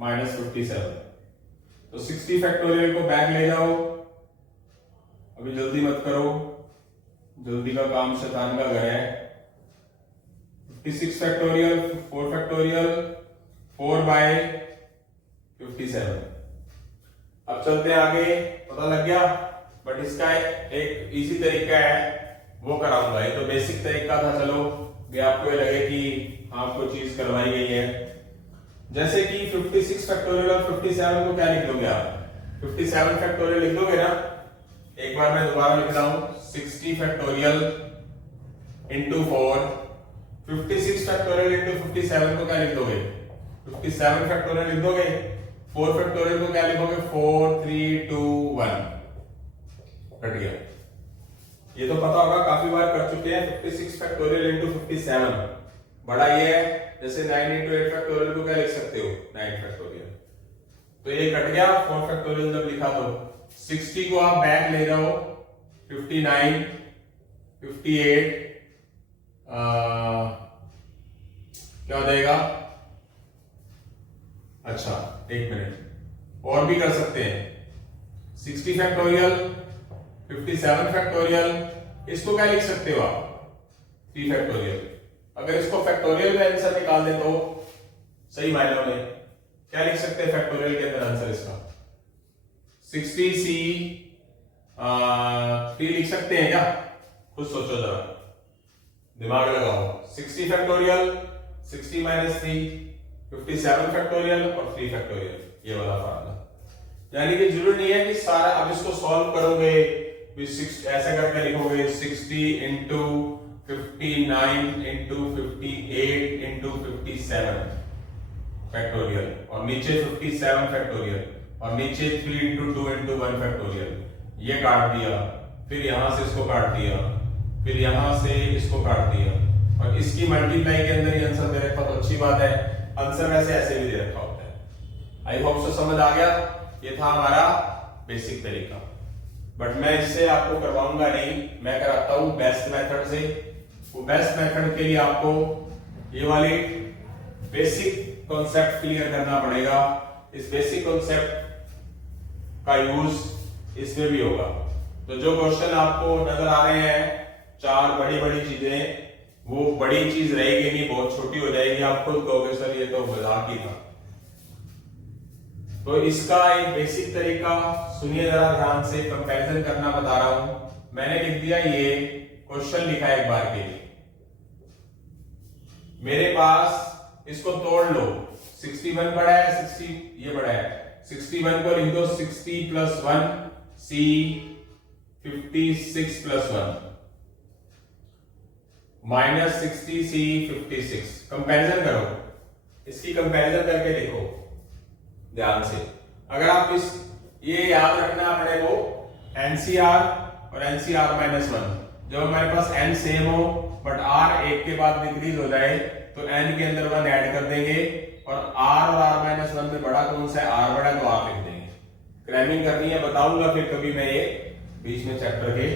माइनस 57। तो 60 फैक्टोरियल को बैक ले जाओ, अभी जल्दी मत करो, जल्दी का काम शैतान का घर है। 56 फैक्टोरियल 4 फैक्टोरियल 4 बाय 57। अब चलते हैं आगे, पता लग गया। बट इसका एक इजी तरीका है, वो कराऊंगा। ये तो बेसिक तरीका था, चलो भी आपको ये लगे कि आपको चीज करवाई गई है। जैसे कि 56 फैक्टोरियल और 57 को क्या लिख दोगे आप, 57 फैक्टोरियल लिख दोगे ना। एक बार मैं दोबारा लिख रहा हूं, 60 फैक्टोरियल इंटू 4, 56 फैक्टोरियल इंटू 57 को क्या लिख दोगे, 57 फैक्टोरियल लिख दोगे। 4 फैक्टोरियल को क्या लिखोगे 4 3 2 1 कट गया। ये तो पता होगा, काफी बार कर चुके हैं। 56 फैक्टोरियल इंटू 57 बड़ा ये है, जैसे 9 इंटू 8 फैक्टोरियल को क्या लिख सकते हो 9 फैक्टोरियल। तो ये कट गया 4 फैक्टोरियल जब लिखा तो 60 को आप बैक ले रहे हो 59 58 क्या हो जाएगा। अच्छा एक मिनट और भी कर सकते हैं 60 फैक्टोरियल 57 फैक्टोरियल, इसको क्या लिख सकते हो आप 3 फैक्टोरियल। अगर इसको फैक्टोरियल में आंसर निकाल दे तो सही मायनों में क्या लिख सकते हैं फैक्टोरियल के अंदर आंसर इसका 60C 3 लिख सकते हैं क्या, खुद सोचो जरा, दिमाग लगाओ। 60 फैक्टोरियल 60 माइनस 3 57 फैक्टोरियल और 3 फैक्टोरियल, ये वाला फार्मूला। यानी कि जरूरी नहीं है कि सारा अब इसको सॉल्व करोगे ऐसे करके लिखोगे 60 इंटू 59 इंटू 58 इंटू 57 फैक्टोरियल और नीचे 57 फैक्टोरियल और नीचे 3 इंटू 2 इंटू 1 फैक्टोरियल। ये काट दिया, फिर यहां से इसको काट दिया, फिर यहां से इसको काट दिया और इसकी मल्टीप्लाई के अंदर ही आंसर दे रखा तो अच्छी बात है। आंसर वैसे ऐसे भी दे रखा होता है। आई होप सो समझ आ गया। ये था हमारा बेसिक तरीका, बट मैं इससे आपको करवाऊंगा नहीं, मैं कराता हूं बेस्ट मेथड से। वो बेस्ट मेथड के लिए आपको ये वाली बेसिक कॉन्सेप्ट क्लियर करना पड़ेगा। इस बेसिक कॉन्सेप्ट का यूज इसमें भी होगा। तो जो क्वेश्चन आपको नजर आ रहे हैं 4 बड़ी बड़ी चीजें, वो बड़ी चीज रहेगी नहीं, बहुत छोटी हो जाएगी। आप खुद कहोगे सर ये तो मजाक ही था। तो इसका एक बेसिक तरीका सुनिए जरा ध्यान से, कंपैरिजन करना बता रहा हूं। मैंने लिख दिया, ये क्वेश्चन लिखा एक बार के लिए। मेरे पास इसको तोड़ लो, 61 बड़ा है 60 ये बड़ा है, 61 को लिख दो 60 plus 1 C 56 plus 1 minus 60 C 56। Comparison करो, इसकी कंपैरिजन करके देखो ध्यान से। अगर आप ये याद रखना अपने को NCR और NCR माइनस 1, जब हमारे पास n सेम हो बट R एक के बाद डिक्रीज हो जाए तो n के अंदर 1 ऐड कर देंगे और R और R माइनस 1 में बड़ा कौन सा है, R बड़ा, तो R लिख देंगे। क्रैमिंग करनी है बताऊंगा फिर कभी मैं ये बीच में चैप्टर के।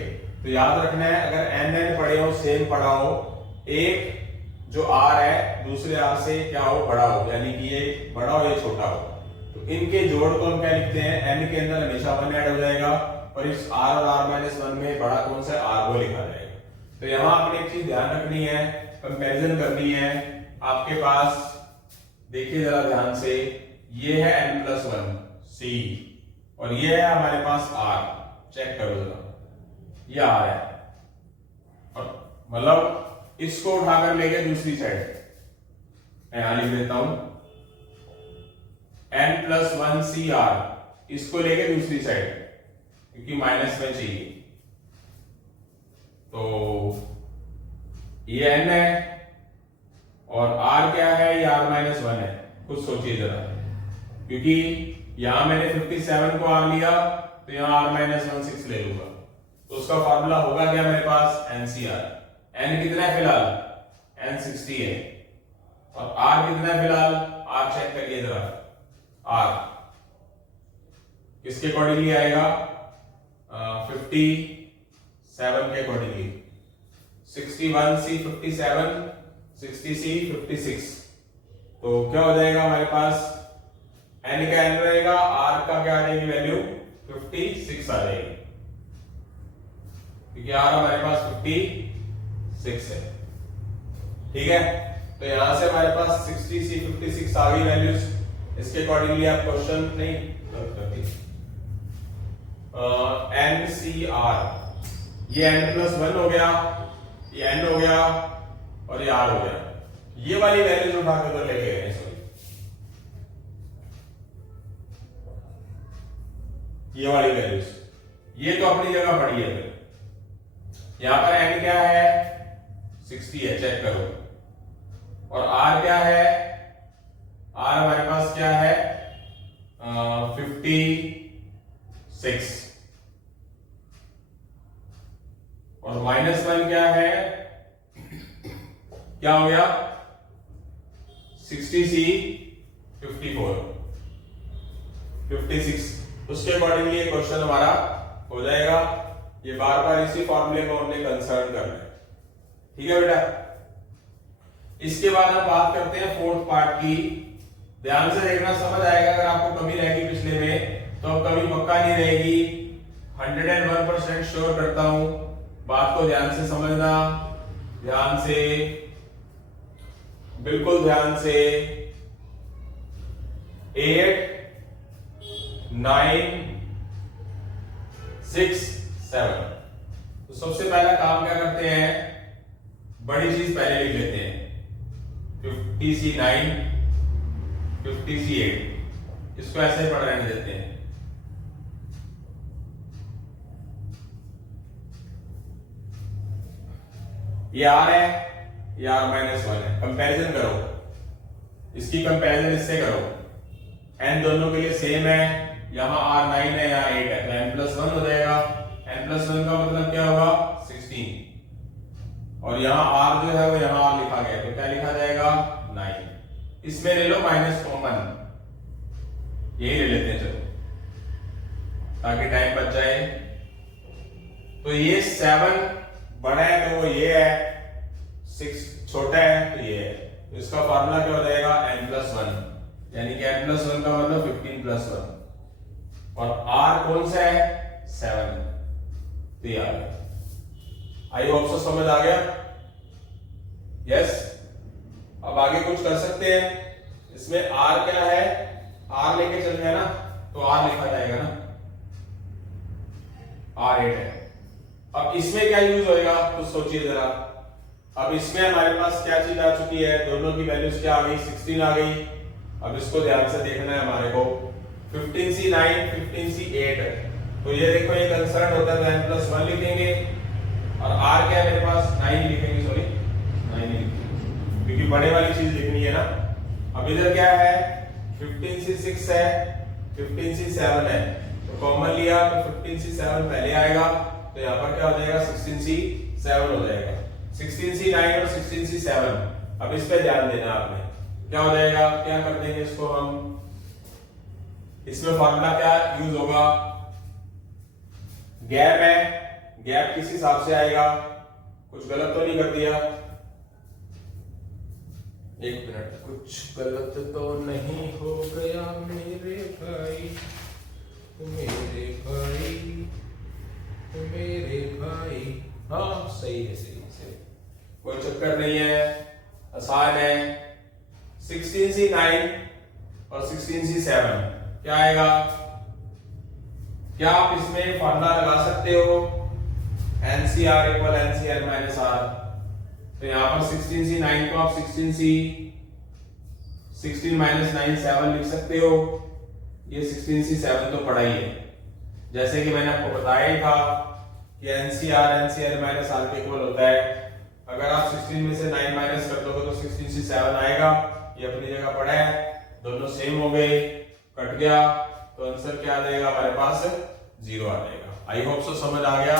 तो याद रखना है अगर n पढ़े हो सेम पढ़ा हो, एक जो R है दूसरे R से क्या हो बड़ा हो, यानी कि ये बड़ा हो ये छोटा हो, तो इनके जोड़ को हम क्या लिखते हैं, n के अंदर हमेशा 1 ऐड हो जाएगा और इस R और R माइनस 1 में बड़ा कौन सा है, R को लिखा जाएगा। तो यहां आपने एक चीज ध्यान रखनी है, कंपैरिजन करनी है। आपके पास देखिए जरा ध्यान से, ये है n+1 C और ये है हमारे पास R, चेक करो जरा, ये R है और मतलब इसको उठाकर ले गए दूसरी साइड, मैं यहां लिख देता हूं n+1 CR, इसको ले गए दूसरी साइड क्योंकि माइनस में चाहिए। तो ये n है और R क्या है, ये R-1 है। कुछ सोचिए जरा, क्योंकि यहां मैंने 57 को R लिया तो यहां R-1 6 ले लूंगा, तो उसका फार्मूला होगा क्या मेरे पास NCR। n कितना है फिलहाल, n 60 है और R कितना है फिलहाल, R चेक करिए जरा, R किसके अकॉर्डिंगली आएगा, 57 के अकॉर्डिंगली। 61 C 57, 60 C 56, तो क्या हो जाएगा हमारे पास, n का n रहेगा, R का क्या आ जाएगी वैल्यू 56 आ जाएगी, क्योंकि R हमारे पास 56 है। ठीक है, तो यहां से हमारे पास 60 C 56 आ गई वैल्यूज। इसके अकॉर्डिंगली आप क्वेश्चन नहीं NCR, ये n+1 हो गया, ये n हो गया और ये R हो गया। ये वाली वैल्यूज उठा के तो लेके गए, सॉरी ये वाली वैल्यूज, ये तो अपनी जगह पड़ी है। फिर यहां पर n क्या है 60 है, चेक करो, और R क्या है, R हमारे पास क्या है 56 और -1 क्या है, क्या हो गया 60C 54 56। उसके अकॉर्डिंगली ये क्वेश्चन हमारा हो जाएगा। ये बार बार इसी फॉर्मूले को हमने कंसर्न करना है, ठीक है बेटा। इसके बाद हम बात करते हैं फोर्थ पार्ट की। ध्यान से देखना, समझ आएगा। अगर आपको कमी रहेगी पिछले में तो अब कमी पक्का नहीं रहेगी, 101% श्योर करता हूं। बात को ध्यान से समझना, ध्यान से, बिल्कुल ध्यान से। 8 9 6 7। तो सबसे पहला काम क्या करते हैं, बड़ी चीज पहले लिख लेते हैं। 50C 9 50C 8, इसको ऐसे ही पढ़ रहने देते हैं। ये R है, ये R -1 है। कंपैरिजन करो, इसकी कंपैरिजन इससे करो। n दोनों के लिए सेम है, यहां R 9 है, यहां 8 है, तो n+1 हो जाएगा। n+1 का मतलब क्या होगा 16, और यहां R जो है वो यहां R लिखा गया, तो क्या लिखा जाएगा 9। इसमें ले लो माइनस कॉमन, यही ले लेते हैं चलो, ताकि टाइम बच जाए। तो ये 7 बड़ा है तो वो ये है, 6 छोटा है तो ये है। तो इसका फार्मूला क्या हो जाएगा n+1, यानी कि n+1 का मतलब 15+1, और R कौन सा है 7, तो ये आ गया। आई होप सो समझ आ गया। यस, अब आगे कुछ कर सकते हैं। इसमें R क्या है, R लेके चल गया ना, तो R लिखा जाएगा ना, R 8 है। अब इसमें क्या यूज होएगा तो सोचिए जरा। अब इसमें हमारे पास क्या चीज आ चुकी है, दोनों की वैल्यूज क्या आ गई, 16 आ गई। अब इसको ध्यान से देखना है हमारे को। 15C 9 15C 8, तो ये देखो ये कंसर्न होता है, तो n+1 लिखेंगे, और R क्या है मेरे पास 9 लिखेंगे, सॉरी 9 लिखेंगे, क्योंकि बड़े वाली चीज लिखनी है ना। अब इधर क्या है 15C 6 है, 15C 7 है, तो कॉमन लिया तो 15C 7 पहले आएगा, तो यहाँ पर क्या हो जाएगा 16C 7 हो जाएगा। 16C 9 और 16C 7। अब इस पे ध्यान देना आपने, क्या हो जाएगा, क्या कर देंगे इसको हम, इसमें फॉर्मूला क्या यूज होगा, गैप है, गैप किस हिसाब से आएगा, कुछ गलत तो नहीं कर दिया, एक मिनट, कुछ गलत तो नहीं हो गया मेरे भाई, मेरे भाई, मेरे भाई। हाँ सही है, सही है, कोई चक्कर नहीं है, आसान है। 16C 9 और 16C 7 क्या आएगा, क्या आप इसमें फॉर्मूला लगा सकते हो, NCR = NCR - R। तो यहां पर 16C 9 को आप 16 - 9 7 लिख सकते हो। ये 16C 7 तो पढ़ा ही है, जैसे कि मैंने आपको बताया ही था कि NCR - R के इक्वल होता है। अगर आप 16 में से 9 माइनस कर दोगे तो 16C 7 आएगा, ये अपनी जगह पड़ा है, दोनों सेम हो गए, कट गया, तो आंसर क्या आ जाएगा हमारे पास 0 आ जाएगा। आई होप सो समझ आ गया।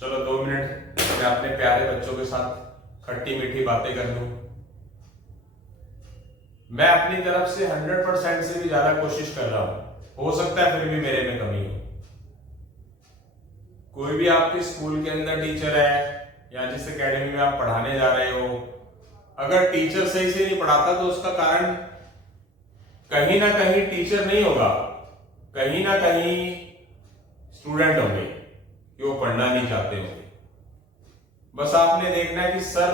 चलो 2 मिनट मैं अपने प्यारे बच्चों के साथ खट्टी मीठी बातें कर लूं। मैं अपनी तरफ से 100% से भी ज्यादा कोशिश कर रहा हूं, हो सकता है फिर भी मेरे में कमी हो। कोई भी आपके स्कूल के अंदर टीचर है या जिस एकेडमी में आप पढ़ाने जा रहे हो, अगर टीचर सही से नहीं पढ़ाता तो उसका कारण कहीं ना कहीं टीचर नहीं होगा, कहीं ना कहीं स्टूडेंट होंगे कि वो पढ़ना नहीं चाहते होंगे। बस आपने देखना है कि सर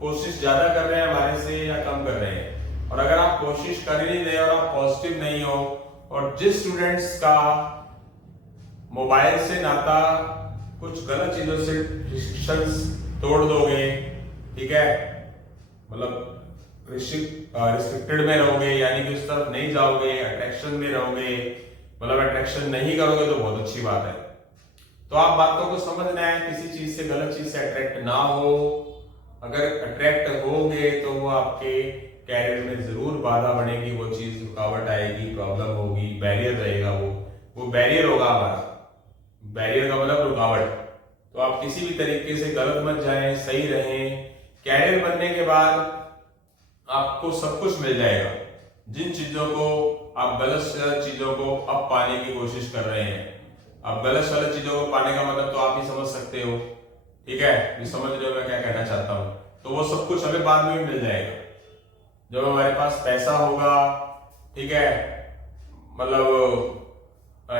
कोशिश ज्यादा कर रहे हैं हमारे से या कम कर रहे हैं। और अगर आप कोशिश कर ही नहीं रहे और आप पॉजिटिव नहीं हो, और जिस स्टूडेंट्स का मोबाइल से नाता कुछ गलत चीजों से रिस्ट्रिक्शंस तोड़ दोगे, ठीक है, मतलब रिस्ट्रिक्टेड में रहोगे, यानी कि उस तरफ नहीं जाओगे, अट्रैक्शन में रहोगे, मतलब अट्रैक्शन नहीं करोगे तो बहुत अच्छी बात है। तो आप बातों को समझना है, किसी चीज से गलत चीज से अट्रैक्ट ना हो। अगर अट्रैक्ट होगे तो वो आपके कैरियर में जरूर बाधा बनेगी, वो चीज रुकावट आएगी, प्रॉब्लम होगी, बैरियर रहेगा, वो बैरियर होगा हमारा। बैरियर का मतलब रुकावट। तो आप किसी भी तरीके से गलत मत जाएं, सही रहें। कैरियर बनने के बाद आपको सब कुछ मिल जाएगा। जिन चीजों को आप गलत चीजों को अब पाने की कोशिश कर रहे हैं, अब गलत चीजों को पाने का मतलब तो आप ही समझ सकते हो, ठीक है, ये समझ रहे हो मैं क्या कहना चाहता हूं। तो वो सब कुछ हमें बाद में भी मिल जाएगा जब हमारे पास पैसा होगा, ठीक है। मतलब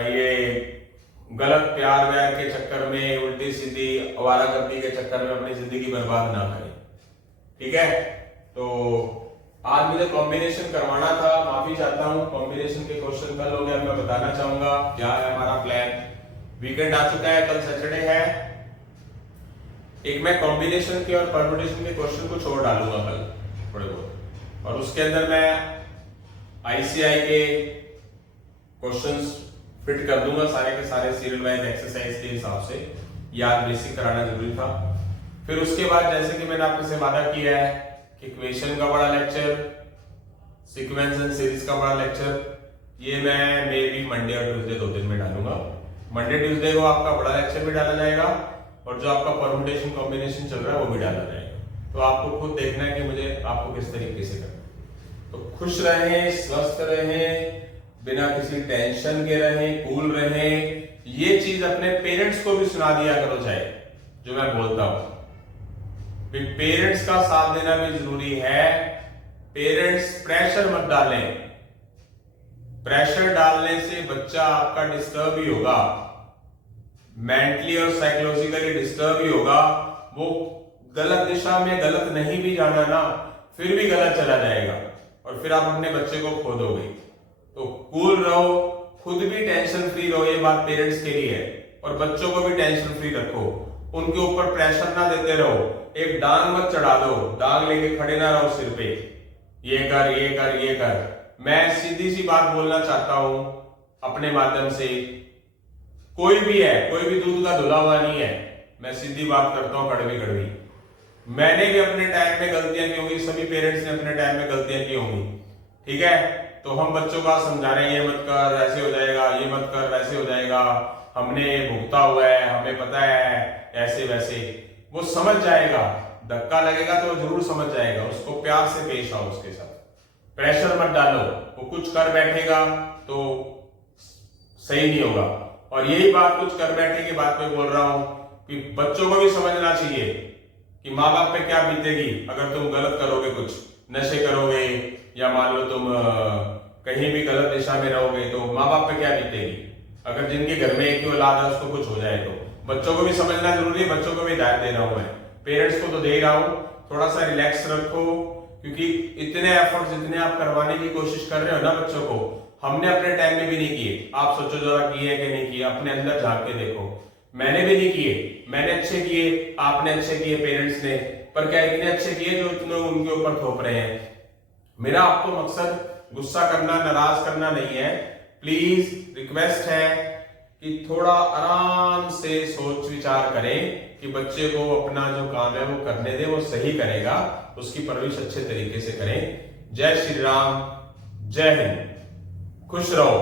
ये गलत प्यार व्यार के चक्कर में, उल्टी सीधी आवारागर्दी के चक्कर में अपनी जिंदगी बर्बाद ना करें, ठीक है। तो आज मुझे कॉम्बिनेशन करवाना था, माफी चाहता हूं। कॉम्बिनेशन के क्वेश्चन कल हो गया, मैं बताना चाहूंगा क्या है हमारा प्लान। वीकेंड आ चुका है, कल सैटरडे है। एक मैं कॉम्बिनेशन के और परम्यूटेशन के क्वेश्चन को छोड़ डालूंगा कल थोड़े बहुत, और उसके अंदर मैं आईसीआई के क्वेश्चंस फिट कर दूंगा सारे के सारे सीरियल वाइज एक्सरसाइज के हिसाब से। याद बेसिक कराना जरूरी था। फिर उसके बाद जैसे कि मैंने आपसे वादा किया है कि इक्वेशन का बड़ा लेक्चर, सीक्वेंस एंड सीरीज का बड़ा लेक्चर, ये मैं मे बी मंडे और ट्यूसडे 2 दिन में डालूंगा। मंडे ट्यूसडे को आपका बड़ा लेक्चर भी डाला जाएगा और जो आपका परम्यूटेशन कॉम्बिनेशन चल रहा है वो भी डाला जाएगा। तो आपको खुद देखना है कि मुझे आपको किस तरीके से करना है। तो खुश रहें, स्वस्थ रहें, बिना किसी टेंशन के रहें, कूल रहें। ये चीज अपने पेरेंट्स को भी सुना दिया करो, चाहे जो मैं बोलता हूं। पेरेंट्स का साथ देना भी जरूरी है। पेरेंट्स प्रेशर मत डालें। प्रेशर डालने से बच्चा आपका डिस्टर्ब ही होगा, मेंटली और साइकोलॉजिकली डिस्टर्ब ही होगा। वो गलत दिशा में गलत नहीं भी जाना ना, फिर भी गलत चला जाएगा और फिर आप अपने बच्चे को खो दोगे। तो कूल रहो, खुद भी टेंशन फ्री रहो, ये बात पेरेंट्स के लिए है। और बच्चों को भी टेंशन फ्री रखो, उनके ऊपर प्रेशर ना देते रहो। एक डांग मत चढ़ा दो, डांग लेके खड़े ना रहो सिर पे, ये कर ये कर ये कर। मैं सीधी सी बात बोलना चाहता हूं अपने माध्यम से, कोई भी है, कोई भी दूध का धुला हुआ नहीं है। मैं सीधी बात करता हूं, कड़वी कड़वी। मैंने भी अपने टाइम में गलतियां की होंगी, सभी पेरेंट्स ने अपने टाइम में गलतियां की होंगी, ठीक है। तो हम बच्चों का समझा रहे हैं, ये मत कर, ऐसे हो जाएगा, ये मत कर, वैसे हो जाएगा, हमने भुगता हुआ है, हमें पता है, ऐसे वैसे। वो समझ जाएगा, धक्का लगेगा तो जरूर समझ जाएगा। उसको प्यार से पेश आओ, उसके साथ प्रेशर मत डालो। वो कुछ कर बैठेगा तो सही नहीं होगा। और यही बात कुछ कर बैठे की बात में बोल रहा हूं कि बच्चों को भी समझना चाहिए कि माँ बाप पे क्या बीतेगी अगर तुम गलत करोगे, कुछ नशे करोगे या मान लो तुम कहीं भी गलत दिशा में रहोगे, तो माँ बाप पे क्या बीतेगी। अगर जिनके घर में एक ही औलाद है उसको कुछ हो जाए तो बच्चों को भी समझना जरूरी है। बच्चों को भी हिदायत दे रहा हूं मैं, पेरेंट्स को तो दे रहा हूं। थोड़ा सा रिलैक्स रखो, क्योंकि इतने एफर्ट्स जितने आप करवाने की कोशिश कर रहे हो ना बच्चों को, हमने अपने टाइम में भी नहीं किए। आप सोचो जरा किए कि नहीं किए, अपने अंदर झांक के देखो। मैंने भी नहीं किए, मैंने अच्छे किए, आपने अच्छे किए, पेरेंट्स ने, पर क्या इतने अच्छे किए जो इतने उनके ऊपर थोप रहे हैं। मेरा आपको मकसद गुस्सा करना, नाराज करना नहीं है। प्लीज रिक्वेस्ट है कि थोड़ा आराम से सोच विचार करें कि बच्चे को अपना जो काम है वो करने दे, वो सही करेगा, उसकी परवरिश अच्छे तरीके से करें। जय श्री राम, जय हिंद, खुश रहो।